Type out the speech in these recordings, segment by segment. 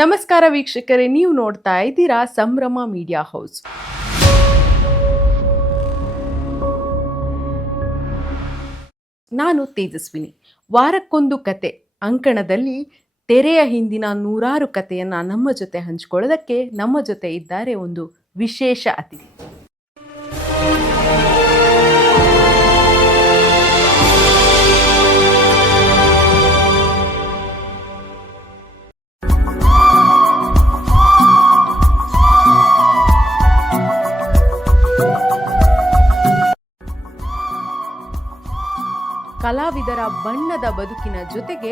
ನಮಸ್ಕಾರ ವೀಕ್ಷಕರೇ, ನೀವು ನೋಡ್ತಾ ಇದ್ದೀರಾ ಸಂಭ್ರಮ ಮೀಡಿಯಾ ಹೌಸ್. ನಾನು ತೇಜಸ್ವಿನಿ. ವಾರಕ್ಕೊಂದು ಕತೆ ಅಂಕಣದಲ್ಲಿ ತೆರೆಯ ಹಿಂದಿನ ನೂರಾರು ಕಥೆಯನ್ನ ನಮ್ಮ ಜೊತೆ ಹಂಚಿಕೊಳ್ಳೋದಕ್ಕೆ ನಮ್ಮ ಜೊತೆ ಇದ್ದಾರೆ ಒಂದು ವಿಶೇಷ ಅತಿಥಿ. ಕಲಾವಿದರ ಬಣ್ಣದ ಬದುಕಿನ ಜೊತೆಗೆ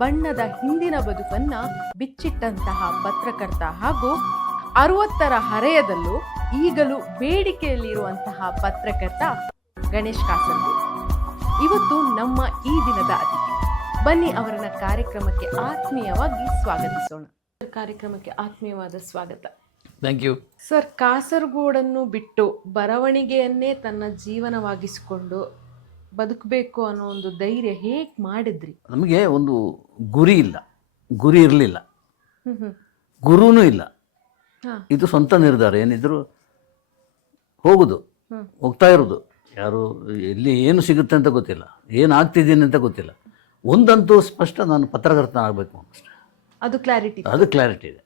ಬಣ್ಣದ ಹಿಂದಿನ ಬದುಕನ್ನ ಬಿಚ್ಚಿಟ್ಟಂತಹ ಪತ್ರಕರ್ತ ಹಾಗೂ 60ರ ಹರೆಯದಲ್ಲೂ ಈಗಲೂ ಬೇಡಿಕೆಯಲ್ಲಿರುವಂತಹ ಪತ್ರಕರ್ತ ಗಣೇಶ್ ಕಾಸರಗೋಡು ಇವತ್ತು ನಮ್ಮ ಈ ದಿನದ ಅತಿಥಿ. ಬನ್ನಿ ಅವರನ್ನ ಕಾರ್ಯಕ್ರಮಕ್ಕೆ ಆತ್ಮೀಯವಾಗಿ ಸ್ವಾಗತಿಸೋಣ. ಕಾರ್ಯಕ್ರಮಕ್ಕೆ ಆತ್ಮೀಯವಾದ ಸ್ವಾಗತ. Thank you sir. ಕಾಸರಗೋಡನ್ನು ಬಿಟ್ಟು ಬರವಣಿಗೆಯನ್ನೇ ತನ್ನ ಜೀವನವಾಗಿಸಿಕೊಂಡು ಬದುಕಬೇಕು ಅನ್ನೋ ಒಂದು ಧೈರ್ಯ ಹೇಗೆ ಮಾಡಿದ್ರಿ? ನಮಗೆ ಒಂದು ಗುರಿ ಇಲ್ಲ, ಗುರಿ ಇರಲಿಲ್ಲ, ಗುರುನೂ ಇಲ್ಲ. ಇದು ಸ್ವಂತ ನಿರ್ಧಾರ. ಏನಿದ್ರು ಹೋಗೋದು, ಹೋಗ್ತಾ ಇರೋದು. ಯಾರು ಎಲ್ಲಿ ಏನು ಸಿಗುತ್ತೆ ಅಂತ ಗೊತ್ತಿಲ್ಲ, ಏನು ಆಗ್ತಿದ್ದೀನಿ ಅಂತ ಗೊತ್ತಿಲ್ಲ. ಒಂದಂತೂ ಸ್ಪಷ್ಟ, ನಾನು ಪತ್ರಕರ್ತ ಆಗಬೇಕು ಅಷ್ಟೇ. ಅದು ಕ್ಲಾರಿಟಿ ಇದೆ.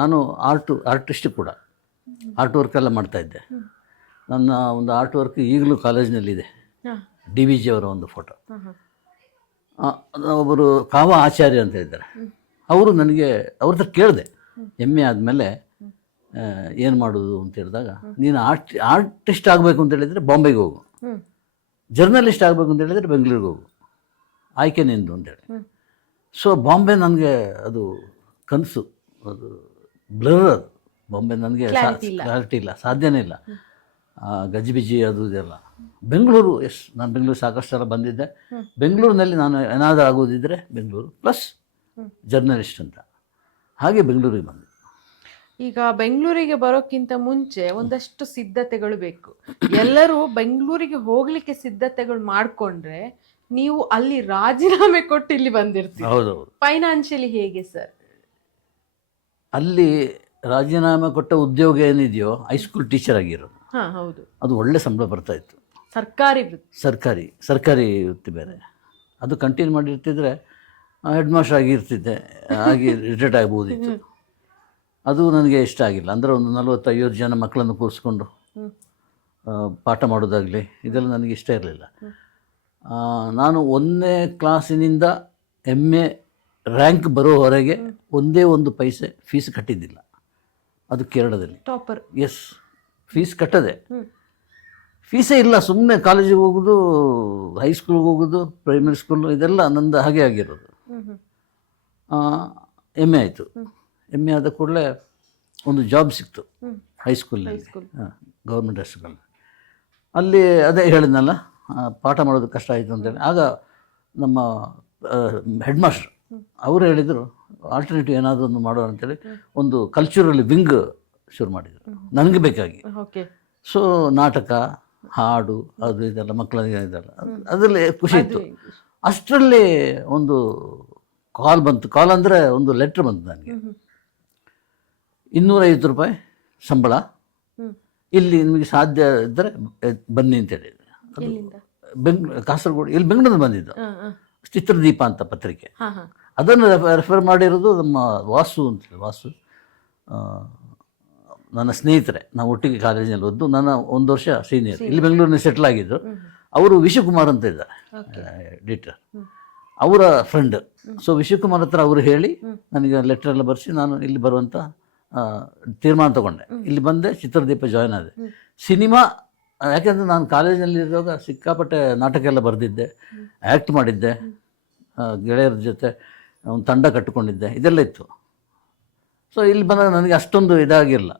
ನಾನು ಆರ್ಟಿಸ್ಟ್ ಕೂಡ, ಆರ್ಟ್ ವರ್ಕ್ ಎಲ್ಲ ಮಾಡ್ತಾಯಿದ್ದೆ. ನನ್ನ ಒಂದು ಆರ್ಟ್ ವರ್ಕ್ ಈಗಲೂ ಕಾಲೇಜಿನಲ್ಲಿದೆ. DVG ಅವರ ಒಂದು ಫೋಟೋ. ಒಬ್ಬರು ಕಾವ ಆಚಾರ್ಯ ಅಂತ ಇದ್ದಾರೆ. ಅವರು ನನಗೆ ಅವ್ರ ಹತ್ರ ಕೇಳಿದೆ, MA ಆದಮೇಲೆ ಏನು ಮಾಡೋದು ಅಂತ ಹೇಳಿದಾಗ, ನೀನು ಆರ್ಟಿಸ್ಟ್ ಆಗಬೇಕು ಅಂತ ಹೇಳಿದರೆ ಬಾಂಬೆಗೆ ಹೋಗು, ಜರ್ನಲಿಸ್ಟ್ ಆಗಬೇಕು ಅಂತ ಹೇಳಿದರೆ ಬೆಂಗಳೂರಿಗೆ ಹೋಗು, ಆಯ್ಕೆ ನಿಂದು ಅಂತೇಳಿ. ಸೊ ಬಾಂಬೆ ನನಗೆ ಅದು ಕನಸು, ಅದು ಬ್ಲರ್. ಅದು ಬಾಂಬೆ ನನಗೆ ಕ್ಲಾರಿಟಿ ಇಲ್ಲ, ಸಾಧ್ಯನೇ ಇಲ್ಲ. ಗಜಿಬಿಜಿ ಅದು ಇದೆಲ್ಲ. ಬೆಂಗಳೂರು, ನಾನು ಬೆಂಗಳೂರು ಸಾಕಷ್ಟು ಸಲ ಬಂದಿದ್ದೆ. ಬೆಂಗಳೂರಿನಲ್ಲಿ ನಾನು ಏನಾದರೂ ಆಗೋದಿದ್ದರೆ ಬೆಂಗಳೂರು ಪ್ಲಸ್ ಜರ್ನಲಿಸ್ಟ್ ಅಂತ, ಹಾಗೆ ಬೆಂಗಳೂರಿಗೆ ಬಂದೆ. ಈಗ ಬೆಂಗಳೂರಿಗೆ ಬರೋಕ್ಕಿಂತ ಮುಂಚೆ ಒಂದಷ್ಟು ಸಿದ್ಧತೆಗಳು ಬೇಕು. ಎಲ್ಲರೂ ಬೆಂಗಳೂರಿಗೆ ಹೋಗ್ಲಿಕ್ಕೆ ಸಿದ್ಧತೆಗಳು ಮಾಡಿಕೊಂಡ್ರೆ ನೀವು ಅಲ್ಲಿ ರಾಜೀನಾಮೆ ಕೊಟ್ಟು ಇಲ್ಲಿ ಬಂದಿರ್ತೀವಿ. ಹೌದೌದು. ಫೈನಾನ್ಷಿಯಲಿ ಹೇಗೆ ಸರ್? ಅಲ್ಲಿ ರಾಜೀನಾಮೆ ಕೊಟ್ಟ ಉದ್ಯೋಗ ಏನಿದೆಯೋ, ಹೈಸ್ಕೂಲ್ ಟೀಚರ್ ಆಗಿರೋದು. ಹೌದು. ಅದು ಒಳ್ಳೆ ಸಂಬಳ ಬರ್ತಾ ಇತ್ತು. ಸರ್ಕಾರಿ ವೃತ್ತಿ ಬೇರೆ. ಅದು ಕಂಟಿನ್ಯೂ ಮಾಡಿರ್ತಿದ್ರೆ ಹೆಡ್ ಮಾಸ್ಟರ್ ಆಗಿರ್ತಿದ್ದೆ, ಆಗಿ ರಿಟೈರ್ಡ್ ಆಗ್ಬೋದಿತ್ತು. ಅದು ನನಗೆ ಇಷ್ಟ ಆಗಿಲ್ಲ. ಅಂದರೆ ಒಂದು 40-50 ಜನ ಮಕ್ಕಳನ್ನು ಕೂರಿಸ್ಕೊಂಡು ಪಾಠ ಮಾಡೋದಾಗಲಿ ಇದೆಲ್ಲ ನನಗೆ ಇಷ್ಟ ಇರಲಿಲ್ಲ. ನಾನು 1ನೇ ಕ್ಲಾಸಿನಿಂದ MA ರ್ಯಾಂಕ್ ಬರೋವರೆಗೆ ಒಂದೇ ಒಂದು ಪೈಸೆ ಫೀಸ್ ಕಟ್ಟಿದ್ದಿಲ್ಲ. ಅದು ಕೇರಳದಲ್ಲಿ. ಟಾಪರ್. ಎಸ್, ಫೀಸ್ ಕಟ್ಟದೆ, ಫೀಸೇ ಇಲ್ಲ. ಸುಮ್ಮನೆ ಕಾಲೇಜಿಗೆ ಹೋಗೋದು, ಹೈಸ್ಕೂಲ್ಗೆ ಹೋಗೋದು, ಪ್ರೈಮರಿ ಸ್ಕೂಲ್, ಇದೆಲ್ಲ ನಂದು ಹಾಗೆ ಆಗಿರೋದು. MA ಆಯಿತು. MA ಆದ ಕೂಡಲೇ ಒಂದು ಜಾಬ್ ಸಿಕ್ತು ಹೈಸ್ಕೂಲ್ನಲ್ಲಿ, ಗೌರ್ಮೆಂಟ್ ಹೈಸ್ಕೂಲ್. ಅಲ್ಲಿ ಅದೇ ಹೇಳಿದ್ನಲ್ಲ, ಪಾಠ ಮಾಡೋದು ಕಷ್ಟ ಆಯಿತು ಅಂತೇಳಿ. ಆಗ ನಮ್ಮ ಹೆಡ್ ಮಾಸ್ಟರ್ ಅವರು ಹೇಳಿದರು, ಆಲ್ಟರ್ನೇಟಿವ್ ಏನಾದರೂ ಒಂದು ಮಾಡೋಣ ಅಂತೇಳಿ ಒಂದು ಕಲ್ಚರಲ್ ವಿಂಗ್ ಶುರು ಮಾಡಿದರು ನನಗೆ ಬೇಕಾಗಿ. ಸೊ ನಾಟಕ, ಹಾಡು, ಅದು ಇದೆಲ್ಲ ಮಕ್ಕಳಿಗೆ ಇದೆಲ್ಲ, ಅದರಲ್ಲಿ ಖುಷಿ ಇತ್ತು. ಅಷ್ಟರಲ್ಲಿ ಒಂದು ಕಾಲ್ ಬಂತು. ಕಾಲ್ ಅಂದರೆ ಒಂದು ಲೆಟ್ರ್ ಬಂತು ನನಗೆ, 250 ರೂಪಾಯಿ ಸಂಬಳ, ಇಲ್ಲಿ ನಿಮಗೆ ಸಾಧ್ಯ ಇದ್ದರೆ ಬನ್ನಿ ಅಂತೇಳಿ. ಅದು ಕಾಸರಗೋಡು, ಇಲ್ಲಿ ಬೆಂಗಳೂರಲ್ಲಿ ಬಂದಿದ್ದು. ಚಿತ್ರದೀಪ ಅಂತ ಪತ್ರಿಕೆ, ಅದನ್ನು ರೆಫರ್ ಮಾಡಿರೋದು ನಮ್ಮ ವಾಸು ಅಂತೇಳಿ. ವಾಸು ನನ್ನ ಸ್ನೇಹಿತರೆ, ನಾವು ಒಟ್ಟಿಗೆ ಕಾಲೇಜಿನಲ್ಲಿ ಓದ್ದು. ನನ್ನ 1 ವರ್ಷ ಸೀನಿಯರ್, ಇಲ್ಲಿ ಬೆಂಗಳೂರಿನಲ್ಲಿ ಸೆಟ್ಲ್ ಆಗಿದ್ದರು. ಅವರು ವಿಶ್ವಕುಮಾರ್ ಅಂತ ಇದ್ದಾರೆ, ಎಡಿಟರ್, ಅವರ ಫ್ರೆಂಡ್. ಸೊ ವಿಶ್ವಕುಮಾರ್ ಹತ್ರ ಅವರು ಹೇಳಿ ನನಗೆ ಲೆಟರ್ ಎಲ್ಲ ಬರೆಸಿ ನಾನು ಇಲ್ಲಿ ಬರುವಂಥ ತೀರ್ಮಾನ ತೊಗೊಂಡೆ. ಇಲ್ಲಿ ಬಂದೆ, ಚಿತ್ರದೀಪ ಜಾಯ್ನ್ ಆದೆ. ಸಿನಿಮಾ, ಯಾಕೆಂದರೆ ನಾನು ಕಾಲೇಜಿನಲ್ಲಿರುವಾಗ ಸಿಕ್ಕಾಪಟ್ಟೆ ನಾಟಕ ಎಲ್ಲ ಬರೆದಿದ್ದೆ, ಆ್ಯಕ್ಟ್ ಮಾಡಿದ್ದೆ, ಗೆಳೆಯರ ಜೊತೆ ಒಂದು ತಂಡ ಕಟ್ಟಿಕೊಂಡಿದ್ದೆ, ಇದೆಲ್ಲ ಇತ್ತು. ಸೊ ಇಲ್ಲಿ ಬಂದಾಗ ನನಗೆ ಅಷ್ಟೊಂದು ಇದಾಗಿರಲಿಲ್ಲ.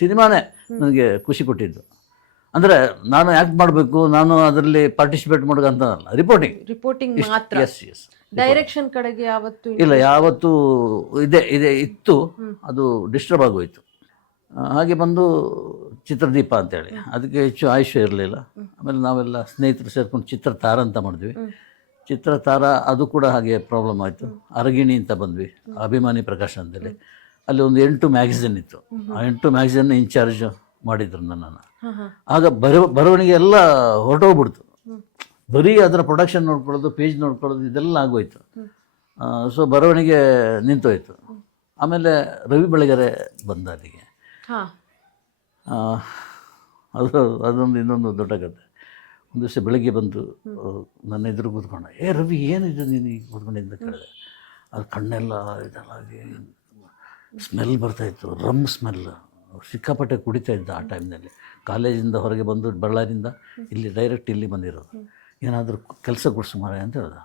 ಸಿನಿಮಾನೇ ನನಗೆ ಖುಷಿ ಕೊಟ್ಟಿದ್ದು. ಅಂದರೆ ನಾನು ಆ್ಯಕ್ಟ್ ಮಾಡಬೇಕು, ನಾನು ಅದರಲ್ಲಿ ಪಾರ್ಟಿಸಿಪೇಟ್ ಮಾಡೋದು ಅಂತ ಅಲ್ಲ, ರಿಪೋರ್ಟಿಂಗ್ ಮಾತ್ರ. ಎಸ್, ಡೈರೆಕ್ಷನ್ ಕಡೆಗೆ ಯಾವತ್ತೂ ಇಲ್ಲ, ಯಾವತ್ತೂ ಇತ್ತು. ಅದು ಡಿಸ್ಟರ್ಬ್ ಆಗೋಯ್ತು. ಹಾಗೆ ಬಂದು ಚಿತ್ರದೀಪ ಅಂತೇಳಿ, ಅದಕ್ಕೆ ಹೆಚ್ಚು ಆಯುಷ್ಯ ಇರಲಿಲ್ಲ. ಆಮೇಲೆ ನಾವೆಲ್ಲ ಸ್ನೇಹಿತರು ಸೇರ್ಕೊಂಡು ಚಿತ್ರತಾರ ಅಂತ ಮಾಡಿದ್ವಿ. ಚಿತ್ರತಾರ ಅದು ಕೂಡ ಹಾಗೆ ಪ್ರಾಬ್ಲಮ್ ಆಯಿತು. ಅರಗಿಣಿ ಅಂತ ಬಂದ್ವಿ, ಅಭಿಮಾನಿ ಪ್ರಕಾಶ್ ಅಂತೇಳಿ. ಅಲ್ಲಿ ಒಂದು 8 ಮ್ಯಾಗಝಿನ್ ಇತ್ತು. ಆ 8 ಮ್ಯಾಗಝಿನ್ ಇನ್ಚಾರ್ಜ್ ಮಾಡಿದ್ರು ನನ್ನನ್ನು. ಆಗ ಬರವಣಿಗೆ ಎಲ್ಲ ಹೊರಟೋಗ್ಬಿಡ್ತು. ಬರೀ ಅದರ ಪ್ರೊಡಕ್ಷನ್ ನೋಡ್ಕೊಳ್ಳೋದು, ಪೇಜ್ ನೋಡ್ಕೊಳ್ಳೋದು ಇದೆಲ್ಲ ಆಗೋಯ್ತು. ಸೊ ಬರವಣಿಗೆ ನಿಂತೋಯ್ತು. ಆಮೇಲೆ ರವಿ ಬೆಳಗೆರೆ ಬಂದ ಅಲ್ಲಿಗೆ. ಅದೊಂದು ಇನ್ನೊಂದು ದೊಡ್ಡ ಕಥೆ. ಒಂದು ದಿವಸ ಬೆಳಗ್ಗೆ ಬಂದು ನನ್ನ ಎದುರು ಕೂತ್ಕೊಂಡ. ರವಿ ಏನಿದೆ ನೀನು ಈಗ ಕೂತ್ಕೊಂಡಿದ್ದ ಕೇಳಿದೆ. ಅದು ಕಣ್ಣೆಲ್ಲ ಇದೆಲ್ಲಾಗಿ ಸ್ಮೆಲ್ ಬರ್ತಾಯಿತ್ತು, ರಮ್ ಸ್ಮೆಲ್. ಸಿಕ್ಕಾಪಟ್ಟೆ ಕುಡಿತಾ ಇದ್ದ ಆ ಟೈಮ್ನಲ್ಲಿ. ಕಾಲೇಜಿಂದ ಹೊರಗೆ ಬಂದು ಬಳ್ಳಾರಿಂದ ಇಲ್ಲಿ ಡೈರೆಕ್ಟ್ ಇಲ್ಲಿ ಬಂದಿರೋದು. ಏನಾದರೂ ಕೆಲಸ ಕೊಡಿಸು ಮಾರೆ ಅಂತ ಹೇಳ್ದ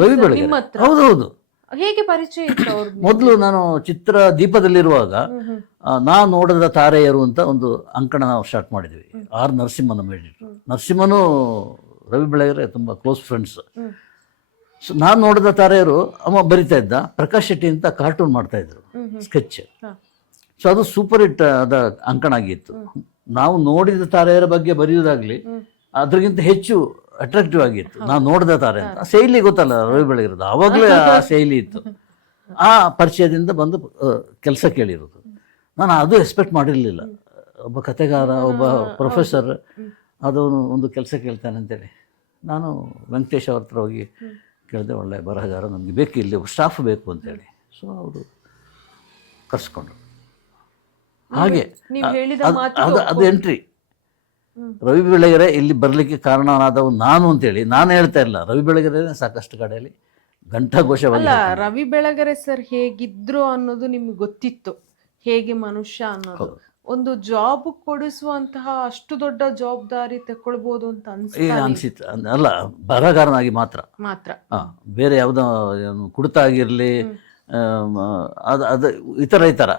ರವಿ ಬೆಳಗೆರೆ. ಹೌದೌದು. ಹೇಗೆ ಪರಿಚಯ ಇತ್ತು ಅವ್ರಿಗೆ? ಮೊದಲು ನಾನು ಚಿತ್ರ ದೀಪದಲ್ಲಿರುವಾಗ ನಾನು ನೋಡಿದ ತಾರೆಯರು ಅಂತ ಒಂದು ಅಂಕಣ ನಾವು ಸ್ಟಾರ್ಟ್ ಮಾಡಿದ್ವಿ. ಆರ್ ನರಸಿಂಹನ ಎಡಿಟರ್. ನರಸಿಂಹನು ರವಿ ಬೆಳಗೆರೆ ತುಂಬ ಕ್ಲೋಸ್ ಫ್ರೆಂಡ್ಸ್. ಸೊ ನಾನು ನೋಡಿದ ತಾರೆಯರು ಅವ ಬರಿತಾ ಇದ್ದ. ಪ್ರಕಾಶ್ ಶೆಟ್ಟಿ ಅಂತ ಕಾರ್ಟೂನ್ ಮಾಡ್ತಾ ಇದ್ರು, ಸ್ಕೆಚ್. ಸೊ ಅದು ಸೂಪರ್ ಹಿಟ್ ಆದ ಅಂಕಣ ಆಗಿತ್ತು. ನಾವು ನೋಡಿದ ತಾರೆಯರ ಬಗ್ಗೆ ಬರೆಯುವುದಾಗ್ಲಿ ಅದ್ರಿಗಿಂತ ಹೆಚ್ಚು ಅಟ್ರಾಕ್ಟಿವ್ ಆಗಿತ್ತು. ನಾನು ನೋಡಿದ ತಾರೆ ಅಂತ ಶೈಲಿ ಗೊತ್ತಲ್ಲ ರವಿ ಬೆಳಗೆರೆದು, ಆವಾಗಲೇ ಆ ಶೈಲಿ ಇತ್ತು. ಆ ಪರಿಚಯದಿಂದ ಬಂದು ಕೆಲಸ ಕೇಳಿರೋದು. ನಾನು ಅದು ಎಕ್ಸ್ಪೆಕ್ಟ್ ಮಾಡಿರಲಿಲ್ಲ. ಒಬ್ಬ ಕಥೆಗಾರ, ಒಬ್ಬ ಪ್ರೊಫೆಸರ್ ಅದವನು ಒಂದು ಕೆಲಸ ಕೇಳ್ತಾನೆ ಅಂತೇಳಿ. ನಾನು ವೆಂಕಟೇಶ್ ಅವ್ರ ಹತ್ರ ಹೋಗಿ ಕೇಳಿದೆ, ಒಳ್ಳೆ ಬರಹಗಾರ ನಮಗೆ ಬೇಕು, ಇಲ್ಲಿ ಸ್ಟಾಫ್ ಬೇಕು ಅಂತೇಳಿ. ಸೊ ಅವರು ಕರ್ಸ್ಕೊಂಡ್ರು. ಹಾಗೆ ಅದು ಎಂಟ್ರಿ. ರವಿ ಬೆಳಗೆರೆ ಇಲ್ಲಿ ಬರಲಿಕ್ಕೆ ಕಾರಣನಾದವು ನಾನು ಅಂತೇಳಿ ನಾನು ಹೇಳ್ತಾ ಇಲ್ಲ. ರವಿ ಬೆಳಗೆರೆ ಸಾಕಷ್ಟು ಕಡೆಯಲ್ಲಿ ಘಂಟಾಘೋಷವಾಗಿ. ರವಿ ಬೆಳಗೆರೆ ಸರ್ ಹೇಗಿದ್ರು ಅನ್ನೋದು ನಿಮ್ಗೆ ಗೊತ್ತಿತ್ತು, ಹೇಗೆ ಮನುಷ್ಯ ಅನ್ನೋದು. ಒಂದು ಜಾಬ್ ಕೊಡಿಸುವಂತಹ ಅಷ್ಟು ದೊಡ್ಡ ಜವಾಬ್ದಾರಿ ತಕೊಳ್ಬಹುದು ಅಂತ ಅನ್ಸಿತ್ತು. ಅಲ್ಲ, ಬರಹಗಾರನಾಗಿ ಮಾತ್ರ. ಬೇರೆ ಯಾವುದೋ ಕುಡಿತ ಆಗಿರಲಿ, ಅದು ಈ ಥರ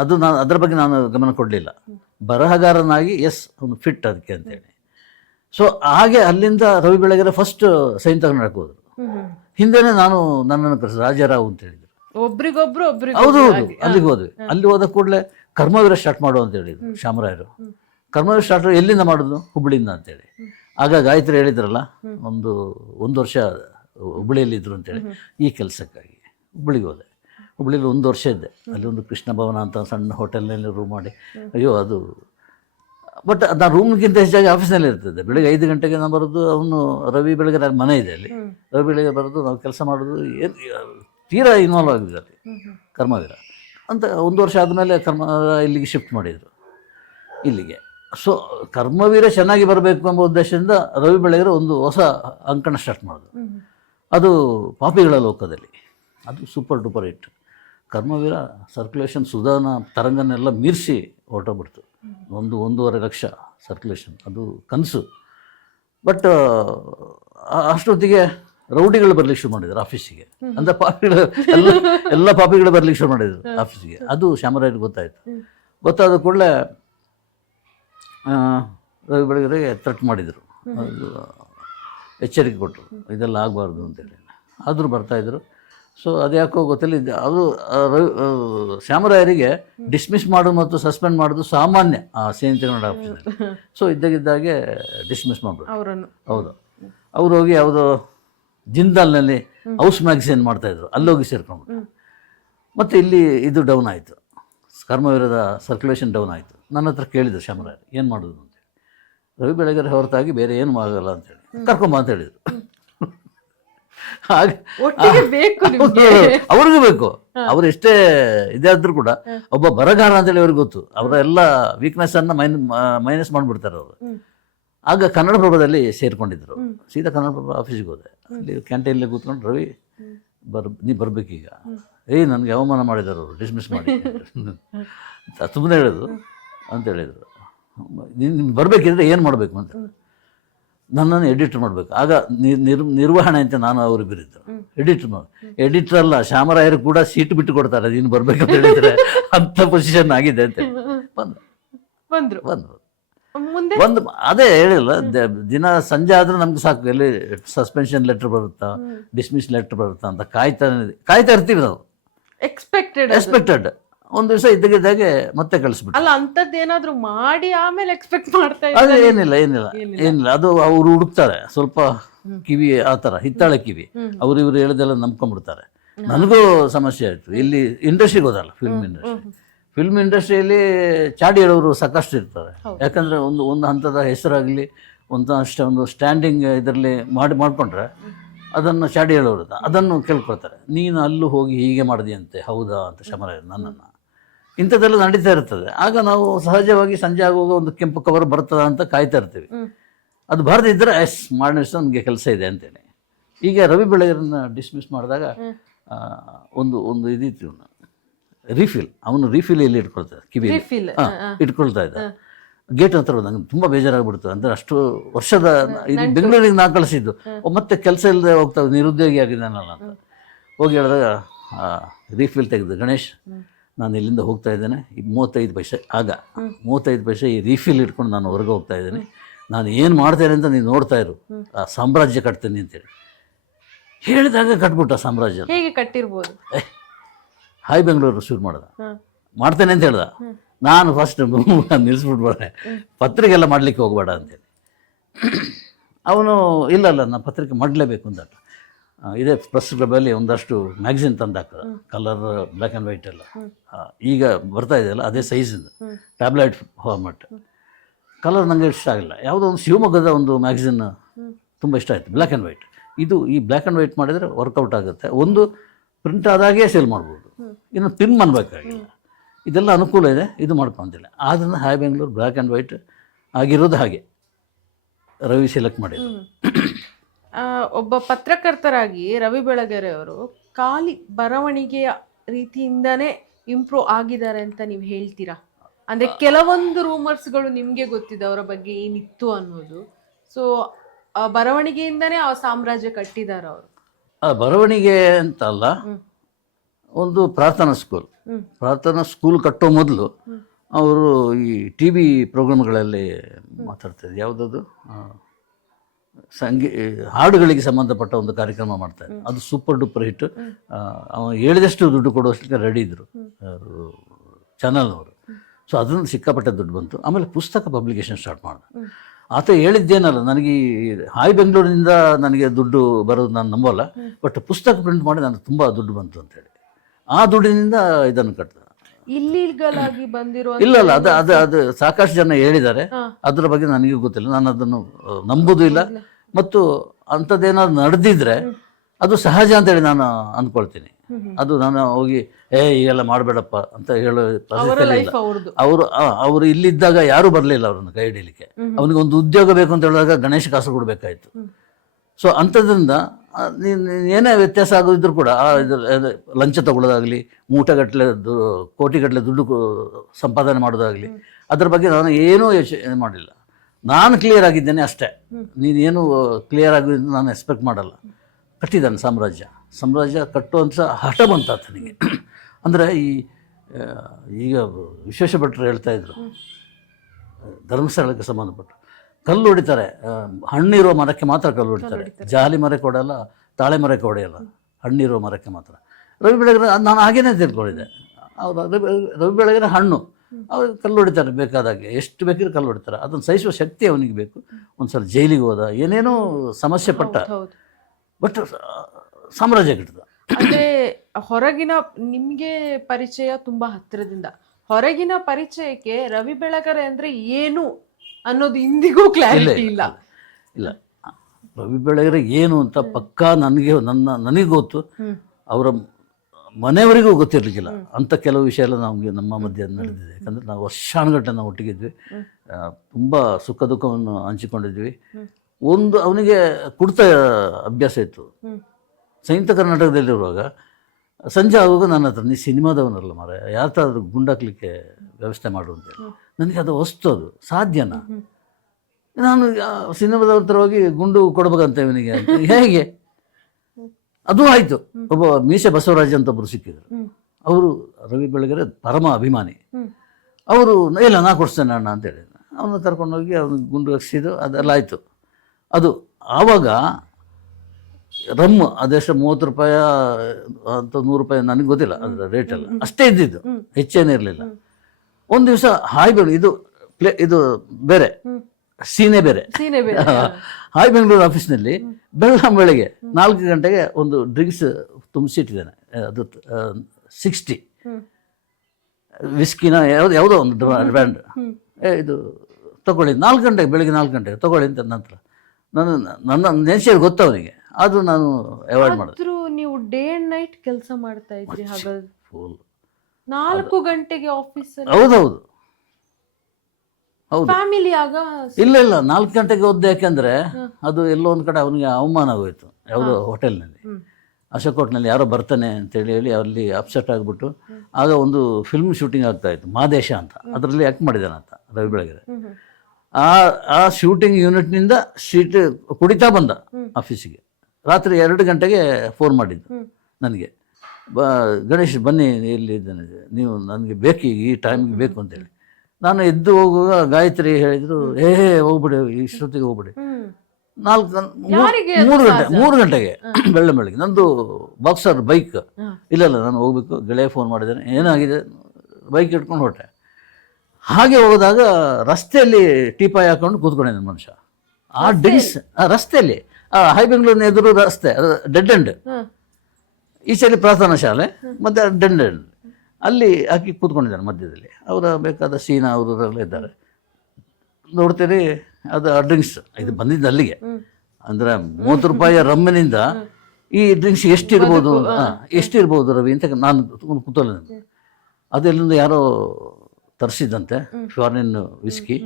ಅದು ನಾನು ಅದ್ರ ಬಗ್ಗೆ ನಾನು ಗಮನ ಕೊಡಲಿಲ್ಲ. ಬರಹಗಾರನಾಗಿ ಒಂದು ಫಿಟ್ ಅದಕ್ಕೆ ಅಂತೇಳಿ. ಸೊ ಹಾಗೆ ಅಲ್ಲಿಂದ ರವಿ ಬೆಳಗೆರೆ ಫಸ್ಟ್ ಸೈನ್ ತಗೊಂಡು ಹೋದ್ರು. ಹಿಂದೆನೇ ನಾನು ನನ್ನನ್ನು ಕರೆಸಿದ್ರು, ರಾಜಾರಾವ್ ಅಂತ ಹೇಳಿದ್ರು. ಹೌದು, ಅಲ್ಲಿಗೆ ಹೋದ್ವಿ. ಅಲ್ಲಿ ಹೋದ ಕೂಡಲೇ ಕರ್ಮವೀರ ಸ್ಟಾರ್ಟ್ ಮಾಡು ಅಂತ ಹೇಳಿದ್ರು ಶಾಮರಾಯರು. ಕರ್ಮವೀರ ಸ್ಟಾರ್ಟ್ ಎಲ್ಲಿಂದ ಮಾಡೋದು? ಹುಬ್ಬಳ್ಳಿಯಿಂದ ಅಂತೇಳಿ. ಆಗ ಗಾಯತ್ರಿ ಹೇಳಿದ್ರಲ್ಲ, ಒಂದು ವರ್ಷ ಹುಬ್ಬಳ್ಳಿಯಲ್ಲಿದ್ದರು ಅಂತೇಳಿ. ಈ ಕೆಲಸಕ್ಕಾಗಿ ಹುಬ್ಬಳ್ಳಿಗೆ ಹೋದೆ. ಹುಬ್ಬಳ್ಳಿಲಿ 1 ವರ್ಷ ಇದ್ದೆ. ಅಲ್ಲಿ ಒಂದು ಕೃಷ್ಣ ಭವನ ಅಂತ ಸಣ್ಣ ಹೋಟೆಲ್ನಲ್ಲಿ ರೂಮ್ ಮಾಡಿ, ಅಯ್ಯೋ ಅದು. ಬಟ್ ನಾನು ರೂಮ್ಗಿಂತ ಹೆಚ್ಚಾಗಿ ಆಫೀಸ್ನಲ್ಲಿ ಇರ್ತದೆ. ಬೆಳಗ್ಗೆ 5 ಗಂಟೆಗೆ ನಾನು ಬರೋದು. ಅವನು ರವಿ ಬೆಳಗೆರೆ ಮನೆ ಇದೆ ಅಲ್ಲಿ. ರವಿ ಬೆಳಗ್ಗೆ ಬರೋದು, ನಾವು ಕೆಲಸ ಮಾಡೋದು, ತೀರಾ ಇನ್ವಾಲ್ವ್ ಆಗಿದೆ ಅಲ್ಲಿ ಕರ್ಮವೀರ ಅಂತ. 1 ವರ್ಷ ಆದಮೇಲೆ ಇಲ್ಲಿಗೆ ಶಿಫ್ಟ್ ಮಾಡಿದರು, ಇಲ್ಲಿಗೆ. ಸೊ ಕರ್ಮವೀರ ಚೆನ್ನಾಗಿ ಬರಬೇಕು ಎಂಬ ಉದ್ದೇಶದಿಂದ ರವಿ ಬೆಳಗೆರೆ ಒಂದು ಹೊಸ ಅಂಕಣ ಸ್ಟಾರ್ಟ್ ಮಾಡೋದು. ಅದು ಪಾಪಿಗಳ ಲೋಕದಲ್ಲಿ. ಅದು super duper hit. Karmaveera circulation ಸುಧಾನ ತರಂಗನೆಲ್ಲ ಮೀರಿಸಿ ಹೊರಟೋಗ್ಬಿಡ್ತು. 1.5 ಲಕ್ಷ ಸರ್ಕ್ಯುಲೇಷನ್, ಅದು ಕನಸು. ಬಟ್ ಅಷ್ಟೊತ್ತಿಗೆ ರೌಡಿಗಳು ಬರ್ಲಿಕ್ಕೆ ಶುರು ಮಾಡಿದ್ರು ಆಫೀಸಿಗೆ. ಅಂದರೆ ಪಾಪಿಗಳು ಎಲ್ಲ ಪಾಪಿಗಳು ಬರ್ಲಿಕ್ಕೆ ಶುರು ಮಾಡಿದ್ರು ಆಫೀಸಿಗೆ. ಅದು ಶಾಮರಾಯರಿಗೆ ಗೊತ್ತಾದ ಕೂಡಲೇ ರವಿ ಬೆಳಗೆರೆಗೆ ಥ್ರೆಟ್ ಮಾಡಿದರು, ಎಚ್ಚರಿಕೆ ಕೊಟ್ಟರು, ಇದೆಲ್ಲ ಆಗಬಾರ್ದು ಅಂತೇಳಿ. ಆದರೂ ಬರ್ತಾಯಿದ್ರು. ಸೊ ಅದ್ಯಾಕೋ ಗೊತ್ತಿಲ್ಲ, ಅದು ಶ್ಯಾಮರಾಯರಿಗೆ ಡಿಸ್ಮಿಸ್ ಮಾಡೋದು ಮತ್ತು ಸಸ್ಪೆಂಡ್ ಮಾಡೋದು ಸಾಮಾನ್ಯ ಆ ಸೇಂತಿಗೌಡ ಆಫೀಸಲ್ಲಿ. ಸೊ ಇದ್ದಾಗಿದ್ದಾಗೆ ಡಿಸ್ಮಿಸ್ ಮಾಡಿಬಿಟ್ಟು. ಹೌದು, ಅವ್ರು ಹೋಗಿ ಯಾವುದೋ ಜಿಂದಾಲ್ನಲ್ಲಿ ಹೌಸ್ ಮ್ಯಾಗಝಿನ್ ಮಾಡ್ತಾಯಿದ್ರು, ಅಲ್ಲೋಗಿ ಸೇರ್ಕೊಂಡ್ಬಿಟ್ಟು. ಮತ್ತು ಇಲ್ಲಿ ಇದು ಡೌನ್ ಆಯಿತು, ಕರ್ಮವೀರದ ಸರ್ಕ್ಯುಲೇಷನ್ ಡೌನ್ ಆಯಿತು. ನನ್ನ ಹತ್ರ ಕೇಳಿದ್ರು ಶ್ಯಾಮರಾಯರು, ಏನು ಮಾಡೋದು ಅಂತೇಳಿ. ರವಿ ಬೆಳಗೆರೆ ಹೊರತಾಗಿ ಬೇರೆ ಏನು ಆಗಲ್ಲ ಅಂತೇಳಿ ಕರ್ಕೊಂಬ ಅಂತ ಹೇಳಿದರು. ಹಾಗೆ ಅವ್ರಿಗೂ ಬೇಕು. ಅವ್ರು ಎಷ್ಟೇ ಇದಾದ್ರೂ ಕೂಡ ಒಬ್ಬ ಬರಗಾರ ಅಂತೇಳಿ ಅವ್ರಿಗೆ ಗೊತ್ತು. ಅವರ ಎಲ್ಲ ವೀಕ್ನೆಸ್ ಅನ್ನ ಮೈನಸ್ ಮಾಡಿಬಿಡ್ತಾರೆ ಅವರು. ಆಗ ಕನ್ನಡಪ್ರಭದಲ್ಲಿ ಸೇರ್ಕೊಂಡಿದ್ರು. ಸೀದಾ ಕನ್ನಡಪ್ರಭ ಆಫೀಸಿಗೆ ಹೋದೆ. ಅಲ್ಲಿ ಕ್ಯಾಂಟೀನಲ್ಲಿ ಕೂತ್ಕೊಂಡು, ರವಿ ನೀ ಬರ್ಬೇಕೀಗ. ನನಗೆ ಅವಮಾನ ಮಾಡಿದ್ದಾರೆ ಅವರು, ಡಿಸ್ಮಿಸ್ ಮಾಡಿ ಸುಮ್ಮನೆ ಹೇಳೋದು ಅಂತ ಹೇಳಿದರು. ನೀನು ಬರಬೇಕಿದ್ರೆ ಏನು ಮಾಡಬೇಕು ಅಂತ. ನನ್ನನ್ನು ಎಡಿಟ್ ಮಾಡಬೇಕು. ಆಗ ನಿರ್ವಹಣೆ ಅಂತ ನಾನು ಅವ್ರಿಗೆ ಬರೀದ್ರು. ಎಡಿಟರ್ ಅಲ್ಲ, ಶಾಮರಾಯರು ಕೂಡ ಸೀಟ್ ಬಿಟ್ಟು ಕೊಡ್ತಾರೆ ನೀನು ಬರ್ಬೇಕಂತ ಹೇಳಿದ್ರೆ. ಅಂಥ ಪೊಸಿಷನ್ ಆಗಿದೆ ಅಂತ ಬಂದರು. ಒಂದು ಅದೇ ಹೇಳಿಲ್ಲ, ದಿನ ಸಂಜೆ ಆದರೆ ನಮ್ಗೆ ಸಾಕು, ಎಲ್ಲಿ ಸಸ್ಪೆನ್ಷನ್ ಲೆಟ್ರ್ ಬರುತ್ತಾ, ಡಿಸ್ಮಿಸ್ ಲೆಟ್ರ್ ಬರುತ್ತಾ ಅಂತ ಕಾಯ್ತಾ ಇರ್ತೀವಿ ನಾವು. ಎಕ್ಸ್ಪೆಕ್ಟೆಡ್. ಒಂದು ದಿವಸ ಇದ್ದಾಗೆ ಮತ್ತೆ ಕಳಿಸ್ಬಿಟ್ಟು. ಅಲ್ಲ, ಅಂಥದ್ದು ಏನಾದರೂ ಮಾಡಿ ಆಮೇಲೆ ಎಕ್ಸ್ಪೆಕ್ಟ್ ಮಾಡ್ತಾ ಇದ್ದಾರೆ. ಏನಿಲ್ಲ. ಅದು ಅವರು ಹುಡುಕ್ತಾರೆ, ಸ್ವಲ್ಪ ಕಿವಿ ಆ ಥರ ಹಿತ್ತಾಳೆ ಕಿವಿ, ಅವ್ರು ಇವ್ರು ಹೇಳಿದೆಲ್ಲ ನಂಬ್ಕೊಂಡ್ಬಿಡ್ತಾರೆ. ನನಗೂ ಸಮಸ್ಯೆ ಆಯಿತು. ಇಲ್ಲಿ ಇಂಡಸ್ಟ್ರಿಗೆ ಹೋದಲ್ಲ, ಫಿಲ್ಮ್ ಇಂಡಸ್ಟ್ರಿಯಲ್ಲಿ ಚಾಡಿ ಹೇಳೋರು ಸಾಕಷ್ಟು ಇರ್ತಾರೆ. ಯಾಕಂದರೆ ಒಂದು ಹಂತದ ಹೆಸರಾಗಲಿ ಒಂದು ಸ್ಟ್ಯಾಂಡಿಂಗ್ ಇದರಲ್ಲಿ ಮಾಡ್ಕೊಂಡ್ರೆ ಅದನ್ನು ಚಾಡಿ ಹೇಳೋರು ಅದನ್ನು ಕೇಳ್ಕೊಳ್ತಾರೆ. ನೀನು ಅಲ್ಲೂ ಹೋಗಿ ಹೀಗೆ ಮಾಡಿದೆಯಂತೆ, ಹೌದಾ ಅಂತ ಶಮರ ನನ್ನನ್ನು. ಇಂಥದ್ದೆಲ್ಲ ನಡೀತಾ ಇರ್ತದೆ. ಆಗ ನಾವು ಸಹಜವಾಗಿ ಸಂಜೆ ಆಗುವಾಗ ಒಂದು ಕೆಂಪು ಕವರ್ ಬರ್ತದ ಅಂತ ಕಾಯ್ತಾ ಇರ್ತೀವಿ. ಅದು ಬರದಿದ್ದರೆ ಮಾಡಿದ ನನಗೆ ಕೆಲಸ ಇದೆ ಅಂತೇಳಿ. ಈಗ ರವಿ ಬೆಳಗೆರನ್ನ ಡಿಸ್ಮಿಸ್ ಮಾಡಿದಾಗ ಒಂದು ಇದಿತ್ತು, ರೀಫಿಲ್. ಅವನು ರೀಫಿಲ್ ಇಲ್ಲಿ ಇಟ್ಕೊಳ್ತಾ ಕಿವಿ ಇಟ್ಕೊಳ್ತಾ ಇದ್ದ. ಗೇಟ್ ಹತ್ರ ನಂಗೆ ತುಂಬ ಬೇಜಾರಾಗ್ಬಿಡ್ತು. ಅಂದರೆ ಅಷ್ಟು ವರ್ಷದ ಇದು ಬೆಂಗಳೂರಿಗೆ ನಾ ಕಳಿಸಿದ್ದು, ಮತ್ತೆ ಕೆಲಸ ಇಲ್ಲದೆ ಹೋಗ್ತಾ ನಿರುದ್ಯೋಗಿ ಆಗಿದ್ದಾನಲ್ಲ ಅಂತ ಹೋಗಿ ಹೇಳಿದಾಗ ರೀಫಿಲ್ ತೆಗೆದು, ಗಣೇಶ್ ನಾನು ಇಲ್ಲಿಂದ ಹೋಗ್ತಾ ಇದ್ದೇನೆ, 35 ಪೈಸೆ ಆಗ 35 ಪೈಸೆ ಈ ರೀಫಿಲ್ ಇಟ್ಕೊಂಡು ನಾನು ಹೊರಗೆ ಹೋಗ್ತಾ ಇದ್ದೀನಿ, ನಾನು ಏನು ಮಾಡ್ತೇನೆ ಅಂತ ನೀನು ನೋಡ್ತಾ ಇರು, ಆ ಸಾಮ್ರಾಜ್ಯ ಕಟ್ತೇನೆ ಅಂತೇಳಿ ಹೇಳಿದಾಗ ಕಟ್ಬಿಟ್ಟ ಸಾಮ್ರಾಜ್ಯ. ಹೇಗೆ ಕಟ್ಟಿರ್ಬೋದು? ಹಾಯ್ ಬೆಂಗಳೂರು ಶುರು ಮಾಡ್ತೇನೆ ಅಂತ ಹೇಳ್ದ. ನಾನು ಫಸ್ಟ್ ನಿಲ್ಲಿಸ್ಬಿಟ್ಬೇಡ, ಪತ್ರಿಕೆಲ್ಲ ಮಾಡಲಿಕ್ಕೆ ಹೋಗಬೇಡ ಅಂತೇಳಿ. ಅವನು ಇಲ್ಲ ನಾನು ಪತ್ರಿಕೆ ಮಾಡಲೇಬೇಕು ಅಂತ. ಇದೇ ಪ್ರೆಸ್ ಕ್ಲಬ್ಬಲ್ಲಿ ಒಂದಷ್ಟು ಮ್ಯಾಗ್ಝಿನ್ ತಂದಾಕ, ಕಲರ್ ಬ್ಲ್ಯಾಕ್ ಆ್ಯಂಡ್ ವೈಟ್ ಎಲ್ಲ ಈಗ ಬರ್ತಾ ಇದೆಯಲ್ಲ ಅದೇ ಸೈಜಿಂದ ಟ್ಯಾಬ್ಲೆಟ್ ಫಾರ್ಮೆಟ್. ಕಲರ್ ನನಗೆ ಇಷ್ಟ ಆಗಿಲ್ಲ. ಯಾವುದೋ ಒಂದು ಶಿವಮೊಗ್ಗದ ಒಂದು ಮ್ಯಾಗ್ಝಿನ್ ತುಂಬ ಇಷ್ಟ ಆಯಿತು, ಬ್ಲ್ಯಾಕ್ ಆ್ಯಂಡ್ ವೈಟ್. ಇದು ಈ ಬ್ಲ್ಯಾಕ್ ಆ್ಯಂಡ್ ವೈಟ್ ಮಾಡಿದರೆ ವರ್ಕೌಟ್ ಆಗುತ್ತೆ. ಒಂದು ಪ್ರಿಂಟ್ ಆದಾಗೇ ಸೇಲ್ ಮಾಡ್ಬೋದು, ಇನ್ನು ಪಿನ್ ಮಾಡಬೇಕಾಗಿಲ್ಲ. ಇದೆಲ್ಲ ಅನುಕೂಲ ಇದೆ, ಇದು ಮಾಡ್ಕೊಂತಿಲ್ಲ. ಆದ್ದರಿಂದ hi Bengaluru black and white ಆಗಿರೋದು ಹಾಗೆ ರವಿ ಸೆಲೆಕ್ಟ್ ಮಾಡಿದ್ರು. ಒಬ್ಬ ಪತ್ರಕರ್ತರಾಗಿ ರವಿ ಬೆಳಗೆರೆ ಅವರು ಖಾಲಿ ಬರವಣಿಗೆಯ ರೀತಿಯಿಂದಾನೇ ಇಂಪ್ರೂವ್ ಆಗಿದ್ದಾರೆ ಅಂತ ನೀವು ಹೇಳ್ತೀರಾ? ಅಂದ್ರೆ ಕೆಲವೊಂದು ರೂಮರ್ಸ್ಗಳು ನಿಮ್ಗೆ ಗೊತ್ತಿದೆ ಅವರ ಬಗ್ಗೆ ಏನಿತ್ತು ಅನ್ನೋದು. ಸೊ ಬರವಣಿಗೆಯಿಂದಾನೇ ಆ ಸಾಮ್ರಾಜ್ಯ ಕಟ್ಟಿದಾರ ಅವರು. ಬರವಣಿಗೆ ಅಂತ ಅಲ್ಲ, ಒಂದು ಪ್ರಾರ್ಥನಾ ಸ್ಕೂಲ್ ಕಟ್ಟೋ ಮೊದಲು ಅವರು ಈ ಟಿ ವಿ ಪ್ರೋಗ್ರಾಮ್ಗಳಲ್ಲಿ ಮಾತಾಡ್ತಾರೆ. ಯಾವುದದು ಹಾಡುಗಳಿಗೆ ಸಂಬಂಧಪಟ್ಟ ಒಂದು ಕಾರ್ಯಕ್ರಮ ಮಾಡ್ತಾರೆ. ಅದು ಸೂಪರ್ ಡೂಪರ್ ಹಿಟ್. ಅವನು ಹೇಳಿದಷ್ಟು ದುಡ್ಡು ಕೊಡುವಷ್ಟಕ್ಕೆ ರೆಡಿ ಇದ್ದರು ಚಾನಲ್ನವರು. ಸೊ ಅದನ್ನು ಸಿಕ್ಕಾಪಟ್ಟೆ ದುಡ್ಡು ಬಂತು. ಆಮೇಲೆ ಪುಸ್ತಕ ಪಬ್ಲಿಕೇಶನ್ ಸ್ಟಾರ್ಟ್ ಮಾಡಿದೆ. ಆತ ಹೇಳಿದ್ದೇನಲ್ಲ, ನನಗೆ ಹಾಯ್ ಬೆಂಗಳೂರಿನಿಂದ ನನಗೆ ದುಡ್ಡು ಬರೋದು ನಾನು ನಂಬೋಲ್ಲ, ಬಟ್ ಪುಸ್ತಕ ಪ್ರಿಂಟ್ ಮಾಡಿ ನನಗೆ ತುಂಬ ದುಡ್ಡು ಬಂತು ಅಂತೇಳಿ ಆ ದುಡ್ಡಿನಿಂದ ಇದನ್ನು ಕಟ್ಟಿದ. ಇಲ್ಲಿಗಲ್ ಆಗಿ ಬಂದಿರೋ ಇಲ್ಲ ಅದು ಸಾಕಷ್ಟು ಜನ ಹೇಳಿದ್ದಾರೆ. ಅದ್ರ ಬಗ್ಗೆ ನನಗೂ ಗೊತ್ತಿಲ್ಲ, ನಾನು ಅದನ್ನು ನಂಬುದು ಇಲ್ಲ. ಮತ್ತು ಅಂಥದ್ದೇನಾದ್ರು ನಡೆದಿದ್ರೆ ಅದು ಸಹಜ ಅಂತೇಳಿ ನಾನು ಅಂದ್ಕೊಳ್ತೀನಿ. ಅದು ನಾನು ಹೋಗಿ ಈಗೆಲ್ಲ ಮಾಡಬೇಡಪ್ಪ ಅಂತ ಹೇಳೋ ಪರಿಸ್ಥಿತಿ ಇಲ್ಲ. ಅವರು ಇಲ್ಲಿದ್ದಾಗ ಯಾರೂ ಬರಲಿಲ್ಲ ಅವ್ರನ್ನ ಕೈ ಹಿಡೀಲಿಕ್ಕೆ. ಅವನಿಗೆ ಒಂದು ಉದ್ಯೋಗ ಬೇಕು ಅಂತ ಹೇಳಿದಾಗ ಗಣೇಶ ಕಾಸು ಕೊಡಬೇಕಾಯ್ತು. ಸೊ ಅಂಥದ್ರಿಂದ ಏನೇ ವ್ಯತ್ಯಾಸ ಆಗೋದಿದ್ರು ಕೂಡ ಲಂಚ ತಗೊಳ್ಳೋದಾಗಲಿ, ಮೂಟೆಗಟ್ಟಲೆ ಕೋಟಿಗಟ್ಟಲೆ ದುಡ್ಡು ಸಂಪಾದನೆ ಮಾಡೋದಾಗಲಿ, ಅದ್ರ ಬಗ್ಗೆ ನಾನು ಏನೂ ಯೋಚನೆ ಮಾಡಲಿಲ್ಲ. ನಾನು ಕ್ಲಿಯರ್ ಆಗಿದ್ದೇನೆ ಅಷ್ಟೇ. ನೀನೇನು ಕ್ಲಿಯರ್ ಆಗಿದ್ದು ನಾನು ಎಕ್ಸ್ಪೆಕ್ಟ್ ಮಾಡಲ್ಲ. ಕಟ್ಟಿದ್ದಾನೆ ಸಾಮ್ರಾಜ್ಯ ಕಟ್ಟುವಂಥ ಹಠ ಬಂತ ಆತನಿಗೆ. ಅಂದರೆ ಈಗ ವಿಶ್ವೇಶ ಭಟ್ರು ಹೇಳ್ತಾ ಇದ್ರು, ಧರ್ಮಸ್ಥಳಕ್ಕೆ ಸಂಬಂಧಪಟ್ಟು ಕಲ್ಲು ಹೊಡಿತಾರೆ, ಹಣ್ಣಿರೋ ಮರಕ್ಕೆ ಮಾತ್ರ ಕಲ್ಲು ಹೊಡಿತಾರೆ, ಜಾಲಿ ಮರಕ್ಕೆ ಹೊಡೆಯಲ್ಲ, ತಾಳೆ ಮರಕ್ಕೆ ಹೊಡೆಯಲ್ಲ, ಹಣ್ಣಿರೋ ಮರಕ್ಕೆ ಮಾತ್ರ. ರವಿ ಬೆಳಗೆರೆ ನಾನು ಹಾಗೇನೆ ತಿಳ್ಕೊಂಡಿದ್ದೆ. ರವಿ ಬೆಳಗೆರೆ ಹಣ್ಣು, ಅವ್ರು ಕಲ್ಲು ಹೊಡಿತಾರೆ ಬೇಕಾದಾಗೆ, ಎಷ್ಟು ಬೇಕಿದ್ರೆ ಕಲ್ಲು ಹೊಡಿತಾರೆ. ಅದನ್ನು ಸಹಿಸುವ ಶಕ್ತಿ ಅವನಿಗೆ ಬೇಕು. ಒಂದ್ಸಲ ಜೈಲಿಗೆ ಹೋದ, ಏನೇನೋ ಸಮಸ್ಯೆ ಪಟ್ಟ, ಬಟ್ ಸಾಮ್ರಾಜ್ಯ ಕಟ್ಟಿದ. ಅಂದ್ರೆ ಹೊರಗಿನ ನಿಮ್ಗೆ ಪರಿಚಯ ತುಂಬಾ ಹತ್ತಿರದಿಂದ, ಹೊರಗಿನ ಪರಿಚಯಕ್ಕೆ ರವಿ ಬೆಳಗೆರೆ ಅಂದ್ರೆ ಏನು ಅನ್ನೋದು ಇಂದಿಗೂ ಕ್ಲಾರಿಟಿ ಇಲ್ಲ. ರವಿ ಬೆಳಗೆರೆ ಏನು ಅಂತ ಪಕ್ಕಾ ನನಗೆ ಗೊತ್ತು, ಅವರ ಮನೆಯವರಿಗೂ ಗೊತ್ತಿರಲಿಕ್ಕಿಲ್ಲ. ಅಂಥ ಕೆಲವು ವಿಷಯ ಎಲ್ಲ ನಮಗೆ ನಮ್ಮ ಮಧ್ಯೆ ನಡೆದಿದೆ. ಯಾಕಂದರೆ ನಾವು ವರ್ಷಾನುಗಟ್ಟಲೆ ನಾವು ಒಟ್ಟಿಗಿದ್ವಿ, ತುಂಬ ಸುಖ ದುಃಖವನ್ನು ಹಂಚಿಕೊಂಡಿದ್ವಿ. ಒಂದು ಅವನಿಗೆ ಕುಡ್ತ ಅಭ್ಯಾಸ ಇತ್ತು. ಸಂಯುಕ್ತ ಕರ್ನಾಟಕದಲ್ಲಿರುವಾಗ ಸಂಜೆ ಆಗುವಾಗ ನನ್ನ ಹತ್ರ, ನೀ ಸಿನಿಮಾದವನಲ್ಲ ಮಾರ, ಯಾರ ಥರ ಗುಂಡಾಕ್ಲಿಕ್ಕೆ ವ್ಯವಸ್ಥೆ ಮಾಡು ಅಂತೇಳಿ. ನನಗೆ ಅದು ವಸ್ತು, ಅದು ಸಾಧ್ಯನಾ? ನಾನು ಸಿನಿಮಾದವ್ರ ಹತ್ರ ಹೋಗಿ ಗುಂಡು ಕೊಡ್ಬೇಕಂತ ಇವನಿಗೆ ಅಂತ ಹೇಗೆ? ಅದು ಆಯಿತು. ಒಬ್ಬ ಮೀಸೆ ಬಸವರಾಜ್ ಅಂತ ಒಬ್ಬರು ಸಿಕ್ಕಿದ್ರು. ಅವರು ರವಿ ಬೆಳಗೆರೆ ಪರಮ ಅಭಿಮಾನಿ. ಅವರು ಇಲ್ಲ ನಾ ಕೊಡಿಸ್ತೇನೆ ಅಣ್ಣ ಅಂತೇಳಿ ಅವನ್ನ ಕರ್ಕೊಂಡೋಗಿ ಅವ್ನಿಗೆ ಗುಂಡು ಹಾಕ್ಸಿದ್ದು, ಅದೆಲ್ಲ ಆಯಿತು. ಅದು ಆವಾಗ ರಮ್ಮು ಅದೆಷ್ಟು 30 ರೂಪಾಯಿ ಅಂತ 100 ರೂಪಾಯಿ ನನಗೆ ಗೊತ್ತಿಲ್ಲ, ಅದರ ರೇಟೆಲ್ಲ ಅಷ್ಟೇ ಇದ್ದಿದ್ದು, ಹೆಚ್ಚೇನಿರಲಿಲ್ಲ. ಒಂದು ದಿವಸ ಹಾಯ್ ಇದು ಬೇರೆ ಸೀನೆ ಬೇರೆ. ಸೀನೆ ಬೇರೆ. ಹಾಯ್ ಬೆಂಗಳೂರು ಆಫೀಸ್ನಲ್ಲಿ ಬೆಳಗ್ಗೆ 4 ಗಂಟೆಗೆ ಒಂದು ಡ್ರಿಂಕ್ಸ್ ತುಂಬಿಸಿಟ್ಟಿದ್ದಾನೆ, ಅದು 60 ವಿಸ್ಕಿನ ಯಾವುದೋ ಒಂದು ಬ್ರ್ಯಾಂಡ್. ಇದು ತಗೊಳ್ಳಿ, 4 ಗಂಟೆಗೆ, ಬೆಳಗ್ಗೆ 4 ಗಂಟೆಗೆ ತಗೊಳ್ಳಿ ಅಂತ ನಂತರ ನನ್ನ ನೆನ್ಸಿಯಲ್ಲಿ ಗೊತ್ತು ಅವನಿಗೆ, ಆದರೂ ನಾನು ಅವಾಯ್ಡ್ ಮಾಡಿದೆ. ನೀವು ಡೇ ಅಂಡ್ ನೈಟ್ ಕೆಲಸ ಮಾಡ್ತಾ ಇದ್ರಿ ಹಾಗಾದ್ರೆ? 4 ಗಂಟೆಗೆ ಆಫೀಸಲ್ಲಿ? ಹೌದೌದು ಹೌದು. ಫ್ಯಾಮಿಲಿ ಆಗ? ಇಲ್ಲ 4 ಗಂಟೆಗೆ ಹೋದ್ದು, ಯಾಕೆಂದ್ರೆ ಅದು ಎಲ್ಲೋ ಒಂದು ಕಡೆ ಅವನಿಗೆ ಅವಮಾನ ಆಗೋಯ್ತು. ಯಾವುದೋ ಹೋಟೆಲ್ನಲ್ಲಿ, ಅಶೋಕ್ ಹೋಟ್ನಲ್ಲಿ ಯಾರೋ ಬರ್ತಾನೆ ಅಂತೇಳಿ ಹೇಳಿ ಅಲ್ಲಿ ಅಪ್ಸೆಟ್ ಆಗಿಬಿಟ್ಟು, ಆಗ ಒಂದು ಫಿಲ್ಮ್ ಶೂಟಿಂಗ್ ಆಗ್ತಾ ಇತ್ತು, ಮಾದೇಶ ಅಂತ, ಅದರಲ್ಲಿ ಆ್ಯಕ್ಟ್ ಮಾಡಿದ್ದಾನಂತ ರವಿ ಬೆಳಗೆರೆ. ಆ ಶೂಟಿಂಗ್ ಯೂನಿಟ್ನಿಂದ ಸೀಟ್ ಕುಡಿತಾ ಬಂದ ಆಫೀಸಿಗೆ. ರಾತ್ರಿ 2 ಗಂಟೆಗೆ ಫೋನ್ ಮಾಡಿದ್ದು ನನಗೆ, ಗಣೇಶ್ ಬನ್ನಿ, ಇಲ್ಲಿದ್ದಾನೆ, ನೀವು ನನಗೆ ಬೇಕು, ಈ ಟೈಮಿಗೆ ಬೇಕು ಅಂತೇಳಿ. ನಾನು ಎದ್ದು ಹೋಗುವಾಗ ಗಾಯತ್ರಿ ಹೇಳಿದರು, ಹೋಗ್ಬಿಡಿ, ಇಷ್ಟೊತ್ತಿಗೆ ಹೋಗ್ಬಿಡಿ. 3 ಗಂಟೆಗೆ ಬೆಳಗ್ಗೆ ನಂದು ಬಾಕ್ಸರ್ ಬೈಕ್, ಇಲ್ಲ ನಾನು ಹೋಗ್ಬೇಕು, ಗೆಳೆಯ ಫೋನ್ ಮಾಡಿದ್ದೇನೆ, ಏನಾಗಿದೆ, ಬೈಕ್ ಇಟ್ಕೊಂಡು ಹೊರಟೆ. ಹಾಗೆ ಹೋದಾಗ ರಸ್ತೆಯಲ್ಲಿ ಟೀಪಾಯಿ ಹಾಕೊಂಡು ಕೂತ್ಕೊಂಡಿದ್ದ ಮನುಷ್ಯ. ಆ ಡ್ರಿಂಕ್ಸ್ ರಸ್ತೆಯಲ್ಲಿ, ಹೈ ಬೆಂಗಳೂರಿನ ಎದುರು ರಸ್ತೆ, ಡೆಡ್ ಎಂಡ್, ಈಚೆಯಲ್ಲಿ ಪ್ರಾರ್ಥನಾ ಶಾಲೆ, ಮತ್ತೆ ಡೆಡ್ ಎಂಡ್, ಅಲ್ಲಿ ಹಾಕಿ ಕೂತ್ಕೊಂಡಿದ್ದಾನೆ ಮಧ್ಯದಲ್ಲಿ. ಅವರ ಬೇಕಾದ ಸೀನಾ ಅವರೆಲ್ಲ ಇದ್ದಾರೆ. ನೋಡ್ತೀರಿ, ಅದು ಆ ಡ್ರಿಂಕ್ಸ್ ಇದು ಬಂದಿದ್ದು ಅಲ್ಲಿಗೆ. ಅಂದರೆ 30 ರೂಪಾಯಿಯ ರಮ್ಮಿನಿಂದ ಈ ಡ್ರಿಂಕ್ಸ್ ಎಷ್ಟಿರ್ಬೋದು ರವಿ ಅಂತ ನಾನು ಕೂತಲ್ಲ. ಅದೆಲ್ಲಿಂದ ಯಾರೋ ತರಿಸಿದ್ದಂತೆ, ಫಾರಿನ್ ವಿಸ್ಕಿ.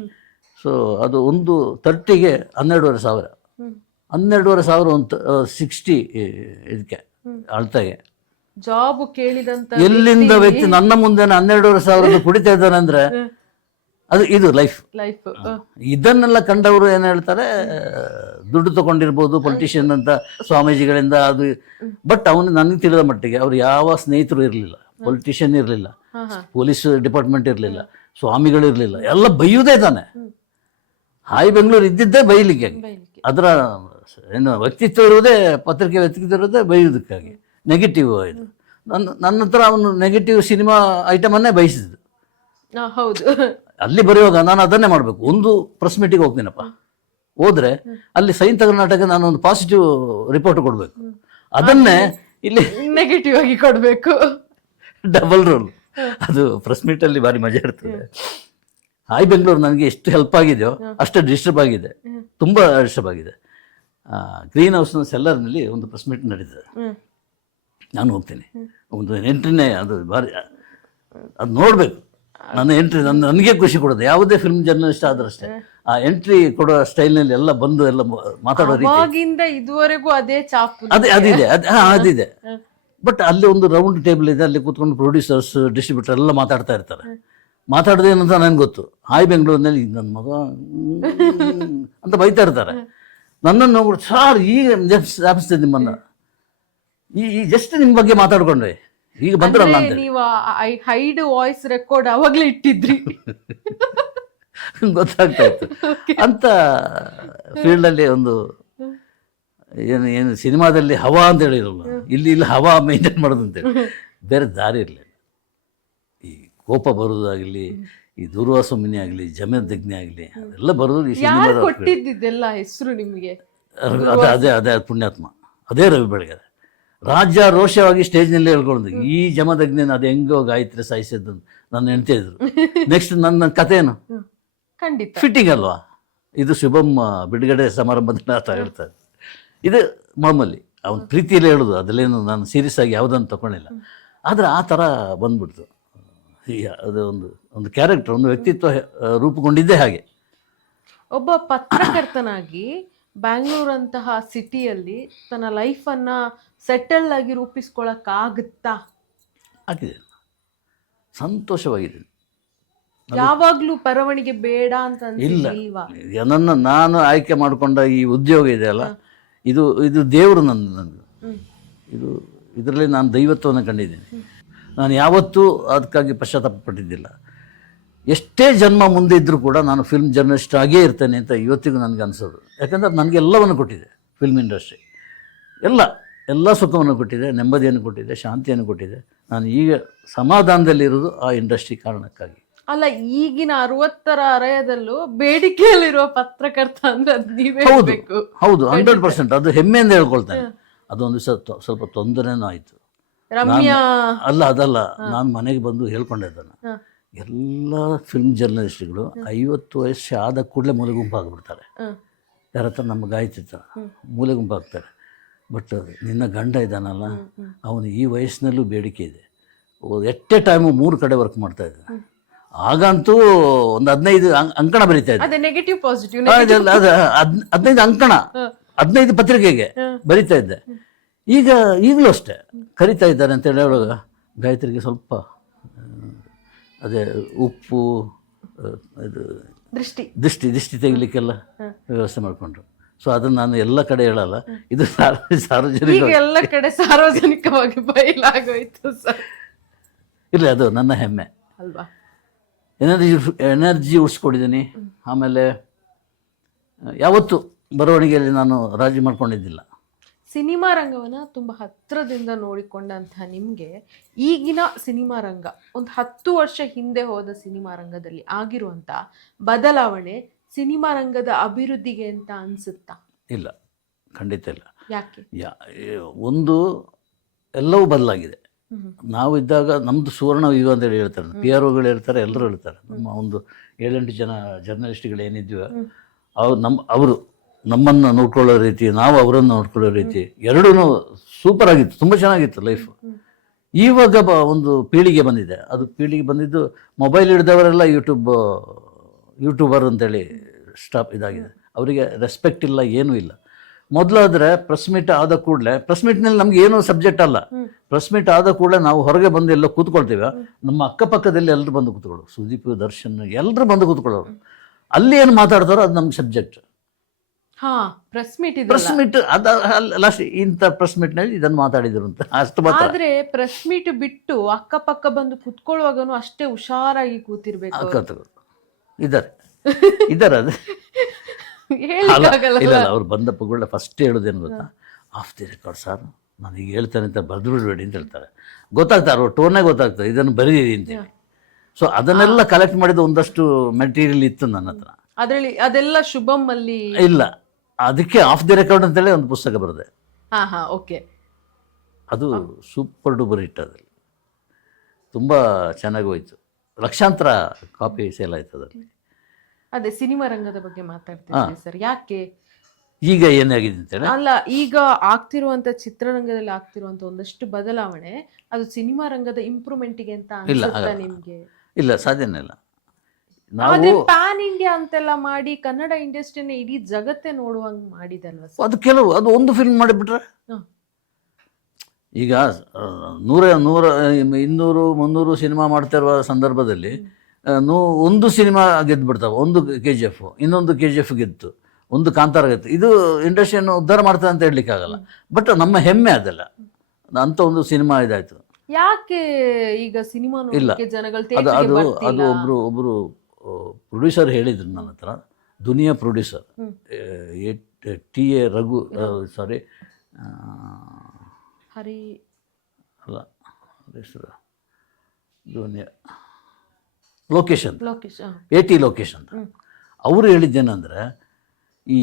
ಸೊ ಅದು ಒಂದು 30ಗೆ 12,500. 12,500 ಒಂದು 60 ಇದಕ್ಕೆ ಅಳ್ತಾಗೆ. ಜಾಬ್ ಕೇಳಿದಂತ ಎಲ್ಲಿಂದ ವ್ಯಕ್ತಿ ನನ್ನ ಮುಂದೆ 12,500 ಕುಡಿತಾ ಇದ್ದಾನೆ ಅಂದ್ರೆ ಇದು ಲೈಫ್. ಇದನ್ನೆಲ್ಲ ಕಂಡವರು ಏನು ಹೇಳ್ತಾರೆ, ದುಡ್ಡು ತಗೊಂಡಿರ್ಬೋದು ಪೊಲಿಟಿಷಿಯನ್ ಅಂತ ಸ್ವಾಮೀಜಿಗಳಿಂದ, ಅದು. ಬಟ್ ಅವನು ನನಗೆ ತಿಳಿದ ಮಟ್ಟಿಗೆ ಅವ್ರು ಯಾವ ಸ್ನೇಹಿತರು ಇರಲಿಲ್ಲ, ಪೊಲಿಟಿಷಿಯನ್ ಇರಲಿಲ್ಲ, ಪೊಲೀಸ್ ಡಿಪಾರ್ಟ್ಮೆಂಟ್ ಇರಲಿಲ್ಲ, ಸ್ವಾಮಿಗಳಿರಲಿಲ್ಲ, ಎಲ್ಲ ಬೈಯುವುದೇ ತಾನೆ. ಹಾಯ್ ಬೆಂಗಳೂರು ಇದ್ದಿದ್ದೇ ಬೈಲಿಕ್ಕೆ. ಅದರ ಏನು ವ್ಯಕ್ತಿತ್ವ ಇರುವುದೇ, ಪತ್ರಿಕೆ ವ್ಯಕ್ತಿತ್ವ ಇರೋದೇ ಬೈಯೋದಕ್ಕಾಗಿ. ನೆಗೆಟಿವ್ ಇದು. ನನ್ನ ಹತ್ರ ಅವನು ನೆಗೆಟಿವ್ ಸಿನಿಮಾ ಐಟಮನ್ನೇ ಬಯಸಿದ್ದು. ಹೌದು. ಅಲ್ಲಿ ಬರೆಯುವಾಗ ನಾನು ಅದನ್ನೇ ಮಾಡಬೇಕು. ಒಂದು ಪ್ರೆಸ್ ಮೀಟಿಗೆ ಹೋಗ್ತೀನಪ್ಪ, ಹೋದ್ರೆ ಅಲ್ಲಿ ಸೈನ್ಸ್ ಕರ್ನಾಟಕ ನಾನು ಒಂದು ಪಾಸಿಟಿವ್ ರಿಪೋರ್ಟ್ ಕೊಡಬೇಕು, ಅದನ್ನೇ ಇಲ್ಲಿ ನೆಗೆಟಿವ್ ಆಗಿ ಕೊಡಬೇಕು. Double role. ಅದು ಪ್ರೆಸ್ ಮೀಟಲ್ಲಿ ಭಾರಿ ಮಜಾ ಇರ್ತದೆ. ಹಾಯ್ ಬೆಂಗಳೂರು ನನಗೆ ಎಷ್ಟು ಹೆಲ್ಪ್ ಆಗಿದೆಯೋ ಅಷ್ಟೇ ಡಿಸ್ಟರ್ಬ್ ಆಗಿದೆ, ತುಂಬ ಡಿಸ್ಟರ್ಬ್ ಆಗಿದೆ. ಗ್ರೀನ್ ಹೌಸ್ನ ಸೆಲ್ಲರ್ನಲ್ಲಿ ಒಂದು ಪ್ರೆಸ್ ಮೀಟ್ ನಡೀತದೆ, ನಾನು ಹೋಗ್ತೀನಿ. ಒಂದು ಎಂಟ್ರಿನೇ ಅದು ಭಾರಿ, ಅದು ನೋಡಬೇಕು. ನನ್ನ ಎಂಟ್ರಿ ನನಗೆ ಖುಷಿ ಕೊಡೋದು, ಯಾವುದೇ ಫಿಲ್ಮ್ ಜರ್ನಲಿಸ್ಟ್ ಆದ್ರಷ್ಟೇ. ಆ ಎಂಟ್ರಿ ಕೊಡೋ ಸ್ಟೈಲ್ನಲ್ಲಿ ಎಲ್ಲ ಬಂದು ಎಲ್ಲ ಮಾತಾಡೋ ರೀತಿ ಇದುವರೆಗೂ ಅದೇ ಚಾಪ್ ಅದಿದೆ. ಬಟ್ ಅಲ್ಲಿ ಒಂದು ರೌಂಡ್ ಟೇಬಲ್ ಇದೆ, ಅಲ್ಲಿ ಕೂತ್ಕೊಂಡು ಪ್ರೊಡ್ಯೂಸರ್ಸ್, ಡಿಸ್ಟ್ರಿಬ್ಯೂಟರ್ ಎಲ್ಲ ಮಾತಾಡ್ತಾ ಇರ್ತಾರೆ. ಮಾತಾಡೋದೇನಂತ ನನಗೆ ಗೊತ್ತು. ಹಾಯ್ ಬೆಂಗಳೂರಿನಲ್ಲಿ ನನ್ನ ಮಗ ಅಂತ ಬೈತಾ ಇರ್ತಾರೆ. ನನ್ನನ್ನು ನೋಡ್ಬಿಟ್ಟು, ಸಾರ್ ಈಗ ಜ್ಞಾಪಿಸ್ತಿದ್ದೆ ನಿಮ್ಮನ್ನ, ಈ ಜಸ್ಟ್ ನಿಮ್ಮ ಬಗ್ಗೆ ಮಾತಾಡ್ಕೊಂಡ್ರೆ ಈಗ ಬಂದ್ರಲ್ಲ ಅಂತ. ನೀವು ಹೈಡ್ ವಾಯ್ಸ್ ರೆಕಾರ್ಡ್ ಅವಾಗಲೇ ಇಟ್ಟಿದ್ರಿ ಗೊತ್ತಾಗ್ತಾ ಇತ್ತು. ಅಂತ ಫೀಲ್ಡಲ್ಲಿ ಒಂದು ಏನು ಸಿನಿಮಾದಲ್ಲಿ ಹವಾ ಅಂತ ಹೇಳಿರಲ್ಲ, ಇಲ್ಲಿ ಹವಾ ಮೇಂಟೈನ್ ಮಾಡೋದು ಅಂತೇಳಿ ಬೇರೆ ದಾರಿ ಇರಲಿಲ್ಲ. ಈ ಕೋಪ ಬರೋದಾಗಲಿ, ಈ ದೂರ್ವಾಸಮಿನಿ ಆಗಲಿ, ಜಮದಗ್ನಿ ಆಗಲಿ, ಅದೆಲ್ಲ ಬರೋದು ಈ ಸಿನಿಮಾದ. ಕೊಟ್ಟಿದ್ದೆಲ್ಲ ಹೆಸರು ನಿಮಗೆ? ಅದೇ ಪುಣ್ಯಾತ್ಮ, ಅದೇ ರವಿ ಬೆಳಗೆರೆ. ರಾಜ್ಯ ರೋಷವಾಗಿ ಸ್ಟೇಜ್ನಲ್ಲಿ ಹೇಳ್ಕೊಂಡು, ಈ ಜಮದಗ್ನಿನ ಅದು ಹೆಂಗೋ ಗಾಯತ್ರಿ ಸಾಯಿಸಿದ್ದು ನನ್ನ ಹೆಂಡ್ತಿ ಇದ್ರು. ನೆಕ್ಸ್ಟ್ ನನ್ನ ಕಥೆನು ಫಿಟ್ಟಿಂಗ್ ಅಲ್ವಾ, ಇದು ಶುಭಮ್ ಬಿಡುಗಡೆ ಸಮಾರಂಭದಲ್ಲಿ ಆತ ಹೇಳ್ತಾರೆ. ಇದು ಮಾಮೂಲಿ ಅವನ ಪ್ರೀತಿಯಲ್ಲಿ ಹೇಳೋದು, ಅದಲ್ಲೇನು ನಾನು ಸೀರಿಯಸ್ ಆಗಿ ಯಾವುದನ್ನು ತಗೊಂಡಿಲ್ಲ. ಆದರೆ ಆ ಥರ ಬಂದ್ಬಿಡ್ತು. ಅದು ಒಂದು ಕ್ಯಾರೆಕ್ಟರ್, ಒಂದು ವ್ಯಕ್ತಿತ್ವ ರೂಪುಗೊಂಡಿದ್ದೇ ಹಾಗೆ. ಒಬ್ಬ ಪತ್ರಕರ್ತನಾಗಿ ಬ್ಯಾಂಗ್ಳೂರಂತಹ ಸಿಟಿಯಲ್ಲಿ ತನ್ನ ಲೈಫನ್ನು ಸೆಟಲ್ ಆಗಿ ರೂಪಿಸ್ಕೊಳಕ್ಕಾಗುತ್ತಾ? ಆಗಿದೆ, ಸಂತೋಷವಾಗಿದೆ. ಯಾವಾಗ್ಲೂ ಬರವಣಿಗೆ ಬೇಡ ಅಂತ ಇಲ್ಲ, ನಾನು ಆಯ್ಕೆ ಮಾಡಿಕೊಂಡ ಈ ಉದ್ಯೋಗ ಇದೆಯಲ್ಲ, ಇದು ದೇವರು ನಂದು. ಇದರಲ್ಲಿ ನಾನು ದೈವತ್ವವನ್ನು ಕಂಡಿದ್ದೀನಿ. ನಾನು ಯಾವತ್ತೂ ಅದಕ್ಕಾಗಿ ಪಶ್ಚಾತ್ತಾಪ ಪಟ್ಟಿದ್ದಿಲ್ಲ. ಎಷ್ಟೇ ಜನ್ಮ ಮುಂದೆ ಇದ್ದರೂ ಕೂಡ ನಾನು ಫಿಲ್ಮ್ ಜರ್ನಲಿಸ್ಟ್ ಆಗೇ ಇರ್ತೇನೆ ಅಂತ ಇವತ್ತಿಗೂ ನನಗೆ ಅನಿಸೋದು. ಯಾಕಂದರೆ ನನಗೆ ಎಲ್ಲವನ್ನು ಕೊಟ್ಟಿದೆ ಫಿಲ್ಮ್ ಇಂಡಸ್ಟ್ರಿ. ಎಲ್ಲ ಸುಖವನ್ನು ಕೊಟ್ಟಿದೆ, ನೆಮ್ಮದಿಯನ್ನು ಕೊಟ್ಟಿದೆ, ಶಾಂತಿಯನ್ನು ಕೊಟ್ಟಿದೆ. ನಾನು ಈಗ ಸಮಾಧಾನದಲ್ಲಿರೋದು ಆ ಇಂಡಸ್ಟ್ರಿ ಕಾರಣಕ್ಕಾಗಿ. ಅಲ್ಲ, ಈಗಿನ 60ರ ಅರಯದಲ್ಲೂ ಬೇಡಿಕೆಯಲ್ಲಿರುವ ಪತ್ರಕರ್ತ ಅಂದ್ರೆ ಅದ್ ನೀವೇ ಹೌದು ಹೇಳ್ಬೇಕು. ಹೌದು 100%. ಅದು ಹೆಮ್ಮೆಯಿಂದ ಹೇಳ್ಕೊಳ್ತೇನೆ. ಅದೊಂದು ಸ್ವಲ್ಪ ತೊಂದರೆನೂ ಆಯ್ತು. ರಮ್ಯಾ ಅದಲ್ಲ, ನಾನು ಮನೆಗೆ ಬಂದು ಹೇಳ್ಕೊಂಡೆ ಅದನ್ನು. ಎಲ್ಲ ಫಿಲ್ಮ್ ಜರ್ನಲಿಸ್ಟ್ಗಳು 50 ವಯಸ್ಸು ಆದ ಕೂಡಲೇ ಮೂಲೆ ಗುಂಪಾಗ್ಬಿಡ್ತಾರೆ. ಯಾರ ಹತ್ರ ನಮ್ಮ ಗಾಯತಿತ್ತ ಮೂಲೆ ಗುಂಪಾಗ್ತಾರೆ. ಬಟ್ ನಿನ್ನ ಗಂಡ ಇದ್ದಾನಲ್ಲ, ಅವನು ಈ ವಯಸ್ಸಿನಲ್ಲೂ ಬೇಡಿಕೆ ಇದೆ. ಎಟ್ಟೆ ಟೈಮು 3 ಕಡೆ ವರ್ಕ್ ಮಾಡ್ತಾ ಇದ್ದಾನೆ. ಆಗಂತೂ ಒಂದು 15 ಅಂಕಣ ಬರೀತಾ ಇದ್ದೆ. ಅದೇ ನೆಗೆಟಿವ್ ಪಾಸಿಟಿವ್. 15 ಅಂಕಣ 15 ಪತ್ರಿಕೆಗೆ ಬರಿತಾ ಇದ್ದೆ. ಈಗಲೂ ಅಷ್ಟೇ ಕರಿತಾ ಇದ್ದಾರೆ ಅಂತ ಹೇಳುವಾಗ ಗಾಯತ್ರಿಗೆ ಸ್ವಲ್ಪ ಅದೇ ಉಪ್ಪು ಇದು ದೃಷ್ಟಿ ತೆಗಿಲಿಕ್ಕೆಲ್ಲ ವ್ಯವಸ್ಥೆ ಮಾಡಿಕೊಂಡ್ರು. ಸೊ ಅದನ್ನು ನಾನು ಎಲ್ಲ ಕಡೆ ಹೇಳಲ್ಲ, ಇದು ಸಾರ್ವಜನಿಕ ಎಲ್ಲ ಕಡೆ ಸಾರ್ವಜನಿಕವಾಗಿ ಬಯಲಾಗೋಯ್ತು ಸರ್. ಇಲ್ಲ, ಅದು ನನ್ನ ಹೆಮ್ಮೆ ಅಲ್ವಾ. ಎನರ್ಜಿ ಉಳಿಸ್ಕೊಟ್ಟಿದ್ದೀನಿ. ಆಮೇಲೆ ಯಾವತ್ತು ಬರವಣಿಗೆಯಲ್ಲಿ ನಾನು ರಾಜಿ ಮಾಡ್ಕೊಂಡಿದ್ದಿಲ್ಲ. ಸಿನಿಮಾ ರಂಗವನ್ನ ತುಂಬಾ ಹತ್ರದಿಂದ ನೋಡಿಕೊಂಡಂತಹ ನಿಮ್ಗೆ ಈಗಿನ ಸಿನಿಮಾ ರಂಗ, ಒಂದು 10 ವರ್ಷ ಹಿಂದೆ ಹೋದ ಸಿನಿಮಾ ರಂಗದಲ್ಲಿ ಆಗಿರುವಂತ ಬದಲಾವಣೆ ಸಿನಿಮಾ ರಂಗದ ಅಭಿವೃದ್ಧಿಗೆ ಅಂತ ಅನ್ಸುತ್ತಾ? ಇಲ್ಲ, ಖಂಡಿತ ಇಲ್ಲ. ಯಾಕೆ? ಒಂದು ಎಲ್ಲವೂ ಬದಲಾಗಿದೆ. ನಾವು ಇದ್ದಾಗ ನಮ್ಮದು ಸುವರ್ಣ ಯುಗ ಅಂತೇಳಿ ಹೇಳ್ತಾರೆ, ಪಿ ಆರ್ ಒಗಳು ಹೇಳ್ತಾರೆ, ಎಲ್ಲರೂ ಹೇಳ್ತಾರೆ. ನಮ್ಮ ಒಂದು 7-8 ಜನ ಜರ್ನಲಿಸ್ಟ್ಗಳು ಏನಿದ್ವಿ, ಅವರು ನಮ್ಮನ್ನು ನೋಡ್ಕೊಳ್ಳೋ ರೀತಿ, ನಾವು ಅವರನ್ನು ನೋಡ್ಕೊಳ್ಳೋ ರೀತಿ ಎರಡೂ ಸೂಪರ್ ಆಗಿತ್ತು, ತುಂಬ ಚೆನ್ನಾಗಿತ್ತು ಲೈಫ್. ಇವಾಗ ಒಂದು ಪೀಳಿಗೆ ಬಂದಿದೆ. ಅದು ಪೀಳಿಗೆ ಬಂದಿದ್ದು ಮೊಬೈಲ್ ಹಿಡಿದವರೆಲ್ಲ ಯೂಟ್ಯೂಬರ್ ಅಂತೇಳಿ ಇದಾಗಿದೆ. ಅವರಿಗೆ ರೆಸ್ಪೆಕ್ಟ್ ಇಲ್ಲ, ಏನೂ ಇಲ್ಲ. ಮೊದಲಾದರೆ ಪ್ರೆಸ್ ಮೀಟ್ ಆದ ಕೂಡಲೇ, ಪ್ರೆಸ್ ಮೀಟ್ನಲ್ಲಿ ನಮ್ಗೆ ಏನೂ ಸಬ್ಜೆಕ್ಟ್ ಅಲ್ಲ. ಪ್ರೆಸ್ ಮೀಟ್ ಆದ ಕೂಡಲೇ ನಾವು ಹೊರಗೆ ಬಂದು ಎಲ್ಲ ಕೂತ್ಕೊಳ್ತೀವಿ. ನಮ್ಮ ಅಕ್ಕಪಕ್ಕದಲ್ಲಿ ಎಲ್ಲರೂ ಬಂದು ಕೂತ್ಕೊಳ್ಳೋರು, ಸುದೀಪ್, ದರ್ಶನ್ ಎಲ್ಲರೂ ಬಂದು ಕೂತ್ಕೊಳ್ಳೋರು. ಅಲ್ಲಿ ಏನು ಮಾತಾಡ್ತಾರೋ ಅದು ನಮ್ಗೆ ಸಬ್ಜೆಕ್ಟ್. ಪ್ರೆಸ್ ಮೀಟ್ ಲಾಸ್ಟ್ ಇಂಥ ಪ್ರೆಸ್ ಮೀಟ್ನಲ್ಲಿ ಇದನ್ನು ಮಾತಾಡಿದ್ರು ಅಂತ ಅಷ್ಟು ಮಾತ್ರ. ಆದ್ರೆ ಪ್ರೆಸ್ ಮೀಟ್ ಬಿಟ್ಟು ಅಕ್ಕಪಕ್ಕ ಬಂದು ಕುತ್ಕೊಳ್ಳುವಾಗನು ಅಷ್ಟೇ ಹುಷಾರಾಗಿ ಕೂತಿರ್ಬೇಕು. ಇದ್ದಾರೆ ಅದು ಇಲ್ಲ, ಅವ್ರು ಬಂದಪ್ಪ ಕೂಡ ಫಸ್ಟ್ ಹೇಳೋದೇನು ಗೊತ್ತಾ, ಆಫ್ ದಿ ರೆಕಾರ್ಡ್ ಸರ್, ನಾನು ಈಗ ಹೇಳ್ತೇನೆ ಅಂತ ಬರೆದು ಬಿಡಬೇಡಿ ಅಂತ ಹೇಳ್ತಾರೆ. ಗೊತ್ತಾಗ್ತಾರೆ, ಅವ್ರ ಟೋನೇ ಗೊತ್ತಾಗ್ತದೆ, ಇದನ್ನು ಬರೀರಿ ಅಂತೇಳಿ. ಸೊ ಅದನ್ನೆಲ್ಲ ಕಲೆಕ್ಟ್ ಮಾಡಿದ ಒಂದಷ್ಟು ಮೆಟೀರಿಯಲ್ ಇತ್ತು ನನ್ನ ಹತ್ರ. ಅದರಲ್ಲಿ ಅದೆಲ್ಲ ಶುಭಂ ಅಲ್ಲಿ ಇಲ್ಲ, ಅದಕ್ಕೆ ಆಫ್ ದಿ ರೆಕಾರ್ಡ್ ಅಂತೇಳಿ ಒಂದು ಪುಸ್ತಕ ಬರೆದೆ. ಓಕೆ, ಅದು ಸೂಪರ್ ಡೂಪರ್ ಹಿಟ್. ಅದ್ರಲ್ಲಿ ತುಂಬ ಚೆನ್ನಾಗಿ ಹೋಯ್ತು, ಲಕ್ಷಾಂತರ ಕಾಪಿ ಸೇಲ್ ಆಯ್ತು ಅದರಲ್ಲಿ. ಅದೇ ಸಿನಿಮಾ ರಂಗದ ಬಗ್ಗೆ ಮಾತಾಡ್ತಿದ್ದೀವಿ ಸರ್. ಯಾಕೆ ಈಗ ಏನಾಗಿದೆ ಅಂತೇಳಿ ಅಲ್ಲ, ಈಗ ಆಗ್ತಿರುವಂತ ಚಿತ್ರರಂಗದಲ್ಲಿ ಆಗ್ತಿರುವಂತ ಒಂದಷ್ಟು ಬದಲಾವಣೆ ಅದು ಸಿನಿಮಾ ರಂಗದ ಇಂಪ್ರೂವ್ಮೆಂಟ್ಗೆ ಅಂತ ಅನ್ಸುತ್ತಾ ನಿಮ್ಗೆ? ಇಲ್ಲ, ಸಾಧ್ಯನೇ ಇಲ್ಲ. ನಾವು ಪ್ಯಾನ್ ಇಂಡಿಯಾ ಅಂತೆಲ್ಲ ಮಾಡಿ ಕನ್ನಡ ಇಂಡಸ್ಟ್ರಿನ ಇಡೀ ಜಗತ್ತೇ ನೋಡುವಂಗ್ ಮಾಡಿದಲ್ವ ಸರ್? ಅದು ಒಂದು ಫಿಲ್ಮ್ ಮಾಡಿಬಿಟ್ರೆ ಈಗ 100-200-300 ಸಿನಿಮಾ ಮಾಡ್ತಾ ಇರುವ ಸಂದರ್ಭದಲ್ಲಿ ಒಂದು ಸಿನಿಮಾ ಗೆದ್ದು ಬಿಡ್ತಾವೆ. ಒಂದು KGF, ಇನ್ನೊಂದು KGF ಗೆದ್ದು, ಒಂದು ಕಾಂತಾರ ಗೆದ್ದು. ಇದು ಇಂಡಸ್ಟ್ರಿಯನ್ನು ಉದ್ಧಾರ ಮಾಡ್ತದೆ ಅಂತ ಹೇಳಲಿಕ್ಕಾಗಲ್ಲ. ಬಟ್ ನಮ್ಮ ಹೆಮ್ಮೆ ಅದೆಲ್ಲ, ಅಂತ ಒಂದು ಸಿನಿಮಾ ಇದಾಯ್ತು. ಯಾಕೆ ಈಗ ಸಿನಿಮಾ ಇಲ್ಲ, ಅದು ಒಬ್ರು ಪ್ರೊಡ್ಯೂಸರ್ ಹೇಳಿದ್ರು ನನ್ನ ಹತ್ರ, ದುನಿಯಾ ಪ್ರೊಡ್ಯೂಸರ್, TA ರಘು, ಸಾರಿ ಹರಿ ಅಲ್ಲ, ದುನಿಯಾ ಲೊಕೇಶನ್, AT ಲೊಕೇಶನ್. ಅವರು ಹೇಳಿದ್ದೇನೆಂದರೆ, ಈ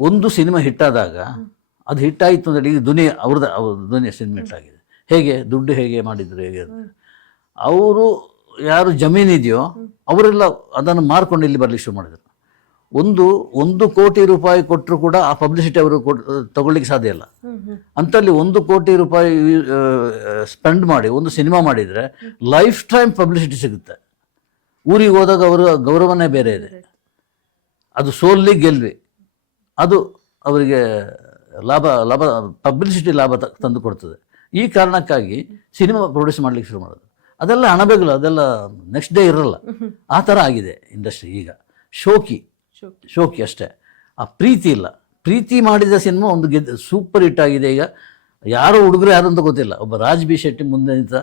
ಒಂದು ಸಿನಿಮಾ ಹಿಟ್ಟಾದಾಗ ಅದು ಹಿಟ್ಟಾಯಿತು ಅಂದರೆ, ಈಗ ದುನಿಯಾ ಸಿನಿಮಾ ಹಿಟ್ಟಾಗಿದೆ. ಹೇಗೆ ದುಡ್ಡು ಹೇಗೆ ಮಾಡಿದ್ರು, ಹೇಗೆ ಅವರು ಯಾರು ಜಮೀನಿದೆಯೋ ಅವರೆಲ್ಲ ಅದನ್ನು ಮಾರ್ಕೊಂಡು ಇಲ್ಲಿ ಬರಲಿಕ್ಕೆ ಶುರು ಮಾಡಿದರು. 1 ಕೋಟಿ ರೂಪಾಯಿ ಕೊಟ್ಟರು ಕೂಡ ಆ ಪಬ್ಲಿಸಿಟಿ ಅವರು ತಗೊಳ್ಳಿಕ್ಕೆ ಸಾಧ್ಯ ಇಲ್ಲ. ಅಂತಲ್ಲಿ 1 ಕೋಟಿ ರೂಪಾಯಿ ಸ್ಪೆಂಡ್ ಮಾಡಿ ಒಂದು ಸಿನಿಮಾ ಮಾಡಿದರೆ ಲೈಫ್ ಟೈಮ್ ಪಬ್ಲಿಸಿಟಿ ಸಿಗುತ್ತೆ. ಊರಿಗೆ ಹೋದಾಗ ಅವರ ಗೌರವನೇ ಬೇರೆ ಇದೆ. ಅದು ಸೋಲ್ಲಿ ಗೆಲ್ವಿ, ಅದು ಅವರಿಗೆ ಲಾಭ ಪಬ್ಲಿಸಿಟಿ ಲಾಭ ತಂದು ಕೊಡ್ತದೆ. ಈ ಕಾರಣಕ್ಕಾಗಿ ಸಿನಿಮಾ ಪ್ರೊಡ್ಯೂಸ್ ಮಾಡಲಿಕ್ಕೆ ಶುರು ಮಾಡೋದು. ಅದೆಲ್ಲ ಹಣಬೇಕಲ್ಲ, ಅದೆಲ್ಲ ನೆಕ್ಸ್ಟ್ ಡೇ ಇರಲ್ಲ. ಆ ಥರ ಆಗಿದೆ ಇಂಡಸ್ಟ್ರಿ ಈಗ. ಶೋಕಿ ಅಷ್ಟೇ, ಆ ಪ್ರೀತಿ ಇಲ್ಲ. ಪ್ರೀತಿ ಮಾಡಿದ ಸಿನಿಮಾ ಒಂದು ಸೂಪರ್ ಹಿಟ್ ಆಗಿದೆ. ಈಗ ಯಾರೋ ಹುಡುಗರು ಯಾರು ಅಂತ ಗೊತ್ತಿಲ್ಲ, ಒಬ್ಬ ರಾಜ್ ಬಿ ಶೆಟ್ಟಿ ಮುಂದೆ ನಿಂತ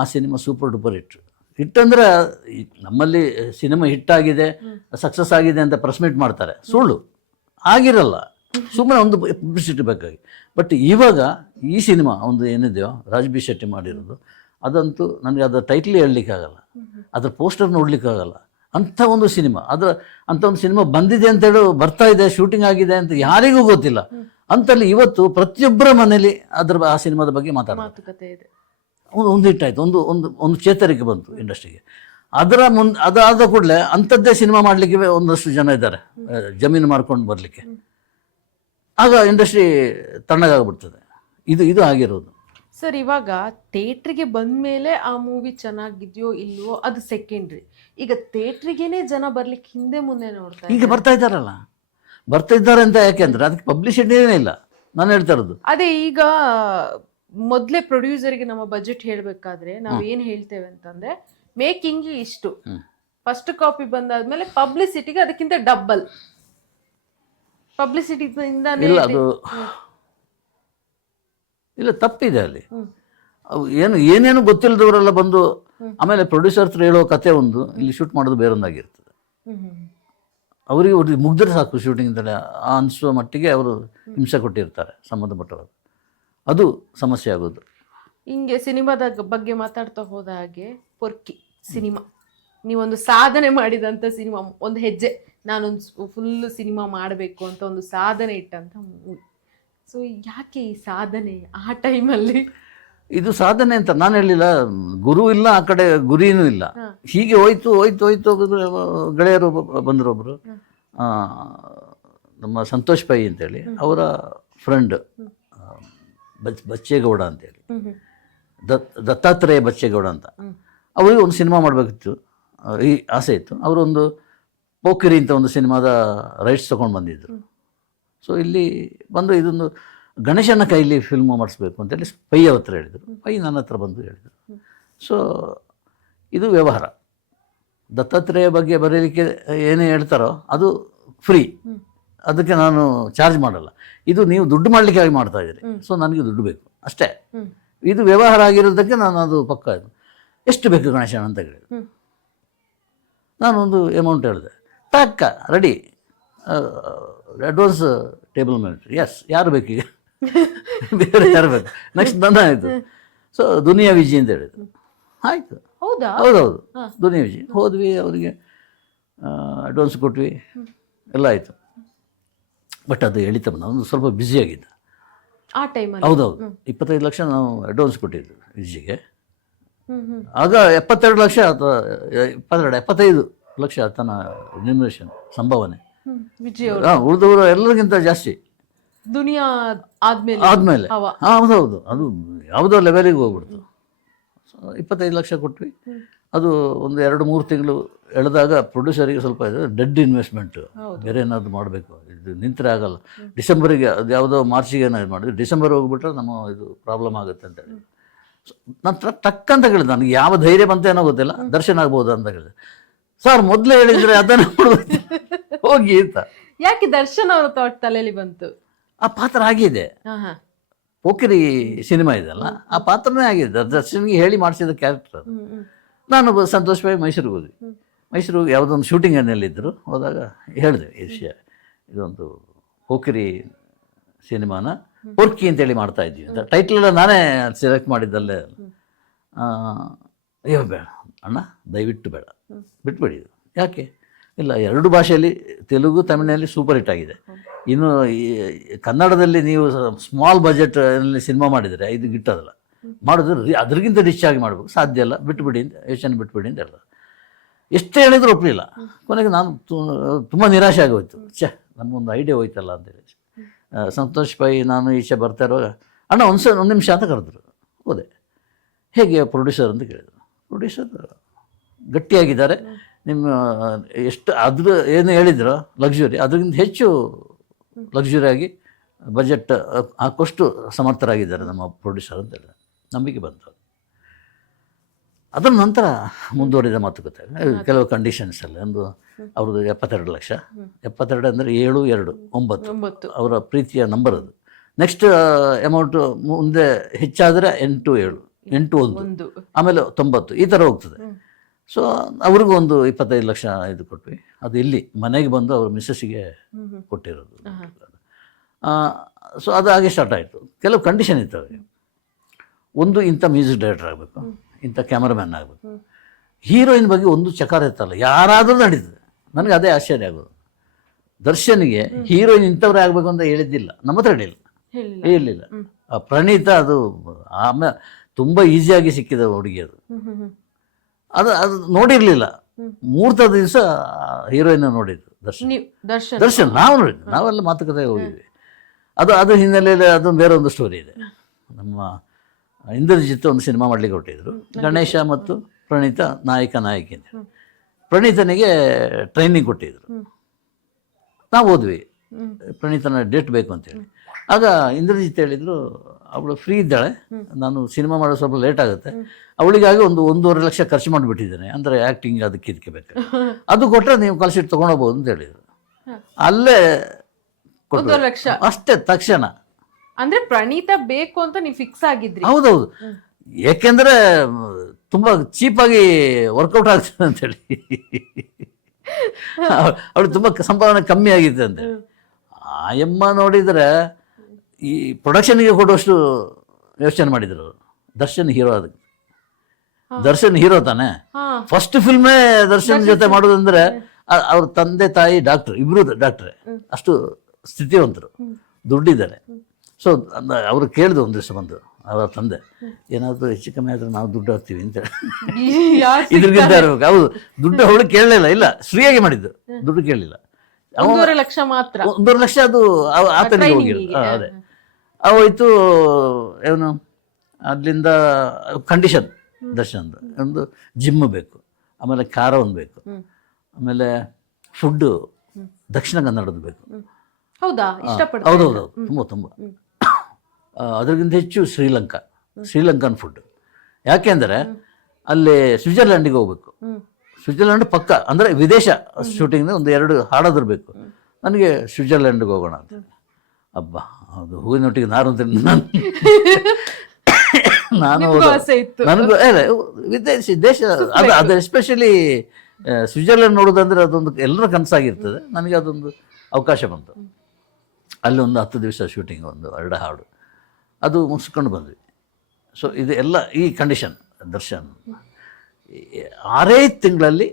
ಆ ಸಿನಿಮಾ ಸೂಪರ್ ಡೂಪರ್ ಹಿಟ್ ಅಂದರೆ, ನಮ್ಮಲ್ಲಿ ಸಿನಿಮಾ ಹಿಟ್ಟಾಗಿದೆ, ಸಕ್ಸಸ್ ಆಗಿದೆ ಅಂತ ಪ್ರೆಸ್ ಮೀಟ್ ಮಾಡ್ತಾರೆ, ಸುಳ್ಳು ಆಗಿರಲ್ಲ, ಸುಮ್ಮನೆ ಒಂದು ಪಬ್ಲಿಸಿಟಿ ಬೇಕಾಗಿ. ಬಟ್ ಇವಾಗ ಈ ಸಿನಿಮಾ ಒಂದು ಏನಿದೆಯೋ ರಾಜ್ ಬಿ ಶೆಟ್ಟಿ ಮಾಡಿರೋದು, ಅದಂತೂ ನನಗೆ ಅದರ ಟೈಟ್ಲಿ ಹೇಳಲಿಕ್ಕಾಗಲ್ಲ. ಅದ್ರ ಪೋಸ್ಟರ್ ನೋಡ್ಲಿಕ್ಕಾಗಲ್ಲ. ಅಂಥ ಒಂದು ಸಿನಿಮಾ, ಅಂಥ ಒಂದು ಸಿನಿಮಾ ಬಂದಿದೆ ಅಂತೇಳಿ, ಬರ್ತಾ ಇದೆ, ಶೂಟಿಂಗ್ ಆಗಿದೆ ಅಂತ ಯಾರಿಗೂ ಗೊತ್ತಿಲ್ಲ. ಅಂತಲ್ಲಿ ಇವತ್ತು ಪ್ರತಿಯೊಬ್ಬರ ಮನೇಲಿ ಆ ಸಿನಿಮಾದ ಬಗ್ಗೆ ಮಾತುಕತೆ ಇದೆ. ಒಂದು ಹಿಟ್ಟಾಯ್ತು, ಒಂದು ಒಂದು ಒಂದು ಚೇತರಿಕೆ ಬಂತು ಇಂಡಸ್ಟ್ರಿಗೆ. ಅದಾದ ಕೂಡಲೇ ಅಂಥದ್ದೇ ಸಿನಿಮಾ ಮಾಡಲಿಕ್ಕೆ ಒಂದಷ್ಟು ಜನ ಇದ್ದಾರೆ, ಜಮೀನು ಮಾಡ್ಕೊಂಡು ಬರಲಿಕ್ಕೆ. ಆಗ ಇಂಡಸ್ಟ್ರಿ ತಣ್ಣಗಾಗ್ಬಿಡ್ತದೆ. ಇದು ಆಗಿರೋದು. ಸರ್, ಇವಾಗ ಥಿಯೇಟ್ರಿಗೆ ಬಂದ್ಮೇಲೆ ಆ ಮೂವಿ ಚೆನ್ನಾಗಿದೆಯೋ ಇಲ್ವೋ ಅದು ಸೆಕೆಂಡ್ರಿ. ಈಗ ಥಿಯೇಟ್ರಿಗೇನೆ ಜನ ಬರ್ಲಿಕ್ಕೆ ಹಿಂದೆ ಮುಂದೆ ನೋಡ್ತಾರೆ. ಈಗ ಬರ್ತಾ ಇದ್ದಾರೆ ಅಂತ ಯಾಕೆಂದ್ರೆ ಅದಕ್ಕೆ ಪಬ್ಲಿಸಿಟಿನೇ ಇಲ್ಲ. ನಾನು ಹೇಳ್ತಾ ಇರೋದು ಅದೇ. ಈಗ ಮೊದಲೇ ಪ್ರೊಡ್ಯೂಸರ್ಗೆ ನಮ್ಮ ಬಜೆಟ್ ಹೇಳ್ಬೇಕಾದ್ರೆ ನಾವ್ ಏನ್ ಹೇಳ್ತೇವೆ ಅಂತಂದ್ರೆ, ಮೇಕಿಂಗ್ ಇಷ್ಟು, ಫಸ್ಟ್ ಕಾಪಿ ಬಂದಾದ್ಮೇಲೆ ಪಬ್ಲಿಸಿಟಿಗೆ ಅದಕ್ಕಿಂತ ಡಬಲ್ ಪಬ್ಲಿಸಿಟಿ. ಇಲ್ಲ, ಅದು ಇಲ್ಲ, ತಪ್ಪಿದೆ ಅಲ್ಲಿ. ಅವು ಏನೇನು ಗೊತ್ತಿಲ್ಲದವರೆಲ್ಲ ಬಂದು ಆಮೇಲೆ ಪ್ರೊಡ್ಯೂಸರ್ ಹತ್ರ ಹೇಳೋ ಕತೆ ಒಂದು, ಇಲ್ಲಿ ಶೂಟ್ ಮಾಡೋದು ಬೇರೊಂದಾಗಿರ್ತದೆ. ಅವರಿಗೆ ಮುಗ್ದರೆ ಸಾಕು ಶೂಟಿಂಗ್ ಅಂತೇಳಿ ಅನಿಸುವ ಮಟ್ಟಿಗೆ ಅವರು ಹಿಂಸೆ ಕೊಟ್ಟಿರ್ತಾರೆ ಸಂಬಂಧಪಟ್ಟವರು. ಅದು ಸಮಸ್ಯೆ ಆಗೋದು. ಹಿಂಗೆ ಸಿನಿಮಾದ ಬಗ್ಗೆ ಮಾತಾಡ್ತಾ ಹೋದ ಹಾಗೆ, ಪೊರ್ಕಿ ಸಿನಿಮಾ ನೀವೊಂದು ಸಾಧನೆ ಮಾಡಿದಂಥ ಸಿನಿಮಾ, ಒಂದು ಹೆಜ್ಜೆ, ನಾನೊಂದು ಫುಲ್ ಸಿನಿಮಾ ಮಾಡಬೇಕು ಅಂತ ಒಂದು ಸಾಧನೆ ಇಟ್ಟಂಥ ಮೂವಿ. ಸೊ ಯಾಕೆ ಈ ಸಾಧನೆ ಆ ಟೈಮಲ್ಲಿ? ಇದು ಸಾಧನೆ ಅಂತ ನಾನು ಹೇಳಿಲ್ಲ, ಗುರು ಇಲ್ಲ, ಆ ಕಡೆ ಗುರಿನೂ ಇಲ್ಲ. ಹೀಗೆ ಹೋಯ್ತು ಗೆಳೆಯರು ಬಂದರು. ಒಬ್ಬರು ನಮ್ಮ ಸಂತೋಷ್ ಪೈ ಅಂತೇಳಿ, ಅವರ ಫ್ರೆಂಡ್ ಬಚ್ಚೇಗೌಡ ಅಂತೇಳಿ, ದತ್ತಾತ್ರೇಯ ಬಚ್ಚೇಗೌಡ ಅಂತ. ಅವರಿಗೆ ಒಂದು ಸಿನಿಮಾ ಮಾಡಬೇಕಿತ್ತು, ಈ ಆಸೆ ಇತ್ತು. ಅವರೊಂದು ಪೋಕಿರಿ ಅಂತ ಒಂದು ಸಿನಿಮಾದ ರೈಟ್ಸ್ ತೊಗೊಂಡು ಬಂದಿದ್ದರು. ಸೊ ಇಲ್ಲಿ ಬಂದು ಇದೊಂದು ಗಣೇಶನ ಕೈಲಿ ಫಿಲ್ಮು ಮಾಡಿಸ್ಬೇಕು ಅಂತೇಳಿ ಪೈ ಹತ್ರ ಹೇಳಿದರು. ಪೈ ನನ್ನ ಹತ್ರ ಬಂದು ಹೇಳಿದರು. ಸೊ ಇದು ವ್ಯವಹಾರ. ದತ್ತಾತ್ರೇಯ ಬಗ್ಗೆ ಬರೀಲಿಕ್ಕೆ ಏನೇ ಹೇಳ್ತಾರೋ ಅದು ಫ್ರೀ, ಅದಕ್ಕೆ ನಾನು ಚಾರ್ಜ್ ಮಾಡಲ್ಲ. ಇದು ನೀವು ದುಡ್ಡು ಮಾಡಲಿಕ್ಕಾಗಿ ಮಾಡ್ತಾ ಇದ್ದೀರಿ, ಸೊ ನನಗೆ ದುಡ್ಡು ಬೇಕು ಅಷ್ಟೇ. ಇದು ವ್ಯವಹಾರ ಆಗಿರೋದಕ್ಕೆ ನಾನು ಅದು ಪಕ್ಕ ಎಷ್ಟು ಬೇಕು ಗಣೇಶನ ಅಂತ ಹೇಳಿದೆ. ನಾನೊಂದು ಅಮೌಂಟ್ ಹೇಳಿದೆ, ಟಕ್ಕ ರೆಡಿ, ಅಡ್ವಾನ್ಸ್ ಟೇಬಲ್ ಮೇಲೆ. ಎಸ್, ಯಾರು ಬೇಕೀಗ? ಬೇರೆ ಯಾರು ಬೇಕು? ನೆಕ್ಸ್ಟ್ ನನ್ನ ಆಯಿತು. ಸೊ ದುನಿಯಾ ವಿಜಿ ಅಂತ ಹೇಳಿದ್ರು. ಆಯಿತು, ಹೌದೌದು, ದುನಿಯಾ ವಿಜಿ. ಹೋದ್ವಿ, ಅವರಿಗೆ ಅಡ್ವಾನ್ಸ್ ಕೊಟ್ವಿ, ಎಲ್ಲ ಆಯಿತು. ಬಟ್ ಅದು ಎಳಿತ ಬಂದ, ಒಂದು ಸ್ವಲ್ಪ ಬ್ಯುಸಿಯಾಗಿದ್ದ ಆ ಟೈಮಲ್ಲಿ. ಹೌದೌದು, 25 ಲಕ್ಷ ನಾವು ಅಡ್ವಾನ್ಸ್ ಕೊಟ್ಟಿದ್ದು ವಿಜಿಗೆ. ಆಗ 72 ಲಕ್ಷ ಅಥವಾ 75 ಲಕ್ಷ ತನ್ನ ರೆಮ್ಯುನರೇಷನ್ ಸಂಭಾವನೆ. ಉಳಿದವರು ಎಲ್ಲರಿಗಿಂತ ಜಾಸ್ತಿ ದುನಿಯಾ ಆದ್ಮೇಲೆ. ಹೌದೌದು, ಅದು ಯಾವುದೋ ಲೆವೆಲಿಗೆ ಹೋಗ್ಬಿಡ್ತು. 25 ಲಕ್ಷ ಕೊಟ್ವಿ. ಅದು ಒಂದು 2-3 ತಿಂಗಳು ಎಳೆದಾಗ ಪ್ರೊಡ್ಯೂಸರಿಗೆ ಸ್ವಲ್ಪ ಇದು ಡೆಡ್ ಇನ್ವೆಸ್ಟ್ಮೆಂಟ್, ಬೇರೆ ಏನಾದ್ರು ಮಾಡಬೇಕು, ಇದು ನಿಂತರೆ ಆಗಲ್ಲ. ಡಿಸೆಂಬರಿಗೆ ಅದು ಯಾವುದೋ ಮಾರ್ಚಿಗೆ ಏನಾದ್ರು ಮಾಡಿದ್ವಿ, ಡಿಸೆಂಬರ್ ಹೋಗ್ಬಿಟ್ರೆ ನಮ್ಮ ಇದು ಪ್ರಾಬ್ಲಮ್ ಆಗುತ್ತೆ ಅಂತೇಳಿ ನಾನು ಟಕ್ ಅಂತ ಹೇಳಿದೆ. ನನಗೆ ಯಾವ ಧೈರ್ಯ ಬಂತೇನೋ ಗೊತ್ತಿಲ್ಲ, ದರ್ಶನ ಆಗ್ಬೋದು ಅಂತ ಹೇಳಿದೆ. ಸರ್ ಮೊದಲೇ ಹೇಳಿದರೆ ಅದನ್ನು ಹೋಗಿ ಅಂತ. ಯಾಕೆ ದರ್ಶನ್ ಅವ್ರ ತಲೆಯಲ್ಲಿ ಬಂತು? ಆ ಪಾತ್ರ ಆಗಿದೆ, ಪೋಕಿರಿ ಸಿನಿಮಾ ಇದೆಲ್ಲ, ಆ ಪಾತ್ರನೇ ಆಗಿದೆ. ದರ್ಶನ್ಗೆ ಹೇಳಿ ಮಾಡಿಸಿದ ಕ್ಯಾರೆಕ್ಟರ್ ಅದು. ನಾನು ಸಂತೋಷ್ ಭಾಯಿ ಮೈಸೂರಿಗೆ ಹೋದ್ವಿ. ಮೈಸೂರಿಗೆ ಯಾವುದೊಂದು ಶೂಟಿಂಗ್ ಅನ್ನೆಲ್ಲಿದ್ದರು. ಹೋದಾಗ ಹೇಳಿದೆ ಈ ವಿಷಯ, ಇದೊಂದು ಪೋಕಿರಿ ಸಿನಿಮಾನ ಪೊರ್ಕಿ ಅಂತೇಳಿ ಮಾಡ್ತಾ ಇದ್ವಿ ಅಂತ. ಟೈಟಲ್ ನಾನೇ ಸೆಲೆಕ್ಟ್ ಮಾಡಿದ್ದಲ್ಲೇ. ಅಯ್ಯೋ ಬೇಡ ಅಣ್ಣ, ದಯವಿಟ್ಟು ಬೇಡ, ಬಿಟ್ಬಿಡಿ. ಯಾಕೆ? ಇಲ್ಲ, 2 ಭಾಷೆಯಲ್ಲಿ, ತೆಲುಗು ತಮಿಳಿನಲ್ಲಿ ಸೂಪರ್ ಹಿಟ್ ಆಗಿದೆ. ಇನ್ನು ಕನ್ನಡದಲ್ಲಿ ನೀವು ಸ್ಮಾಲ್ ಬಜೆಟಲ್ಲಿ ಸಿನಿಮಾ ಮಾಡಿದರೆ ಇದು ಗಿಟ್ಟೋದಿಲ್ಲ. ಮಾಡಿದ್ರೆ ಅದ್ರಿಗಿಂತ ರಿಚ್ ಆಗಿ ಮಾಡಬೇಕು, ಸಾಧ್ಯ ಇಲ್ಲ, ಬಿಟ್ಬಿಡಿ ಅಂತ, ಯೋಚನೆ ಬಿಟ್ಬಿಡಿ ಅಂತ ಹೇಳಿದ್ರು. ಎಷ್ಟೇ ಹೇಳಿದ್ರು ಒಪ್ಪಲಿಲ್ಲ. ಕೊನೆಗೆ ನಾನು ತುಂಬ ನಿರಾಶೆ ಆಗೋಯ್ತು. ನಮಗೊಂದು ಐಡಿಯಾ ಹೋಯ್ತಲ್ಲ ಅಂತೇಳಿ ಸಂತೋಷ್ ಪೈ ನಾನು ಈಚೆ ಬರ್ತಾ ಇರುವಾಗ, ಅಣ್ಣ ಒಂದು ನಿಮಿಷ ಅಂತ ಕರೆದ್ರು. ಹೋದೆ. ಹೇಗೆ ಪ್ರೊಡ್ಯೂಸರ್ ಅಂತ ಕೇಳಿದರು. ಪ್ರೊಡ್ಯೂಸರ್ ಗಟ್ಟಿಯಾಗಿದ್ದಾರೆ, ನಿಮ್ಮ ಎಷ್ಟು ಅದ್ರ ಏನು ಹೇಳಿದ್ರು ಲಕ್ಸುರಿ, ಅದಕ್ಕಿಂತ ಹೆಚ್ಚು ಲಕ್ಸುರಿಯಾಗಿ ಬಜೆಟ್ ಹಾಕೋಷ್ಟು ಸಮರ್ಥರಾಗಿದ್ದಾರೆ ನಮ್ಮ ಪ್ರೊಡ್ಯೂಸರ್ ಅಂತ ಹೇಳಿದ್ರು. ನಂಬಿಕೆ ಬಂತು. ಅದರ ನಂತರ ಮುಂದುವರಿದ ಮಾತುಕತೆ, ಕೆಲವು ಕಂಡೀಷನ್ಸ್ ಎಲ್ಲ. ಒಂದು ಅವ್ರದ್ದು 72 ಲಕ್ಷ, 72 ಅಂದರೆ 7, 2, 9 ಅವರ ಪ್ರೀತಿಯ ನಂಬರ್ ಅದು. ನೆಕ್ಸ್ಟ್ ಅಮೌಂಟು ಮುಂದೆ ಹೆಚ್ಚಾದರೆ 8, 7, 8, 1, ಆಮೇಲೆ 90, ಈ ಥರ ಹೋಗ್ತದೆ. ಸೊ ಅವ್ರಿಗೂ ಒಂದು 25 ಲಕ್ಷ ಇದು ಕೊಟ್ವಿ. ಅದು ಇಲ್ಲಿ ಮನೆಗೆ ಬಂದು ಅವ್ರ ಮಿಸ್ಸಸ್ಸಿಗೆ ಕೊಟ್ಟಿರೋದು. ಸೊ ಅದು ಹಾಗೆ ಸ್ಟಾರ್ಟ್ ಆಯಿತು. ಕೆಲವು ಕಂಡೀಷನ್ ಇರ್ತವೆ. ಒಂದು, ಇಂಥ ಮ್ಯೂಸಿಕ್ ಡೈರೆಕ್ಟರ್ ಆಗಬೇಕು, ಇಂಥ ಕ್ಯಾಮರಾಮ್ಯಾನ್ ಆಗಬೇಕು, ಹೀರೋಯಿನ್ ಬಗ್ಗೆ ಒಂದು ಚಕಾರ ಇತ್ತಲ್ಲ, ಯಾರಾದರೂ ನಡೀತದೆ. ನನಗೆ ಅದೇ ಆಶ್ಚರ್ಯ ಆಗೋದು. ದರ್ಶನ್ಗೆ ಹೀರೋಯಿನ್ ಇಂಥವ್ರೇ ಆಗಬೇಕು ಅಂತ ಹೇಳಿದ್ದಿಲ್ಲ, ನಮ್ಮ ಹತ್ರ ಹೇಳಿಲ್ಲ, ಹೇಳಿಲ್ಲ. ಆ ಪ್ರಣೀತ ಅದು ಆಮೇಲೆ ತುಂಬ ಈಸಿಯಾಗಿ ಸಿಕ್ಕಿದ ಹುಡುಗಿ ಅದು. ಅದು ನೋಡಿರಲಿಲ್ಲ. ಮುಹೂರ್ತ ದಿವಸ ಹೀರೋಯಿನ್ ನೋಡಿದ್ದು ದರ್ಶನ್ ನಾವು ನೋಡಿದ್ದು, ನಾವೆಲ್ಲ ಮಾತುಕತೆ ಹೋಗಿದ್ವಿ. ಅದು ಹಿನ್ನೆಲೆಯಲ್ಲಿ ಅದೊಂದು ಬೇರೆ ಒಂದು ಸ್ಟೋರಿ ಇದೆ. ನಮ್ಮ ಇಂದ್ರಜಿತ್ ಒಂದು ಸಿನಿಮಾ ಮಾಡಲಿಕ್ಕೆ ಹೊರಟಿದ್ರು, ಗಣೇಶ ಮತ್ತು ಪ್ರಣೀತ ನಾಯಕಿ ಅಂತ. ಪ್ರಣೀತನಿಗೆ ಟ್ರೈನಿಂಗ್ ಕೊಟ್ಟಿದ್ರು, ನಾವು ಹೋದ್ವಿ. ಪ್ರಣೀತನ ಡೇಟ್ ಬೇಕು ಅಂತೇಳಿ. ಆಗ ಇಂದ್ರಜಿತ್ ಹೇಳಿದರು, ಅವಳು ಫ್ರೀ ಇದ್ದಾಳೆ, ನಾನು ಸಿನಿಮಾ ಮಾಡೋದು ಸ್ವಲ್ಪ ಲೇಟ್ ಆಗುತ್ತೆ, ಅವಳಿಗಾಗಿ 1.5 ಲಕ್ಷ ಖರ್ಚು ಮಾಡಿಬಿಟ್ಟಿದ್ದೇನೆ, ಅಂದರೆ ಆ್ಯಕ್ಟಿಂಗ್ ಅದಕ್ಕೆ ಇದಕ್ಕೆ ಬೇಕು, ಅದು ಕೊಟ್ಟರೆ ನೀವು ಕಾಲ್ ಶೀಟ್ ತೊಗೊಂಡೋಗ್ಬೋದು ಅಂತ ಹೇಳಿದರು. ಅಲ್ಲೇ ಲಕ್ಷ ಅಷ್ಟೇ ತಕ್ಷಣ. ಅಂದ್ರೆ ಪ್ರಣೀತ ಬೇಕು ಅಂತ ನೀವು ಫಿಕ್ಸ್ ಆಗಿದ್ರಿ? ಹೌದೌದು, ಯಾಕೆಂದ್ರೆ ತುಂಬಾ ಚೀಪಾಗಿ ವರ್ಕೌಟ್ ಆಗ್ತದೆ ಅಂತೇಳಿ. ಅವಳು ತುಂಬಾ ಸಂಪಾದನೆ ಕಮ್ಮಿ ಆಗಿತ್ತು ಅಂತೆ. ಆ ಎಮ್ಮ ನೋಡಿದ್ರೆ ಈ ಪ್ರೊಡಕ್ಷನ್ಗೆ ಕೊಡುವಷ್ಟು ಯೋಚನೆ ಮಾಡಿದ್ರು. ದರ್ಶನ್ ಹೀರೋ, ಅದಕ್ಕೆ ದರ್ಶನ್ ಹೀರೋ ತಾನೆ. ಫಸ್ಟ್ ಫಿಲ್ಮೇ ದರ್ಶನ್ ಜೊತೆ ಮಾಡೋದಂದ್ರೆ ಅವ್ರ ತಂದೆ ತಾಯಿ ಡಾಕ್ಟರ್, ಇಬ್ರು ಡಾಕ್ಟ್ರೆ, ಅಷ್ಟು ಸ್ಥಿತಿವಂತರು, ದುಡ್ಡಿದ್ದಾರೆ. ಸೊ ಅವ್ರು ಕೇಳಿದ್ರು ಒಂದು ದಿವಸ ಬಂದು ಅವರ ತಂದೆ, ಏನಾದರೂ ಹೆಚ್ಚು ಕಮ್ಮಿ ಆದ್ರೆ ನಾವು ದುಡ್ಡು ಹಾಕ್ತೀವಿ ಅಂತ. ಇದ್ರಿಗಿಂತ ಇರ್ಬೇಕು. ಹೌದು, ದುಡ್ಡು ಅವಳು ಕೇಳಲಿಲ್ಲ, ಇಲ್ಲ ಫ್ರೀಯಾಗಿ ಮಾಡಿದ್ದು, ದುಡ್ಡು ಕೇಳಲಿಲ್ಲ. 1.5 ಲಕ್ಷ ಮಾತ್ರ. 1.5 ಲಕ್ಷ ಅದು ಆತನಿಗೆ ಹೋಗಿರೋದು. ಅದೇ ಹೋಯ್ತು. ಏನು ಅಲ್ಲಿಂದ ಕಂಡೀಷನ್ ದರ್ಶನ್ ಒಂದು ಜಿಮ್ ಬೇಕು, ಆಮೇಲೆ ಖಾರ ಒಂದು ಬೇಕು, ಆಮೇಲೆ ಫುಡ್ಡು ದಕ್ಷಿಣ ಕನ್ನಡದ್ದು ಬೇಕು. ಹೌದಾ? ಹೌದೌದು, ತುಂಬ ಅದಕ್ಕಿಂತ ಹೆಚ್ಚು ಶ್ರೀಲಂಕನ್ ಫುಡ್. ಯಾಕೆಂದರೆ ಅಲ್ಲಿ ಸ್ವಿಟ್ಜರ್ಲ್ಯಾಂಡಿಗೆ ಹೋಗ್ಬೇಕು. ಸ್ವಿಟ್ಜರ್ಲ್ಯಾಂಡ್ ಪಕ್ಕ, ಅಂದರೆ ವಿದೇಶ ಶೂಟಿಂಗ್ ಒಂದು 2 ಹಾಡೋದ್ರ ಬೇಕು. ನನಗೆ ಸ್ವಿಟ್ಜರ್ಲ್ಯಾಂಡ್ಗೆ ಹೋಗೋಣ ಅಂತ. ಹಬ್ಬ, ಅದು ಹೂವಿನೊಟ್ಟಿಗೆ ನಾರು ಅಂತ ನಾನು ನನಗೂ ವಿದೇಶಿ ದೇಶ ಅದು ಎಸ್ಪೆಷಲಿ ಸ್ವಿಟ್ಜರ್ಲ್ಯಾಂಡ್ ನೋಡೋದಂದ್ರೆ ಅದೊಂದು ಎಲ್ಲರ ಕನಸಾಗಿರ್ತದೆ. ನನಗೆ ಅದೊಂದು ಅವಕಾಶ ಬಂತು. ಅಲ್ಲಿ ಒಂದು 10 ದಿವಸ ಶೂಟಿಂಗ್, ಒಂದು 2 ಹಾಡು, ಅದು ಮುಗಿಸ್ಕೊಂಡು ಬಂದ್ವಿ. ಸೊ ಇದು ಎಲ್ಲ ಈ ಕಂಡೀಷನ್. ದರ್ಶನ್ 6 ತಿಂಗಳಲ್ಲಿ,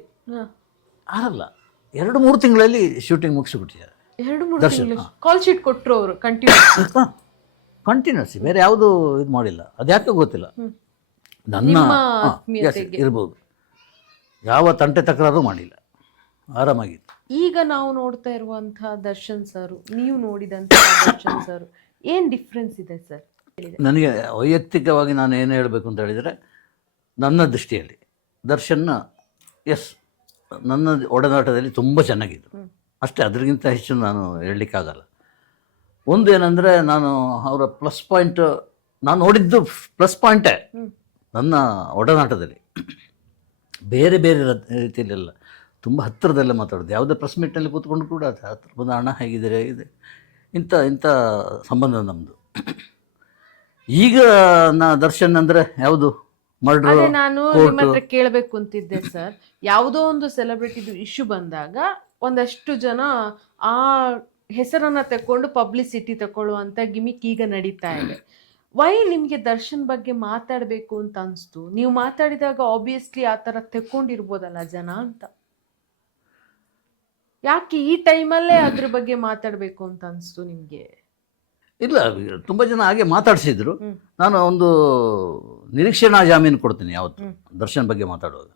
2-3 ತಿಂಗಳಲ್ಲಿ ಶೂಟಿಂಗ್ ಮುಗಿಸ್ಬಿಟ್ಟಿದ್ದಾರೆ. ದರ್ಶನ್ ಕಾಲ್ ಶೀಟ್ ಕೊಟ್ಟರು ಅವರು ಕಂಟಿನ್ಯೂಸ್, ಬೇರೆ ಯಾವುದು ಇದು ಮಾಡಿಲ್ಲ. ಅದು ಯಾಕೆ ಗೊತ್ತಿಲ್ಲ, ನನ್ನ ಇರ್ಬೋದು, ಯಾವ ತಂಟೆ ತಕರಾರು ಮಾಡಿಲ್ಲ, ಆರಾಮಾಗಿತ್ತು. ಈಗ ನಾವು ನೋಡ್ತಾ ಇರುವಂತಹ ದರ್ಶನ್ ಸರ್, ನೀವು ನೋಡಿದಂತಹ ದರ್ಶನ್ ಸರ್, ಏನ್ ಡಿಫ್ರೆನ್ಸ್ ಇದೆ ಸರ್? ನನಗೆ ವೈಯಕ್ತಿಕವಾಗಿ ನಾನು ಏನು ಹೇಳಬೇಕು ಅಂತ ಹೇಳಿದರೆ, ನನ್ನ ದೃಷ್ಟಿಯಲ್ಲಿ ದರ್ಶನ್ನ ನನ್ನ ಒಡನಾಟದಲ್ಲಿ ತುಂಬ ಚೆನ್ನಾಗಿತ್ತು ಅಷ್ಟೇ. ಅದರಿಗಿಂತ ಹೆಚ್ಚು ನಾನು ಹೇಳಲಿಕ್ಕಾಗಲ್ಲ. ಒಂದು ಏನಂದರೆ, ನಾನು ಅವರ ಪ್ಲಸ್ ಪಾಯಿಂಟ್, ನಾನು ನೋಡಿದ್ದು ಪ್ಲಸ್ ಪಾಯಿಂಟೇ ನನ್ನ ಒಡನಾಟದಲ್ಲಿ. ಬೇರೆ ಬೇರೆ ರೀತಿಯಲ್ಲೆಲ್ಲ ತುಂಬ ಹತ್ತಿರದಲ್ಲೇ ಮಾತಾಡೋದು. ಯಾವುದೇ ಪ್ರೆಸ್ ಮೀಟ್ನಲ್ಲಿ ಕೂತ್ಕೊಂಡು ಕೂಡ ಹತ್ತಿರ ಬಂದು, ಹಣ ಹೇಗಿದ್ದೀರಿ, ಇದೆ ಇಂಥ ಸಂಬಂಧ ನಮ್ಮದು. ಈಗ ದರ್ಶನ್ ಅಂದರೆ ಯಾವುದು ಮರ್ಡರ್. ನಾನು ನಿಮ್ಮ ಹತ್ರ ಕೇಳಬೇಕು ಅಂತಿದ್ದೆ ಸರ್, ಯಾವುದೋ ಒಂದು ಸೆಲೆಬ್ರಿಟಿದು ಇಶ್ಯೂ ಬಂದಾಗ ಒಂದಷ್ಟು ಜನ ಆ ಹೆಸರನ್ನ ತಕೊಂಡು ಪಬ್ಲಿಸಿಟಿ ತಗೊಳ್ಳುವಂತ ಗಿಮಿಕ್ ಈಗ ನಡೀತಾ ಇದೆ. ವೈ ನಿಮ್ಗೆ ದರ್ಶನ್ ಬಗ್ಗೆ ಮಾತಾಡಬೇಕು ಅಂತ ಅನಿಸ್ತು? ನೀವು ಮಾತಾಡಿದಾಗ ಆಬ್ವಿಯಸ್ಲಿ ಆ ಥರ ತಕೊಂಡಿರ್ಬೋದಲ್ಲ ಜನ ಅಂತ. ಯಾಕೆ ಈ ಟೈಮಲ್ಲೇ ಅದ್ರ ಬಗ್ಗೆ ಮಾತಾಡಬೇಕು ಅಂತ ಅನಿಸ್ತು ನಿಮಗೆ? ಇಲ್ಲ, ತುಂಬ ಜನ ಹಾಗೆ ಮಾತಾಡಿಸಿದ್ರು. ನಾನು ಒಂದು ನಿರೀಕ್ಷಣಾ ಜಾಮೀನು ಕೊಡ್ತೀನಿ ಯಾವತ್ತು ದರ್ಶನ್ ಬಗ್ಗೆ ಮಾತಾಡೋದು.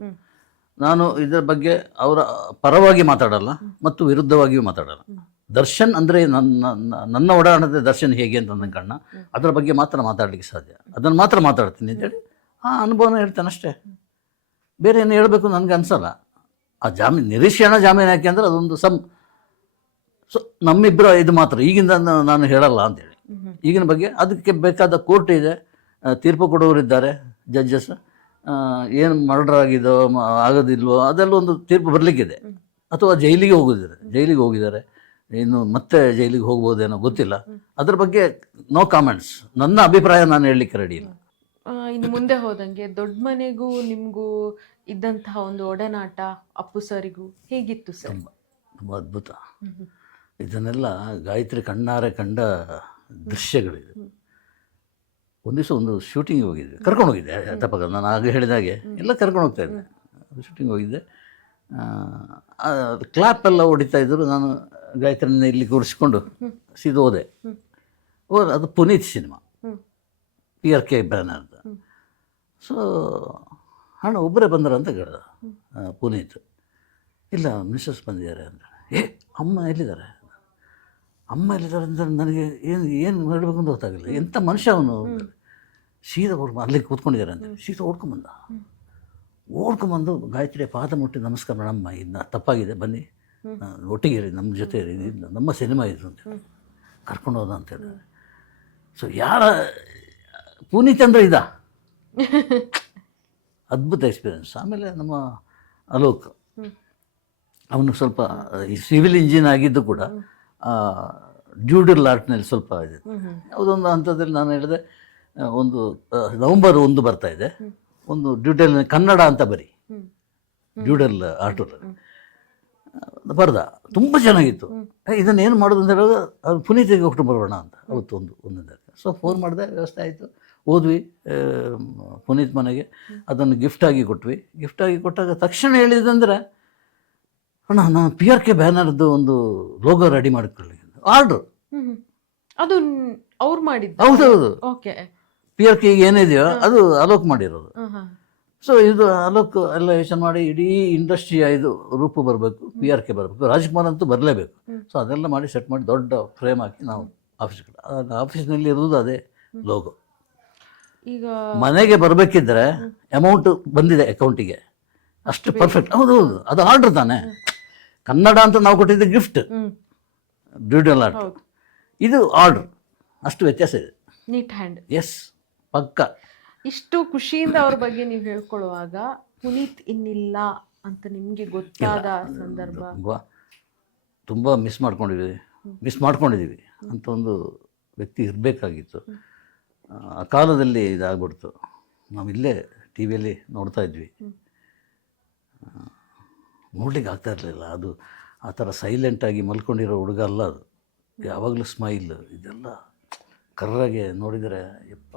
ನಾನು ಇದರ ಬಗ್ಗೆ ಅವರ ಪರವಾಗಿ ಮಾತಾಡಲ್ಲ ಮತ್ತು ವಿರುದ್ಧವಾಗಿಯೂ ಮಾತಾಡಲ್ಲ. ದರ್ಶನ್ ಅಂದರೆ ನನ್ನ ಒಡಾಣದ ದರ್ಶನ್ ಹೇಗೆ ಅಂತ ನನ್ನ ಕಣ್ಣ, ಅದರ ಬಗ್ಗೆ ಮಾತ್ರ ಮಾತಾಡಲಿಕ್ಕೆ ಸಾಧ್ಯ. ಅದನ್ನು ಮಾತ್ರ ಮಾತಾಡ್ತೀನಿ ಅಂತೇಳಿ ಅನುಭವನ ಹೇಳ್ತೇನೆ ಅಷ್ಟೇ. ಬೇರೆ ಏನು ಹೇಳಬೇಕು ನನಗೆ ಅನಿಸಲ್ಲ. ಆ ನಿರೀಕ್ಷಣಾ ಜಾಮೀನು ಯಾಕೆ ಅಂದರೆ ಅದೊಂದು ಸೊ ನಮ್ಮಿಬ್ಬರ ಇದು ಮಾತ್ರ. ಈಗಿಂದ ನಾನು ಹೇಳಲ್ಲ ಅಂತೇಳಿ. ಈಗಿನ ಬಗ್ಗೆ ಅದಕ್ಕೆ ಬೇಕಾದ ಕೋರ್ಟ್ ಇದೆ, ತೀರ್ಪು ಕೊಡುವವರಿದ್ದಾರೆ, ಜಡ್ಜಸ್. ಏನು ಮರ್ಡರ್ ಆಗಿದೋ ಆಗೋದಿಲ್ವೋ ಅದೆಲ್ಲ ಒಂದು ತೀರ್ಪು ಬರಲಿಕ್ಕಿದೆ. ಅಥವಾ ಜೈಲಿಗೆ ಹೋಗಿದ್ದಾರೆ, ಇನ್ನು ಮತ್ತೆ ಜೈಲಿಗೆ ಹೋಗ್ಬೋದೇನೋ ಗೊತ್ತಿಲ್ಲ. ಅದ್ರ ಬಗ್ಗೆ ನೋ ಕಾಮೆಂಟ್ಸ್. ನನ್ನ ಅಭಿಪ್ರಾಯ ನಾನು ಹೇಳಲಿಕ್ಕೆ ರೆಡಿ ಇಲ್ಲ. ಇನ್ನು ಮುಂದೆ ಹೋದಂಗೆ ದೊಡ್ಡ ಮನೆಗೂ ನಿಮಗೂ ಇದ್ದಂತಹ ಒಂದು ಒಡನಾಟ ಅಪ್ಪು ಸರಿಗೂ ಹೇಗಿತ್ತು ಸರ್? ತುಂಬ ಅದ್ಭುತ. ಇದನ್ನೆಲ್ಲ ಗಾಯತ್ರಿ ಕಣ್ಣಾರೆ ಕಂಡ ದೃಶ್ಯಗಳಿದೆ. ಒಂದು ದಿವಸ ಒಂದು ಶೂಟಿಂಗ್ ಹೋಗಿದ್ವಿ, ಕರ್ಕೊಂಡು ಹೋಗಿದ್ದೆ. ತಪ್ಪಾಗ ನಾನು ಆಗ ಹೇಳಿದಾಗೆ ಎಲ್ಲ ಕರ್ಕೊಂಡು ಹೋಗ್ತಾ ಇದ್ದೆ. ಶೂಟಿಂಗ್ ಹೋಗಿದ್ದೆ. ಕ್ಲಾಪ್ ಎಲ್ಲ ಹೊಡಿತಾ ಇದ್ರು. ನಾನು ಗಾಯತ್ರಿನ ಇಲ್ಲಿ ಕೂರಿಸ್ಕೊಂಡು ಸೀದಾ ಹೋದೆ. ಅದು ಪುನೀತ್ ಸಿನಿಮಾ, PRK ಬ್ಯಾನರ್ದು. ಸೊ ಅಣ್ಣ ಒಬ್ಬರೇ ಬಂದ್ರ ಅಂತ ಕೇಳ್ದ ಪುನೀತ್. ಇಲ್ಲ ಮಿಸ್ಸಸ್ ಬಂದಿದ್ದಾರೆ ಅಂತ. ಅಮ್ಮ ಎಲ್ಲಿದ್ದಾರೆ? ಅಮ್ಮ ಎಲ್ಲಿದ್ದಾರೆ ಅಂತ ನನಗೆ ಏನು ಮಾಡಬೇಕು ಅಂತ ಗೊತ್ತಾಗಿಲ್ಲ. ಎಂಥ ಮನುಷ್ಯ ಅವನು. ಸೀದಾ ಅಲ್ಲಿಗೆ ಕೂತ್ಕೊಂಡಿದ್ದಾರೆ ಅಂತ ಸೀದಾ ಓಡ್ಕೊಂಬಂದು ಗಾಯತ್ರಿ ಪಾದ ಮುಟ್ಟಿ ನಮಸ್ಕಾರ ಮೇಡಮ್ಮ, ಇದನ್ನ ತಪ್ಪಾಗಿದೆ, ಬನ್ನಿ ಒಟ್ಟಿಗೆ ಇರಿ, ನಮ್ಮ ಜೊತೆ ಇರಿ, ನಮ್ಮ ಸಿನಿಮಾ ಇದು ಅಂತ ಕರ್ಕೊಂಡು ಹೋದ ಅಂತ ಹೇಳಿದ್ರೆ. ಸೊ ಯಾರ ಪುನೀತ್ ಅಂದರೆ ಇದ ಅದ್ಭುತ ಎಕ್ಸ್ಪೀರಿಯನ್ಸ್. ಆಮೇಲೆ ನಮ್ಮ ಅಲೋಕ್, ಅವನು ಸ್ವಲ್ಪ ಈ ಸಿವಿಲ್ ಇಂಜಿನ್ ಆಗಿದ್ದು ಕೂಡ ಡ್ಯೂಡಲ್ ಆರ್ಟ್ನಲ್ಲಿ ಸ್ವಲ್ಪ ಇದೆ. ಯಾವುದೊಂದು ಹಂತದಲ್ಲಿ ನಾನು ಹೇಳಿದೆ, ಒಂದು ನವಂಬರ್ 1 ಬರ್ತಾ ಇದೆ, ಒಂದು ಡ್ಯೂಡಲ್ ಕನ್ನಡ ಅಂತ ಬರಿ, ಡ್ಯೂಡಲ್ ಆರ್ಟಲ್ಲಿ ಬರ್ದ. ತುಂಬ ಚೆನ್ನಾಗಿತ್ತು. ಇದನ್ನು ಏನು ಮಾಡೋದು ಅಂತ ಹೇಳುವಾಗ ಅವ್ರು ಪುನೀತಿಗೆ ಹೋಗ್ಬಿಟ್ಟು ಬರೋಣ ಅಂತ ಅವತ್ತು ಒಂದನೇ. ಸೊ ಫೋನ್ ಮಾಡಿದೆ, ವ್ಯವಸ್ಥೆ ಆಯಿತು, ಹೋದ್ವಿ ಪುನೀತ್ ಮನೆಗೆ. ಅದನ್ನು ಗಿಫ್ಟಾಗಿ ಕೊಟ್ವಿ. ಗಿಫ್ಟಾಗಿ ಕೊಟ್ಟಾಗ ತಕ್ಷಣ ಹೇಳಿದಂದರೆ, ಅಣ್ಣ ನಾನು PRK ಬ್ಯಾನರ್ದು ಒಂದು ಲೋಗೋ ರೆಡಿ ಮಾಡಿಕೊಳ್ಳಿ ಆರ್ಡ್ರು. ಅದು ಅವ್ರು ಮಾಡಿದ್ದು? ಹೌದೌದು. ಓಕೆ. PRK ಈಗ ಏನಿದೆಯೋ ಅದು ಅಲೋಕ್ ಮಾಡಿರೋದು. ಸೊ ಇದು ಅಲೋಕ್ ಎಲ್ಲ ಯೋಚನೆ ಮಾಡಿ ಇಡೀ ಇಂಡಸ್ಟ್ರಿಯ ಇದು ರೂಪ ಬರಬೇಕು, PRK ಬರಬೇಕು, ರಾಜ್ಕುಮಾರ್ ಅಂತೂ ಬರಲೇಬೇಕು. ಸೊ ಅದೆಲ್ಲ ಮಾಡಿ ಸೆಟ್ ಮಾಡಿ ದೊಡ್ಡ ಫ್ರೇಮ್ ಹಾಕಿ ನಾವು ಆಫೀಸ್ನಲ್ಲಿ ಇರೋದು ಅದೇ ಲೋಗೋ. ಈಗ ಮನೆಗೆ ಬರಬೇಕಿದ್ರೆ ಅಮೌಂಟ್ ಬಂದಿದೆ ಅಕೌಂಟಿಗೆ, ಅಷ್ಟು ಪರ್ಫೆಕ್ಟ್. ಹೌದೌದು, ಅದು ಆರ್ಡ್ರ್ ತಾನೆ. ಕನ್ನಡ ಅಂತ ನಾವು ಕೊಟ್ಟಿದ್ದೆ ಗಿಫ್ಟ್, ಡ್ಯೂಡಲ್ ಆರ್ಟ್. ಇದು ಆರ್ಡ್ರ್, ಅಷ್ಟು ವ್ಯತ್ಯಾಸ ಇದೆ. Neat hand. ಎಸ್, ಪಕ್ಕ. ಇಷ್ಟು ಖುಷಿಯಿಂದ ಅವ್ರ ಬಗ್ಗೆ ನೀವು ಹೇಳ್ಕೊಳ್ಳುವಾಗ ಪುನೀತ್ ಇನ್ನಿಲ್ಲ ಅಂತ ನಿಮಗೆ ಗೊತ್ತಾದ ಸಂದರ್ಭ? ತುಂಬ ಮಿಸ್ ಮಾಡ್ಕೊಂಡಿದ್ದೀವಿ ಅಂತ ಒಂದು ವ್ಯಕ್ತಿ ಇರಬೇಕಾಗಿತ್ತು. ಆ ಕಾಲದಲ್ಲಿ ಇದಾಗ್ಬಿಡ್ತು. ನಾವಿಲ್ಲೇ ಟಿ ವಿಯಲ್ಲಿ ನೋಡ್ತಾ ಇದ್ವಿ, ನೋಡ್ಲಿಕ್ಕೆ ಆಗ್ತಾ ಇರಲಿಲ್ಲ. ಅದು ಆ ಥರ ಸೈಲೆಂಟಾಗಿ ಮಲ್ಕೊಂಡಿರೋ ಹುಡುಗ ಅಲ್ಲ ಅದು, ಯಾವಾಗಲೂ ಸ್ಮೈಲ್. ಇದೆಲ್ಲ ಕರ್ರಾಗೆ ನೋಡಿದರೆ ಯಪ್ಪ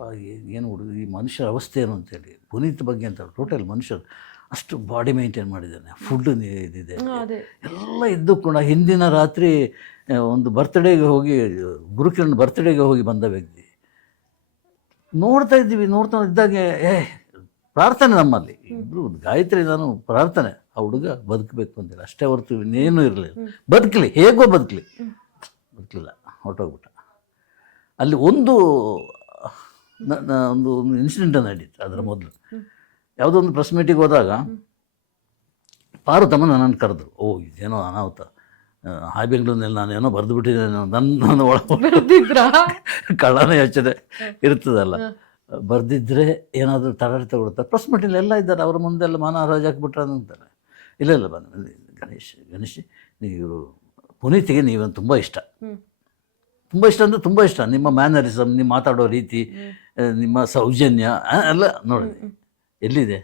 ಏನು ಹುಡುಗ, ಈ ಮನುಷ್ಯರ ಅವಸ್ಥೆ ಏನು ಅಂತೇಳಿ. ಪುನೀತ್ ಬಗ್ಗೆ ಅಂತ ಟೋಟಲ್ ಮನುಷ್ಯರು ಅಷ್ಟು ಬಾಡಿ ಮೇಂಟೈನ್ ಮಾಡಿದ್ದಾನೆ. ಫುಡ್ ಇದಿದೆ ಎಲ್ಲ ಇದ್ದು ಕೂಡ ಹಿಂದಿನ ರಾತ್ರಿ ಒಂದು ಬರ್ತ್ಡೇಗೆ ಹೋಗಿ, ಗುರುಕಿರಣ್ ಬರ್ತ್ಡೇಗೆ ಹೋಗಿ ಬಂದ ವ್ಯಕ್ತಿ. ನೋಡ್ತಾ ಇದ್ದಾಗೆ ಪ್ರಾರ್ಥನೆ ನಮ್ಮಲ್ಲಿ ಇಬ್ಬರು, ಗಾಯತ್ರಿ ನಾನು ಪ್ರಾರ್ಥನೆ, ಆ ಹುಡುಗ ಬದುಕಬೇಕು ಅಂತೇಳಿ ಅಷ್ಟೇ ಹೊರತು ಇನ್ನೇನು ಇರಲಿಲ್ಲ. ಬದುಕಲಿ, ಹೇಗೋ ಬದುಕಲಿಲ್ಲ, ಹೊರಟೋಗ್ಬಿಟ್ಟ. ಅಲ್ಲಿ ಒಂದು ಇನ್ಸಿಡೆಂಟ್ ನಡೀತು. ಅದರ ಮೊದಲು ಯಾವುದೋ ಒಂದು ಪ್ರೆಸ್ ಮೀಟಿಗೆ ಹೋದಾಗ ಪಾರ್ವತಮ್ಮ ನನ್ನನ್ನು ಕರೆದ್ರು. ಇದೇನೋ ಅನಾಹುತ, ಹಾಯ್ ಬೆಂಗಳೂರಿನಲ್ಲಿ ನಾನೇನೋ ಬರೆದು ಬಿಟ್ಟಿದ್ದೇನೆ, ನನ್ನ ಬರ್ದಿದ್ರ ಕಳ್ಳನ ಯೋಚನೆ ಇರ್ತದಲ್ಲ, ಬರೆದಿದ್ರೆ ಏನಾದರೂ ತರಾಟೆ ತಗೊಳ್ತಾರೆ. ಪ್ರೆಸ್ ಮೀಟಲ್ಲಿ ಎಲ್ಲ ಇದ್ದಾರೆ, ಅವ್ರ ಮುಂದೆಲ್ಲ ಮಾನಹಾರಾಜ್ ಹಾಕ್ಬಿಟ್ರೆ ಅಂತಾರೆ. ಇಲ್ಲ ಗಣೇಶ್ ನೀವು ಪುನೀತಿಗೆ ನೀವಂತ ತುಂಬ ಇಷ್ಟ ಅಂದರೆ ತುಂಬ ಇಷ್ಟ. ನಿಮ್ಮ ಮ್ಯಾನರಿಸಮ್, ನಿಮ್ಮ ಮಾತಾಡೋ ರೀತಿ, ನಿಮ್ಮ ಸೌಜನ್ಯ ಎಲ್ಲ ನೋಡಿದೆ. ಎಲ್ಲಿದೆ,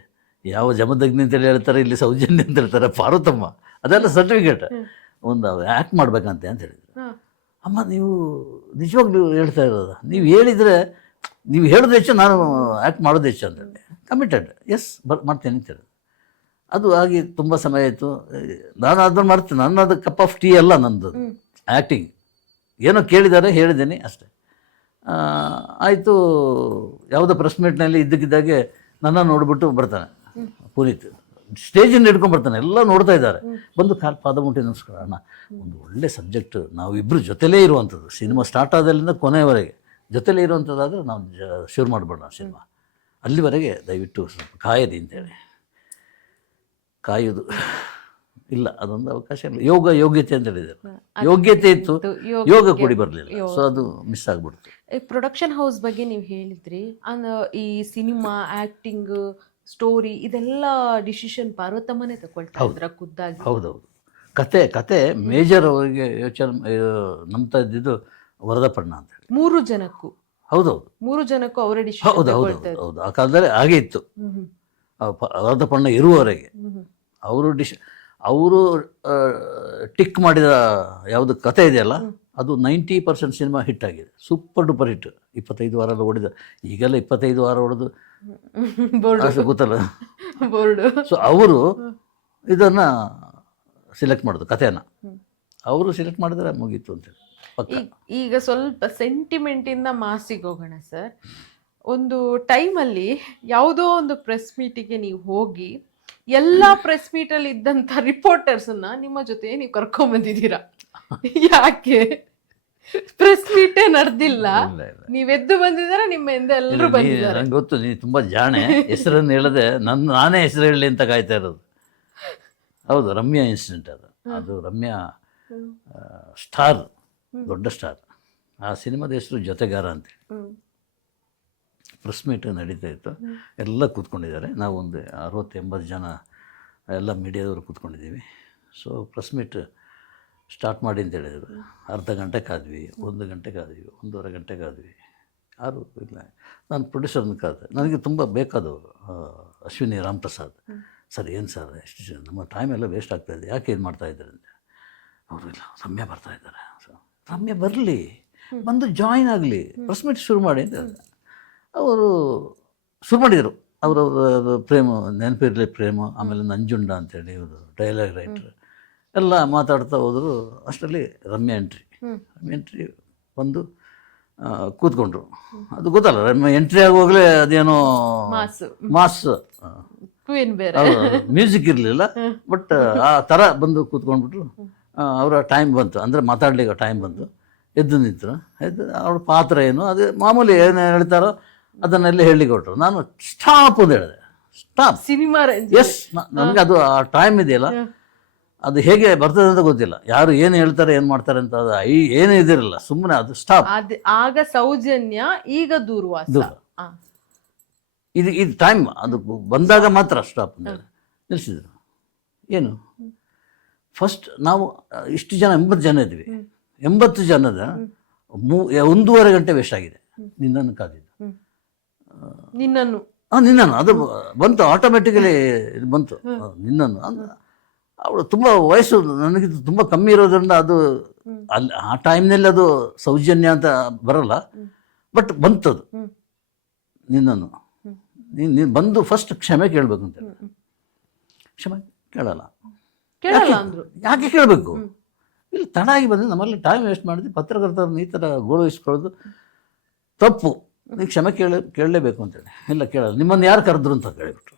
ಯಾವ ಜಮದಗ್ನಿ ಅಂತೇಳಿ ಹೇಳ್ತಾರೆ, ಇಲ್ಲಿ ಸೌಜನ್ಯ ಅಂತ ಹೇಳ್ತಾರೆ. ಪಾರ್ವತಮ್ಮ ಅದೆಲ್ಲ ಸರ್ಟಿಫಿಕೇಟ್, ಒಂದು ಆ್ಯಕ್ಟ್ ಮಾಡ್ಬೇಕಂತೆ ಅಂತ ಹೇಳಿದ್ರು. ಅಮ್ಮ ನೀವು ನಿಜವಾಗ್ಲೂ ಹೇಳ್ತಾ ಇರೋದು, ನೀವು ಹೇಳಿದರೆ, ನೀವು ಹೇಳೋದು ಹೆಚ್ಚು, ನಾನು ಆ್ಯಕ್ಟ್ ಮಾಡೋದು ಹೆಚ್ಚು ಅಂತೇಳಿ ಕಮಿಟೆಡ್. ಎಸ್ ಮಾಡ್ತೇನೆ ಅಂತ ಹೇಳಿದ್ರು. ಅದು ಆಗಿ ತುಂಬ ಸಮಯ ಆಯಿತು. ನಾನು ಅದನ್ನು ಮಾಡ್ತೇನೆ, ನನ್ನದು ಕಪ್ ಆಫ್ ಟೀ ಅಲ್ಲ ನಂದು ಆ್ಯಕ್ಟಿಂಗ್. ಏನೋ ಕೇಳಿದ್ದಾರೆ, ಹೇಳಿದ್ದೇನೆ ಅಷ್ಟೇ. ಆಯಿತು. ಯಾವುದೋ ಪ್ರೆಸ್ ಮೀಟ್ನಲ್ಲಿ ಇದ್ದಕ್ಕಿದ್ದಾಗೆ ನನ್ನ ನೋಡಿಬಿಟ್ಟು ಬರ್ತಾನೆ ಪುನೀತ್. ಸ್ಟೇಜಿಂದ ಹಿಡ್ಕೊಂಡು ಬರ್ತಾನೆ, ಎಲ್ಲ ನೋಡ್ತಾ ಇದ್ದಾರೆ. ಬಂದು ಪಾದ ಮುಟ್ಟಿ ನಮಸ್ಕಾರ ಅಣ್ಣ, ಒಂದು ಒಳ್ಳೆ ಸಬ್ಜೆಕ್ಟ್, ನಾವಿಬ್ಬರು ಜೊತೆಲೇ ಇರುವಂಥದ್ದು, ಸಿನಿಮಾ ಸ್ಟಾರ್ಟ್ ಆದಲ್ಲಿಂದ ಕೊನೆಯವರೆಗೆ ಜೊತೆಲೇ ಇರುವಂಥದ್ದಾದರೆ ನಾವು ಶುರು ಮಾಡಬೇಡ ಸಿನಿಮಾ, ಅಲ್ಲಿವರೆಗೆ ದಯವಿಟ್ಟು ಸ್ವಲ್ಪ ಕಾಯದಿ ಅಂತೇಳಿ. ಕಾಯೋದು ಇಲ್ಲ, ಅದೊಂದು ಅವಕಾಶ ಇಲ್ಲ. ಯೋಗ್ಯತೆ ಅಂತ ಹೇಳಿದ್ದಾರೆ, ಯೋಗ್ಯತೆ ಇತ್ತು, ಯೋಗ ಕೂಡಿ ಬರಲಿಲ್ಲ. ಸೊ ಅದು ಮಿಸ್ ಆಗ್ಬಿಡ್ತು. ಪ್ರೊಡಕ್ಷನ್ ಹೌಸ್ ಬಗ್ಗೆ ನೀವು ಹೇಳಿದ್ರಿ, ಈ ಸಿನಿಮಾ, ಆಕ್ಟಿಂಗ್, ಸ್ಟೋರಿ ಇದೆಲ್ಲ ಡಿಸಿಷನ್ ಪಾರ್ವತಮ್ಮನೇ ತಗೊಳ್ತಾ ಇದ್ರ ಖುದ್ದಾಗಿ? ಹೌದೌದು. ಕತೆ ಮೇಜರ್ ಅವರಿಗೆ ಯೋಚನೆ ನಂಬ್ತಾ ಇದ್ದಿದ್ದು ವರದಪಣ್ಣ ಅಂತ ಹೇಳಿ. 3 ಜನಕ್ಕೂ? ಹೌದೌದು, 3 ಜನಕ್ಕೂ ಅವರೇ ಡಿಸಿಷನ್. ಹೌದು, ಆ ಕಾಲದಲ್ಲಿ ಹಾಗೆ ಇತ್ತು. ವರದಪಣ್ಣ ಇರುವವರೆಗೆ ಅವರು ಟಿಕ್ ಮಾಡಿದ ಯಾವುದು ಕತೆ ಇದೆಯಲ್ಲ ಅದು 90% ಸಿನಿಮಾ ಹಿಟ್ ಆಗಿದೆ, ಸೂಪರ್ ಡೂಪರ್ ಹಿಟ್. 25 ವಾರ ಎಲ್ಲ ಓಡಿದ. ಈಗೆಲ್ಲ 25 ವಾರ ಹೊಡೆದು ಬೋರ್ಡ್ ಅಷ್ಟು ಗೊತ್ತಲ್ಲ. ಬೋರ್ಡ್ ಸೊ ಅವರು ಇದನ್ನು ಸೆಲೆಕ್ಟ್ ಮಾಡೋದು, ಕಥೆನ ಅವರು ಸೆಲೆಕ್ಟ್ ಮಾಡಿದ್ರೆ ಮುಗೀತು ಅಂತೇಳಿ ಪಕ್ಕ. ಈಗ ಸ್ವಲ್ಪ ಸೆಂಟಿಮೆಂಟಿಂದ ಮಾಸಿಗೆ ಹೋಗೋಣ ಸರ್. ಒಂದು ಟೈಮಲ್ಲಿ ಯಾವುದೋ ಒಂದು ಪ್ರೆಸ್ ಮೀಟಿಗೆ ನೀವು ಹೋಗಿ ಎಲ್ಲ ಪ್ರೆಸ್ ಮೀಟಲ್ಲಿ ಇದ್ದಂಥ ರಿಪೋರ್ಟರ್ಸನ್ನ ನಿಮ್ಮ ಜೊತೆ ನೀವು ಕರ್ಕೊಂಬಂದಿದ್ದೀರಾ. ಯಾಕೆ ಪ್ರೆಸ್ ಮೀಟೇ ನಡೆದಿಲ್ಲ, ನೀವೆದ್ದು ಬಂದಿದ್ದೀರಾ, ನಿಮ್ಮ ಹಿಂದೆ ಎಲ್ಲರೂ ಬಂದಿದ್ದಾರೆ. ನಂಗೆ ಗೊತ್ತು, ನೀನು ತುಂಬ ಜಾಣೆ. ಹೆಸರನ್ನು ಹೇಳದೆ ನಾನೇ ಹೆಸರು ಹೇಳಲಿ ಅಂತ ಕಾಯ್ತಾ ಇರೋದು. ಹೌದು, ರಮ್ಯಾ ಇನ್ಸಿಡೆಂಟ್ ಅದು ರಮ್ಯಾ ಸ್ಟಾರ್, ದೊಡ್ಡ ಸ್ಟಾರ್. ಆ ಸಿನಿಮಾದ ಹೆಸರು ಜೊತೆಗಾರ ಅಂತೇಳಿ. ಪ್ರೆಸ್ ಮೀಟ್ ನಡೀತಾ ಇತ್ತು, ಎಲ್ಲ ಕೂತ್ಕೊಂಡಿದ್ದಾರೆ. ನಾವು ಒಂದು 60-80 ಜನ ಎಲ್ಲ ಮೀಡಿಯಾದವರು ಕೂತ್ಕೊಂಡಿದ್ದೀವಿ. ಸೊ ಪ್ರೆಸ್ ಮೀಟ್ ಸ್ಟಾರ್ಟ್ ಮಾಡಿ ಅಂತ ಹೇಳಿದರು. ಅರ್ಧ ಗಂಟೆ ಕಾದ್ವಿ, 1 ಗಂಟೆ ಕಾದ್ವಿ, 1.5 ಗಂಟೆ ಕಾದ್ವಿ. ಯಾರು ಇಲ್ಲ. ನಾನು ಪ್ರೊಡ್ಯೂಸರ್ನ ಕಾದೆ. ನನಗೆ ತುಂಬ ಬೇಕಾದವರು ಅಶ್ವಿನಿ ರಾಮ್ಪ್ರಸಾದ್ ಸರ್. ಏನು ಸರ್ ಎಷ್ಟು ಜನ ನಮ್ಮ ಟೈಮ್ ಎಲ್ಲ ವೇಸ್ಟ್ ಆಗ್ತಾಯಿದೆ, ಯಾಕೆ ಇದು ಮಾಡ್ತಾಯಿದ್ದಾರೆ ಅಂತ. ಅವರು ಇಲ್ಲ, ರಮ್ಯಾ ಬರ್ತಾಯಿದ್ದಾರೆ. ಸೊ ರಮ್ಯಾ ಬರಲಿ, ಬಂದು ಜಾಯಿನ್ ಆಗಲಿ, ಪ್ರೆಸ್ ಮೀಟ್ ಶುರು ಮಾಡಿ ಅಂತ ಅವರು ಶುರು ಮಾಡಿದರು. ಅವರವ್ರ ಪ್ರೇಮ, ನೆನಪಿರಲಿ ಪ್ರೇಮ, ಆಮೇಲೆ ನಂಜುಂಡ ಅಂತೇಳಿ ಇವರು ಡೈಲಾಗ್ ರೈಟರ್ ಎಲ್ಲ ಮಾತಾಡ್ತಾ ಹೋದರು. ಅಷ್ಟರಲ್ಲಿ ರಮ್ಯಾ ಎಂಟ್ರಿ ಬಂದು ಕೂತ್ಕೊಂಡ್ರು. ಅದು ಗೊತ್ತಲ್ಲ, ರಮ್ಯಾ ಎಂಟ್ರಿ ಆಗುವಾಗಲೇ ಅದೇನೋ ಮಾಸ್ ಮ್ಯೂಸಿಕ್ ಇರಲಿಲ್ಲ, ಬಟ್ ಆ ಥರ ಬಂದು ಕೂತ್ಕೊಂಡ್ಬಿಟ್ರು. ಅವರ ಟೈಮ್ ಬಂತು, ಅಂದರೆ ಮಾತಾಡ್ಲಿಕ್ಕೆ ಟೈಮ್ ಬಂತು. ಎದ್ದು ನಿಂತರು. ಅವ್ರ ಪಾತ್ರ ಏನು, ಅದು ಮಾಮೂಲಿ ಏನು ಹೇಳ್ತಾರೋ ಅದನ್ನೆಲ್ಲ ಹೇಳಲಿಕ್ಕೆ ಕೊಟ್ಟರು. ನಾನು ಸ್ಟಾಪ್ ಅಂತ ಹೇಳಿದೆ. Stop cinema. ಎಸ್, ನನಗೆ ಅದು ಆ ಟೈಮ್ ಇದೆಯಲ್ಲ, ಅದು ಹೇಗೆ ಬರ್ತದೆ ಅಂತ ಗೊತ್ತಿಲ್ಲ. ಯಾರು ಏನು ಹೇಳ್ತಾರೆ, ಏನು ಮಾಡ್ತಾರೆ ಅಂತ ಅದು ಏನೂ ಇದಿರಲ್ಲ, ಸುಮ್ಮನೆ ಅದು ಸ್ಟಾಪ್. ಆಗ ಸೌಜನ್ಯ, ಈಗ ದೂರ್ವಾಸ. ಇದು ಟೈಮ್ ಅದು ಬಂದಾಗ ಮಾತ್ರ ಸ್ಟಾಪ್ ಅಂತ ನಿಲ್ಲಿಸಿದ್ರು. ಏನು ಫಸ್ಟ್ ನಾವು ಇಷ್ಟು ಜನ 80 ಜನ ಇದ್ವಿ. 80 ಜನದ 1.5 ಗಂಟೆ ವೇಸ್ಟ್ ಆಗಿದೆ. ನಿನ್ನನ್ನು ಕಾದಿದ್ದು, ನಿನ್ನನ್ನು ಅದು ಬಂತು ಆಟೋಮೆಟಿಕಲಿ ಬಂತು. ನಿನ್ನನ್ನು ಅವಳು ತುಂಬ ವಯಸ್ಸು ನನಗಿಂತ ತುಂಬ ಕಮ್ಮಿ ಇರೋದ್ರಿಂದ ಅದು ಅಲ್ಲಿ ಆ ಟೈಮ್ನಲ್ಲಿ ಅದು ಸೌಜನ್ಯ ಅಂತ ಬರಲ್ಲ, ಬಟ್ ಬಂತದು. ನಿನ್ನನ್ನು ನೀನು ಬಂದು ಫಸ್ಟ್ ಕ್ಷಮೆ ಕೇಳಬೇಕು ಅಂತ. ಕ್ಷಮೆ ಕೇಳಲ್ಲ. ಯಾಕೆ ಕೇಳಬೇಕು? ಇಲ್ಲಿ ತಡ ಆಗಿ ಬಂದರೆ ನಮ್ಮಲ್ಲಿ ಟೈಮ್ ವೇಸ್ಟ್ ಮಾಡಿದ್ವಿ. ಪತ್ರಕರ್ತರನ್ನ ಈ ಥರ ಗೌರವಿಸ್ಕೊಳ್ಳೋದು ತಪ್ಪು. ನೀವು ಕ್ಷಮೆ ಕೇಳಲೇಬೇಕು ಅಂತೇಳಿ. ಇಲ್ಲ, ಕೇಳಲ್ಲ. ನಿಮ್ಮನ್ನು ಯಾರು ಕರೆದ್ರು ಅಂತ ಕೇಳಿಬಿಟ್ರು.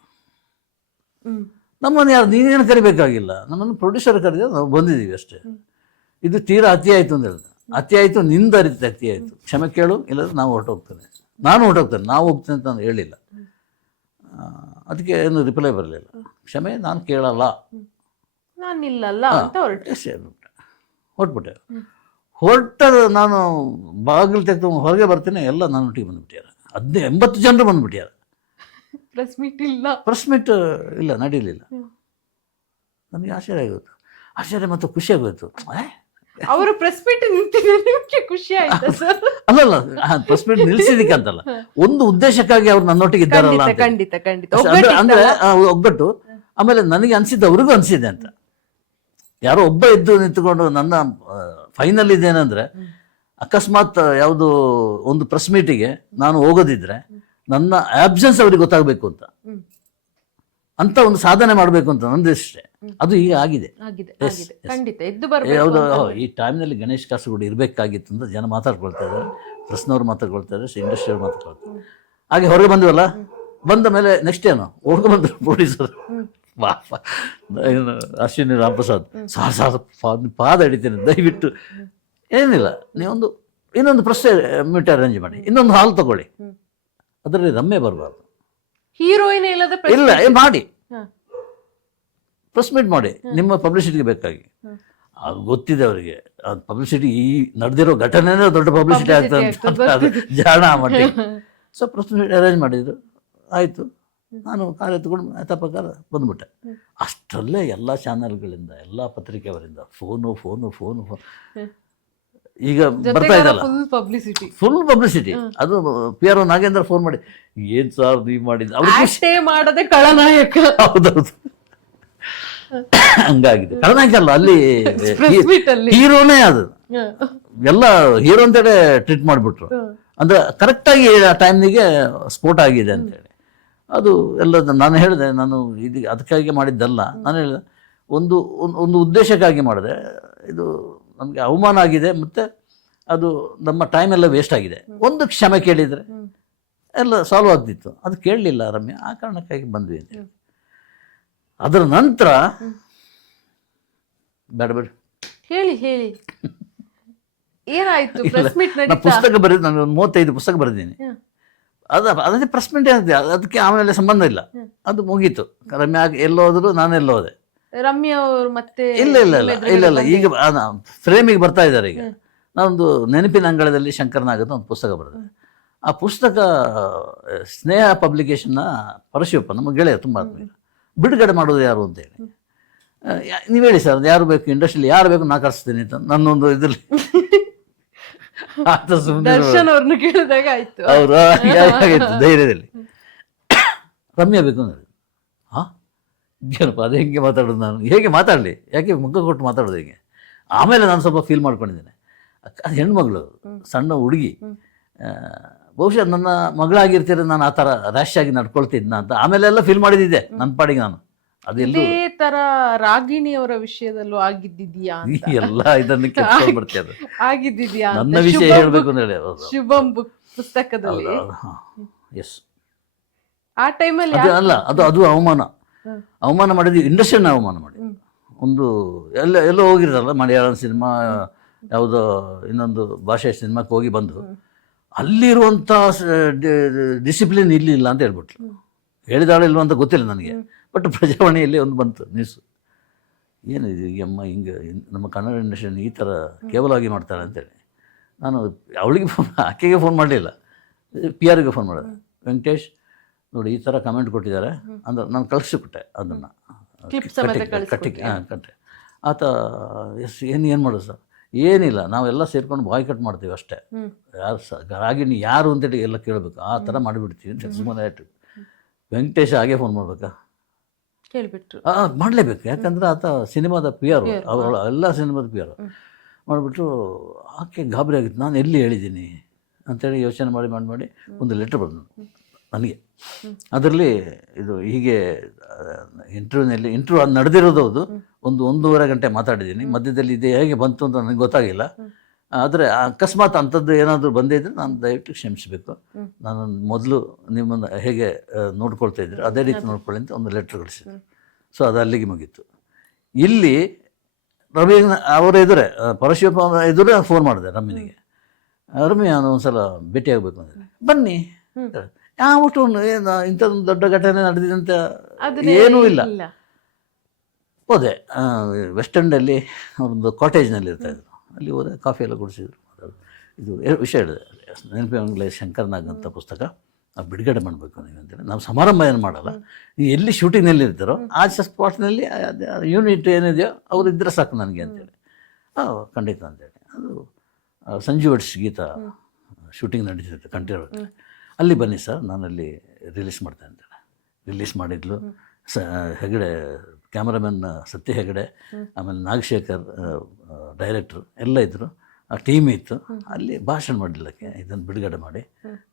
ನಮ್ಮನ್ನು ಯಾರು, ನೀನೇನು ಕರಿಬೇಕಾಗಿಲ್ಲ, ನಮ್ಮನ್ನು ಪ್ರೊಡ್ಯೂಸರ್ ಕರೆದ, ನಾವು ಬಂದಿದ್ದೀವಿ ಅಷ್ಟೇ. ಇದು ತೀರಾ ಅತಿ ಆಯಿತು ಅಂತ ಹೇಳಿದ. ಅತಿ ಆಯಿತು, ನಿಂದ ಅತಿ ಆಯಿತು, ಕ್ಷಮೆ ಕೇಳು, ಇಲ್ಲಾಂದ್ರೆ ನಾವು ಹೊರಟೋಗ್ತೇನೆ, ನಾನು ಹೊರಟೋಗ್ತೇನೆ, ನಾವು ಹೋಗ್ತೇನೆ ಅಂತ ನಾನು ಹೇಳಿಲ್ಲ. ಅದಕ್ಕೆ ಏನು ರಿಪ್ಲೈ ಬರಲಿಲ್ಲ. ಕ್ಷಮೆ ನಾನು ಕೇಳಲ್ಲ, ನಾನು ನಿಲ್ಲಲ್ಲ ಅಂತ ಹೊರಟ್ಬಿಟ್ಟೆ. ಹೊರಟದ ನಾನು ಬಾಗಿಲು ತೆಗೆದು ಹೊರಗೆ ಬರ್ತೀನಿ, ಎಲ್ಲ ನನ್ನ ಒಟ್ಟಿಗೆ ಬಂದುಬಿಟ್ಟಾರೆ. 80 ಜನರು ಬಂದುಬಿಟ್ಟಾರೆ. ಪ್ರೆಸ್ ಮೀಟ್ ಇಲ್ಲ, ಪ್ರೆಸ್ ಮೀಟ್ ಇಲ್ಲ, ನಡೀಲಿಲ್ಲ. ನನಗೆ ಆಶ್ಚರ್ಯ ಆಗೋಯ್ತು. ಆಶ್ಚರ್ಯ ಮತ್ತು ಖುಷಿ ಆಗೋಯ್ತು. ಅವರು ಪ್ರೆಸ್ ಮೀಟ್ ನಿಂತಿದ್ದಕ್ಕೆ ಖುಷಿ ಆಯ್ತು ಸರ್. ಅಲ್ಲಲ್ಲ, ಪ್ರೆಸ್ ಮೀಟ್ ನಿಲ್ಸಿದಕ್ಕೆ ಅಂತಲ್ಲ, ಒಂದು ಉದ್ದೇಶಕ್ಕಾಗಿ ಅವ್ರು ನನ್ನೊಟ್ಟಿಗೆ ಇದ್ದಾರಲ್ಲ ಅಂತ. ಖಂಡಿತ ಖಂಡಿತ. ಅಂದ್ರೆ ಒಗ್ಗಟ್ಟು. ಆಮೇಲೆ ನನಗೆ ಅನಿಸಿದ್ದು ಅವ್ರಿಗೂ ಅನಿಸಿದೆ ಅಂತ. ಯಾರೋ ಒಬ್ಬ ಎದ್ದು ನಿಂತ್ಕೊಂಡು ನನ್ನ ಫೈನಲ್ ಇದೇನೆಂದರೆ, ಅಕಸ್ಮಾತ್ ಯಾವುದು ಒಂದು ಪ್ರೆಸ್ ಮೀಟಿಗೆ ನಾನು ಹೋಗೋದಿದ್ರೆ ನನ್ನ ಆಬ್ಸೆನ್ಸ್ ಅವ್ರಿಗೆ ಗೊತ್ತಾಗಬೇಕು ಅಂತ ಒಂದು ಸಾಧನೆ ಮಾಡಬೇಕು ಅಂತ ನಂದಿಷ್ಟೇ. ಅದು ಈಗ ಆಗಿದೆ. ಯಾವುದು ಈ ಟೈಮ್ನಲ್ಲಿ ಗಣೇಶ್ ಕಾಸರಗೋಡು ಇರಬೇಕಾಗಿತ್ತು ಅಂತ ಜನ ಮಾತಾಡ್ಕೊಳ್ತಾ ಇದ್ದಾರೆ, ಪ್ರೆಸ್ನವ್ರು ಮಾತಾಡ್ಕೊಳ್ತಾ ಇದ್ದಾರೆ, ಇಂಡಸ್ಟ್ರಿಯವ್ರು ಮಾತಾಡ್ಕೊಳ್ತಾರೆ. ಹಾಗೆ ಹೊರಗೆ ಬಂದಿವಲ್ಲ, ಬಂದ ಮೇಲೆ ನೆಕ್ಸ್ಟ್ ಏನು ಹೊರಗೆ ಬಂದರು ಪ್ರೊಡ್ಯೂಸರ್ ಅಶ್ವಿನಿ ರಾಮ್ಪ್ರಸಾದ್. ಸಾರ್ ಪಾದ ಹಿಡಿತೇನೆ, ದಯವಿಟ್ಟು ಏನಿಲ್ಲ, ನೀವೊಂದು ಇನ್ನೊಂದು ಪ್ರೆಸ್ ಮೀಟ್ ಅರೇಂಜ್ ಮಾಡಿ, ಇನ್ನೊಂದು ಹಾಲ್ ತಗೊಳ್ಳಿ, ಅದರಲ್ಲಿ ರಮ್ಯೆ ಬರಬಾರ್ದು, ಹೀರೋಯಿನ್ ಇಲ್ಲ ಮಾಡಿ ಪ್ರೆಸ್ ಮೀಟ್ ಮಾಡಿ, ನಿಮ್ಮ ಪಬ್ಲಿಸಿಟಿಗೆ ಬೇಕಾಗಿ. ಅದು ಗೊತ್ತಿದೆ ಅವರಿಗೆ, ಅದು ಪಬ್ಲಿಸಿಟಿ ಈ ನಡೆದಿರೋ ಘಟನೆನೇ ದೊಡ್ಡ ಪಬ್ಲಿಸಿಟಿ ಆಗ್ತದೆ ಅಂತ ಜಾಣ ಮಟ್ಟಿಗೆ. ಸೊ ಪ್ರೆಸ್ ಮೀಟ್ ಅರೇಂಜ್ ಮಾಡಿದ್ರು, ಆಯಿತು. ನಾನು ಕಾರ್ ಎತ್ಕೊಂಡು ಆಯ್ತಾ ಪ್ರಕಾರ ಬಂದ್ಬಿಟ್ಟೆ. ಅಷ್ಟರಲ್ಲೇ ಎಲ್ಲ ಚಾನಲ್ಗಳಿಂದ, ಎಲ್ಲ ಪತ್ರಿಕೆಯವರಿಂದ ಫೋನು. ಈಗ ಬರ್ತಾ ಇದ್ದಲ್ಲ, ಫುಲ್ ಪಬ್ಲಿಸಿಟಿ. ಅದು PR ನಾಗೇಂದ್ರ ಫೋನ್ ಮಾಡಿ, ಏನ್ ಸರ್ ನೀವು ಮಾಡಿದ್ದು, ಅವ್ರಿಗೆ ಮಾಡದೆ ಖಳನಾಯಕ. ಹೌದೌದು, ಹಂಗಾಗಿದೆ. ಖಳನಾಯಕ ಅಲ್ಲ, ಅಲ್ಲಿ ಹೀರೋನೇ ಅದು. ಎಲ್ಲ ಹೀರೋ ಅಂತೇಳಿ ಟ್ರೀಟ್ ಮಾಡಿಬಿಟ್ರು. ಅಂದ್ರೆ ಕರೆಕ್ಟಾಗಿ ಆ ಟೈಮ್ನಿಗೆ ಸ್ಫೋಟ ಆಗಿದೆ ಅಂತೇಳಿ. ಅದು ಎಲ್ಲ ನಾನು ಹೇಳಿದೆ, ನಾನು ಇದು ಅದಕ್ಕಾಗಿ ಮಾಡಿದ್ದಲ್ಲ. ನಾನು ಹೇಳಿದೆ ಒಂದು ಒಂದು ಉದ್ದೇಶಕ್ಕಾಗಿ ಮಾಡಿದೆ. ಇದು ನಮಗೆ ಅವಮಾನ ಆಗಿದೆ, ಮತ್ತು ಅದು ನಮ್ಮ ಟೈಮ್ ಎಲ್ಲ ವೇಸ್ಟ್ ಆಗಿದೆ. ಒಂದು ಕ್ಷಮೆ ಕೇಳಿದರೆ ಎಲ್ಲ ಸಾಲ್ವ್ ಆಗ್ತಿತ್ತು. ಅದು ಕೇಳಲಿಲ್ಲ ರಮ್ಯಾ, ಆ ಕಾರಣಕ್ಕಾಗಿ ಬಂದ್ವಿ ಅಂತ ಹೇಳಿ. ಅದರ ನಂತರ ಬೇಡ ಹೇಳಿ ಹೇಳಿ ಏನಾಯ್ತು? ಪ್ರೆಸ್ ಮೀಟ್ ನಾನು ಪುಸ್ತಕ ಬರೆದು, ನಾನು ಒಂದು 35 ಪುಸ್ತಕ ಬರೆದಿದ್ದೀನಿ. ಅದೇ ಪ್ರೆಸ್ ಮೀಟ್ ಏನಿದೆ ಅದಕ್ಕೆ ಆಮೇಲೆ ಸಂಬಂಧ ಇಲ್ಲ, ಅದು ಮುಗೀತು. ರಮ್ಯಾ ಎಲ್ಲೋದ್ರು, ನಾನೆಲ್ಲೋ ಹೋದೆ. ರಮ್ಯಾ ಅವರು ಮತ್ತೆ ಇಲ್ಲ ಇಲ್ಲ ಇಲ್ಲ ಇಲ್ಲ ಇಲ್ಲ ಈಗ ಫ್ರೇಮಿಗೆ ಬರ್ತಾ ಇದ್ದಾರೆ. ಈಗ ನಾನೊಂದು ನೆನಪಿನ ಅಂಗಳದಲ್ಲಿ ಶಂಕರನಾಗದ ಒಂದು ಪುಸ್ತಕ ಬರೆದೆ. ಆ ಪುಸ್ತಕ ಸ್ನೇಹ ಪಬ್ಲಿಕೇಶನ್ನ ಪರಶಿವಪ್ಪ ನಮ್ಮ ಗೆಳೆಯ, ತುಂಬ ಆತ್ಮೀಯ, ಬಿಡುಗಡೆ ಮಾಡೋದು ಯಾರು ಅಂತೇಳಿ. ನೀವು ಹೇಳಿ ಸರ್, ಯಾರು ಬೇಕು ಇಂಡಸ್ಟ್ರಿಯಲ್ಲಿ, ಯಾರು ಬೇಕು ನಾ ಕರೆಸ್ತೀನಿ ಅಂತ ನನ್ನೊಂದು ಇದರಲ್ಲಿ ದರ್ಶನ್ ಅವ್ರನ್ನ ಕೇಳಿದಾಗ ಆಯ್ತು. ಅವರು ಧೈರ್ಯದಲ್ಲಿ ರಮ್ಯಾ ಬೇಕು ಅಂದ್ರೆ ಏನಪ್ಪ ಅದು ಹೆಂಗೆ ಮಾತಾಡೋದು, ನಾನು ಹೇಗೆ ಮಾತಾಡಲಿ, ಯಾಕೆ ಮುಖ ಕೊಟ್ಟು ಮಾತಾಡೋದು ಹೇಗೆ? ಆಮೇಲೆ ನಾನು ಸ್ವಲ್ಪ ಫೀಲ್ ಮಾಡ್ಕೊಂಡಿದ್ದೇನೆ. ಅದು ಹೆಣ್ಮಗಳು, ಸಣ್ಣ ಹುಡುಗಿ, ಬಹುಶಃ ನನ್ನ ಮಗಳಾಗಿರ್ತೀರ ನಾನು ಆ ಥರ ರ್ಯಾಶ್ ಆಗಿ ನಡ್ಕೊಳ್ತಿದ್ನ ಅಂತ ಆಮೇಲೆ ಎಲ್ಲ ಫೀಲ್ ಮಾಡಿದ್ದೆ ನನ್ನ ಪಾಡಿಗೆ ನಾನು. ಅದೆಲ್ಲ ಇದೇ ತರ ರಾಗಿಣಿ ಅವರ ವಿಷಯದಲ್ಲೂ ಆಗಿದ್ದಿದ್ಯಾ ಎಲ್ಲ ಇದನ್ನು ಕೆಲ್ಸ್ಕೊಂಡ್ಬಿಡ್ತೀಯ. ಅದು ಆಗಿದ್ದಿದ್ಯಾ ನನ್ನ ವಿಷಯ ಹೇಳ್ಬೇಕು ಅಂತ ಹೇಳಿ ಶುಭಂ ಪುಸ್ತಕದಲ್ಲಿ. ಎಸ್, ಆ ಟೈಮಲ್ಲಿ ಅಲ್ಲ, ಅದು ಅವಮಾನ ಮಾಡಿದ್ವಿ, ಇಂಡಸ್ಟ್ರಿನ ಅವಮಾನ ಮಾಡಿ. ಒಂದು ಎಲ್ಲೋ ಹೋಗಿರಲ್ಲ, ಮಲಯಾಳಂ ಸಿನಿಮಾ ಯಾವುದೋ ಇನ್ನೊಂದು ಭಾಷೆಯ ಸಿನಿಮಾಕ್ಕೆ ಹೋಗಿ ಬಂದು ಅಲ್ಲಿರುವಂಥ ಡಿಸಿಪ್ಲಿನ್ ಇಲ್ಲಿಲ್ಲ ಅಂತ ಹೇಳ್ಬಿಟ್ಲು. ಹೇಳಿದಾಳೆ ಇಲ್ವ ಅಂತ ಗೊತ್ತಿಲ್ಲ ನನಗೆ, ಬಟ್ ಪ್ರಜಾವಾಣಿಯಲ್ಲಿ ಒಂದು ಬಂತು ನ್ಯೂಸು. ಏನಿದೆ ಈ ಅಮ್ಮ ಹಿಂಗೆ ನಮ್ಮ ಕನ್ನಡ ಇಂಡಸ್ಟ್ರಿಯನ್ನು ಈ ಥರ ಕೇವಲವಾಗಿ ಮಾಡ್ತಾಳೆ ಅಂತೇಳಿ. ನಾನು ಅವಳಿಗೆ ಆಕೆಗೆ ಫೋನ್ ಮಾಡಲಿಲ್ಲ, PR ಗೆ ಫೋನ್ ಮಾಡಿದೆ. ವೆಂಕಟೇಶ್ ನೋಡಿ ಈ ಥರ ಕಮೆಂಟ್ ಕೊಟ್ಟಿದ್ದಾರೆ ಅಂದ್ರೆ ನಾನು ಕಳಿಸಿಬಿಟ್ಟೆ ಅದನ್ನು, ಕಟ್ಟೆ. ಆತ ಏನು ಮಾಡೋದು ಸರ್? ಏನಿಲ್ಲ, ನಾವೆಲ್ಲ ಸೇರ್ಕೊಂಡು ಬಾಯ್ಕಟ್ ಮಾಡ್ತೀವಿ ಅಷ್ಟೇ. ಯಾರು ರಾಗಿಣಿ ಯಾರು ಅಂತೇಳಿ ಎಲ್ಲ ಕೇಳಬೇಕು, ಆ ಥರ ಮಾಡಿಬಿಡ್ತೀವಿ ಅಂತ ಸುಮ್ಮನೆ ಆಯಿತು. ವೆಂಕಟೇಶ್ ಹಾಗೆ ಫೋನ್ ಮಾಡ್ಬೇಕಾ? ಕೇಳ್ಬಿಟ್ರು. ಮಾಡಲೇಬೇಕು, ಯಾಕಂದ್ರೆ ಆತ ಸಿನಿಮಾದ PR, ಅವಳು ಎಲ್ಲ ಸಿನಿಮಾದ PR ಮಾಡಿಬಿಟ್ರು. ಆಕೆ ಗಾಬರಿ ಆಗಿತ್ತು, ನಾನು ಎಲ್ಲಿ ಹೇಳಿದ್ದೀನಿ ಅಂತೇಳಿ ಯೋಚನೆ ಮಾಡಿ ಒಂದು ಲೆಟ್ರ್ ಬಂದು ನನಗೆ. ಅದರಲ್ಲಿ ಇದು ಹೀಗೆ ಇಂಟರ್ವ್ಯೂ ಅದು ನಡೆದಿರೋದು, ಅದು 1.5 ಗಂಟೆ ಮಾತಾಡಿದ್ದೀನಿ. ಮಧ್ಯದಲ್ಲಿ ಇದು ಹೇಗೆ ಬಂತು ಅಂತ ನನಗೆ ಗೊತ್ತಾಗಿಲ್ಲ. ಆದರೆ ಅಕಸ್ಮಾತ್ ಅಂಥದ್ದು ಏನಾದರೂ ಬಂದೇ ಇದ್ದರೆ ನಾನು ದಯವಿಟ್ಟು ಕ್ಷಮಿಸಬೇಕು. ನಾನು ಮೊದಲು ನಿಮ್ಮನ್ನು ಹೇಗೆ ನೋಡ್ಕೊಳ್ತಾ ಇದ್ದರೆ ಅದೇ ರೀತಿ ನೋಡ್ಕೊಳ್ಳಿ ಅಂತ ಒಂದು ಲೆಟ್ರ್ ಕಳಿಸಿದ್ರು. ಸೊ ಅದು ಅಲ್ಲಿಗೆ ಮುಗೀತು. ಇಲ್ಲಿ ರವಿ ಅವರ ಎದುರೇ, ಪರಶಿವಪ್ಪ ಅವರ ಎದುರೇ ಫೋನ್ ಮಾಡಿದೆ ರಮ್ಯನಿಗೆ. ರಮ್ಯ ನಾನು ಒಂದು ಸಲ ಭೇಟಿಯಾಗಬೇಕು ಅಂದರೆ ಬನ್ನಿ. ಯಾವಟ್ಟು ಏನು ಇಂಥದ್ದೊಂದು ದೊಡ್ಡ ಘಟನೆ ನಡೆದಿದೆ ಅಂತ ಏನೂ ಇಲ್ಲ. ಹೋದೆ, ವೆಸ್ಟ್ ಎಂಡಲ್ಲಿ ಒಂದು ಕಾಟೇಜ್ನಲ್ಲಿ ಇರ್ತಾಯಿದ್ರು, ಅಲ್ಲಿ ಹೋದೆ, ಕಾಫಿ ಎಲ್ಲ ಕುಡಿಸಿದ್ರು. ಇದು ವಿಷಯ ಹೇಳಿದೆ, ನೆನಪಿನ ಶಂಕರನಾಗ್ ಅಂತ ಪುಸ್ತಕ ಬಿಡುಗಡೆ ಮಾಡಬೇಕು ನೀವು ಅಂತೇಳಿ. ನಾವು ಸಮಾರಂಭ ಏನು ಮಾಡಲ್ಲ, ನೀವು ಎಲ್ಲಿ ಶೂಟಿಂಗ್ನಲ್ಲಿ ಇರ್ತಾರೋ ಆ ಸ್ಪಾಟ್ನಲ್ಲಿ ಯೂನಿಟ್ ಏನಿದೆಯೋ ಅವ್ರು ಇದ್ದರೆ ಸಾಕು ನನಗೆ ಅಂತೇಳಿ. ಖಂಡಿತ ಅಂತೇಳಿ. ಅದು ಸಂಜು ವೆಟ್ಸ್ ಗೀತಾ ಶೂಟಿಂಗ್ ನಡೀತಿರುತ್ತೆ ಕಂಠೀರವ, ಅಲ್ಲಿ ಬನ್ನಿ ಸರ್, ನಾನಲ್ಲಿ ರಿಲೀಸ್ ಮಾಡ್ತೇನೆ ಅಂತೇಳಿ. ರಿಲೀಸ್ ಮಾಡಿದ್ಲು. ಹೆಗಡೆ ಕ್ಯಾಮ್ರಾಮನ್ ಸತ್ಯ ಹೆಗಡೆ, ಆಮೇಲೆ ನಾಗಶೇಖರ್ ಡೈರೆಕ್ಟ್ರು ಎಲ್ಲ ಇದ್ದರು, ಆ ಟೀಮ್ ಇತ್ತು. ಅಲ್ಲಿ ಭಾಷಣ ಮಾಡಲಿಕ್ಕೆ ಇದನ್ನು ಬಿಡುಗಡೆ ಮಾಡಿ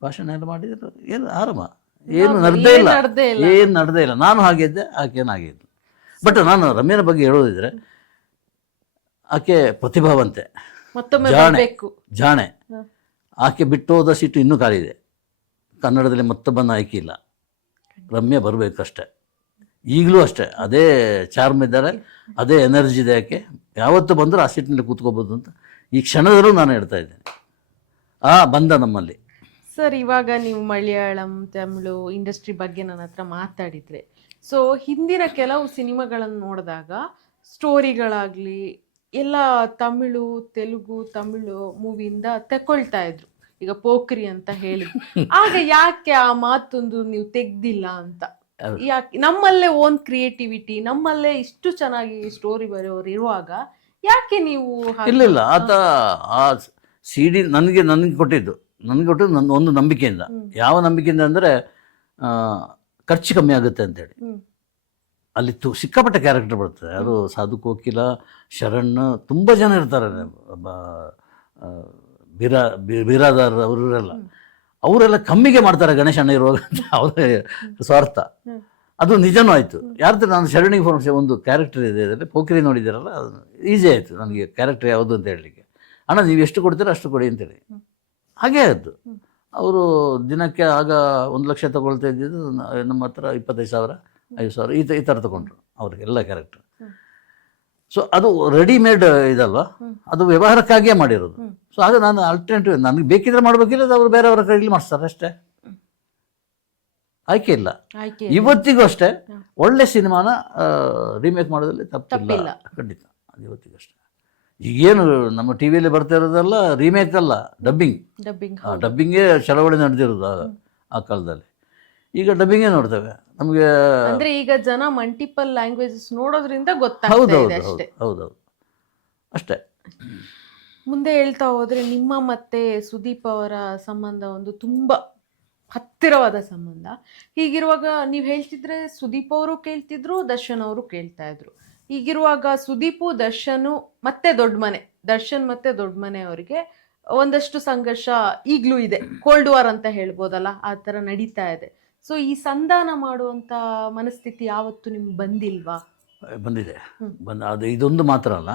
ಭಾಷಣ ಎಲ್ಲ ಮಾಡಿದ್ರು. ಏನು ಆರಾಮ, ಏನು ನಡೆದೇ ಇಲ್ಲ. ನಾನು ಹಾಗಿದ್ದೆ, ಆಕೆಯನ್ನು ಹಾಗಿದ್ದು. ಬಟ್ ನಾನು ರಮ್ಯನ ಬಗ್ಗೆ ಹೇಳೋದಿದ್ರೆ, ಆಕೆ ಪ್ರತಿಭಾವಂತೆ, ಜಾಣೆ. ಆಕೆ ಬಿಟ್ಟು ಹೋದ ಸೀಟು ಇನ್ನೂ ಖಾಲಿ ಇದೆ. ಕನ್ನಡದಲ್ಲಿ ಮತ್ತೊಬ್ಬನ ಆಯ್ಕೆ ಇಲ್ಲ, ರಮ್ಯಾ ಬರಬೇಕಷ್ಟೆ. ಈಗಲೂ ಅಷ್ಟೇ ಅದೇ ಚಾರ್ಮ್ ಇದ್ದಾರೆ, ಅದೇ ಎನರ್ಜಿ ಇದೆ. ಯಾಕೆ ಯಾವತ್ತು ಬಂದರೂ ಆ ಸೀಟ್ನಲ್ಲಿ ಕೂತ್ಕೋಬೋದು ಅಂತ ಈ ಕ್ಷಣದಲ್ಲೂ ನಾನು ಹೇಳ್ತಾ ಇದ್ದೇನೆ. ಬಂದ ನಮ್ಮಲ್ಲಿ. ಸರ್, ಇವಾಗ ನೀವು ಮಲಯಾಳಂ, ತಮಿಳು ಇಂಡಸ್ಟ್ರಿ ಬಗ್ಗೆ ನನ್ನ ಹತ್ರ ಮಾತಾಡಿದರೆ, ಸೊ ಹಿಂದಿನ ಕೆಲವು ಸಿನಿಮಾಗಳನ್ನು ನೋಡಿದಾಗ ಸ್ಟೋರಿಗಳಾಗಲಿ ಎಲ್ಲ ತಮಿಳು, ತೆಲುಗು, ತಮಿಳು ಮೂವಿಯಿಂದ ತಗೊಳ್ತಾ ಇದ್ರು. ಈಗ ಪೋಖ್ರಿ ಅಂತ ಹೇಳಿದ್ರು, ಆಗ ಯಾಕೆ ಆ ಮಾತೊಂದು ನೀವು ತೆಗ್ದಿಲ್ಲ ಅಂತ? ಯಾಕೆ ನಮ್ಮಲ್ಲೇ ಓನ್ ಕ್ರಿಯೇಟಿವಿಟಿ, ನಮ್ಮಲ್ಲೇ ಇಷ್ಟು ಚೆನ್ನಾಗಿ ಸ್ಟೋರಿ ಬರೆಯೋರು ಇರುವಾಗ ಯಾಕೆ ನೀವು? ಇಲ್ಲ, ಆತ ಆ CD ನನಗೆ ಕೊಟ್ಟಿದ್ದು ನನ್ನ ಒಂದು ನಂಬಿಕೆಯಿಂದ. ಯಾವ ನಂಬಿಕೆಯಿಂದ ಅಂದರೆ ಖರ್ಚು ಕಮ್ಮಿ ಆಗುತ್ತೆ ಅಂತೇಳಿ. ಅಲ್ಲಿ ಸಿಕ್ಕಾಪಟ್ಟೆ ಕ್ಯಾರೆಕ್ಟರ್ ಬರ್ತದೆ. ಯಾರು ಸಾಧು ಕೋಕಿಲ, ಶರಣ್, ತುಂಬ ಜನ ಇರ್ತಾರೆ. ಬಿರಾದಾರ್ ಅವರೆಲ್ಲ ಅವರೆಲ್ಲ ಕಮ್ಮಿಗೆ ಮಾಡ್ತಾರೆ ಗಣೇಶ ಅಣ್ಣ ಇರುವಾಗ ಅಂತ ಅವರೇ ಸ್ವಾರ್ಥ. ಅದು ನಿಜನೂ ಆಯಿತು. ಯಾರ್ದು ನಾನು ಶರಣಿಗೆ ಫೋನ್ ಒಂದು ಕ್ಯಾರೆಕ್ಟರ್ ಇದೆ ಅದರಲ್ಲಿ, ಪೋಖ್ರಿ ನೋಡಿದ್ದೀರಲ್ಲ, ಅದು ಈಸಿ ಆಯಿತು ನನಗೆ ಕ್ಯಾರೆಕ್ಟರ್ ಯಾವುದು ಅಂತ ಹೇಳಲಿಕ್ಕೆ. ಅಣ್ಣ ನೀವು ಎಷ್ಟು ಕೊಡ್ತೀರೋ ಅಷ್ಟು ಕೊಡಿ ಅಂತೇಳಿ. ಹಾಗೇ ಆಯಿತು. ಅವರು ದಿನಕ್ಕೆ ಆಗ 1 ಲಕ್ಷ ತೊಗೊಳ್ತಾ ಇದ್ದಿದ್ದು ನಮ್ಮ ಹತ್ರ 25,000 5,000 ಈ ಥರ ತೊಗೊಂಡ್ರು ಅವ್ರಿಗೆಲ್ಲ ಕ್ಯಾರೆಕ್ಟರ್. ಸೊ ಅದು ರೆಡಿಮೇಡ್ ಇದಲ್ವಾ, ಅದು ವ್ಯವಹಾರಕ್ಕಾಗಿಯೇ ಮಾಡಿರೋದು. ಸೊ ಆಗ ನಾನು ಆಲ್ಟರ್ನೇಟಿವ್ ನನಗೆ ಬೇಕಿದ್ರೆ ಮಾಡಬೇಕಿಲ್ಲ, ಅವರು ಬೇರೆಯವರ ಕೈಲಿ ಮಾಡಿಸ್ತಾರೆ ಅಷ್ಟೇ, ಆಯ್ಕೆ ಇಲ್ಲ. ಇವತ್ತಿಗೂ ಅಷ್ಟೇ ಒಳ್ಳೆ ಸಿನಿಮಾನ ರೀಮೇಕ್ ಮಾಡೋದ್ರಲ್ಲಿ ತಪ್ಪಿಲ್ಲ, ಖಂಡಿತ. ಅದು ಇವತ್ತಿಗೂ ಅಷ್ಟೇ. ಈಗೇನು ನಮ್ಮ ಟಿ ವಿಯಲ್ಲಿ ಬರ್ತಾ ಇರೋದೆಲ್ಲ ರೀಮೇಕ್ ಅಲ್ಲ, ಡಬ್ಬಿಂಗೇ ಚಳವಳಿ ನಡೆದಿರೋದು ಆ ಕಾಲದಲ್ಲಿ. ಈಗ ಡಬ್ಬಿಂಗೇ ನೋಡ್ತೇವೆ. ನಮಗೆ ಅಂದ್ರೆ ಈಗ ಜನ ಮಲ್ಟಿಪಲ್ ಲ್ಯಾಂಗ್ವೇಜಸ್ ನೋಡೋದ್ರಿಂದ ಹೌದೌದು ಅಷ್ಟೇ. ಮುಂದೆ ಹೇಳ್ತಾ ಹೋದ್ರೆ ನಿಮ್ಮ ಮತ್ತೆ ಸುದೀಪ್ ಅವರ ಸಂಬಂಧ ಒಂದು ತುಂಬಾ ಹತ್ತಿರವಾದ ಸಂಬಂಧ. ಹೀಗಿರುವಾಗ ನೀವು ಹೇಳ್ತಿದ್ರೆ ಸುದೀಪ್ ಅವರು ಕೇಳ್ತಿದ್ರು, ದರ್ಶನ್ ಅವರು ಕೇಳ್ತಾ ಇದ್ರು. ಹೀಗಿರುವಾಗ ಸುದೀಪು, ದರ್ಶನ್ ಮತ್ತೆ ದೊಡ್ಡ ಮನೆ ಅವರಿಗೆ ಒಂದಷ್ಟು ಸಂಘರ್ಷ ಈಗಲೂ ಇದೆ. ಕೋಲ್ಡ್ ವಾರ್ ಅಂತ ಹೇಳ್ಬೋದಲ್ಲ, ಆ ಥರ ನಡೀತಾ ಇದೆ. ಸೊ ಈ ಸಂಧಾನ ಮಾಡುವಂತ ಮನಸ್ಥಿತಿ ಯಾವತ್ತು ನಿಮ್ಗೆ ಬಂದಿಲ್ವಾ? ಬಂದಿದೆ. ಅದು ಇದೊಂದು ಮಾತ್ರ ಅಲ್ಲ,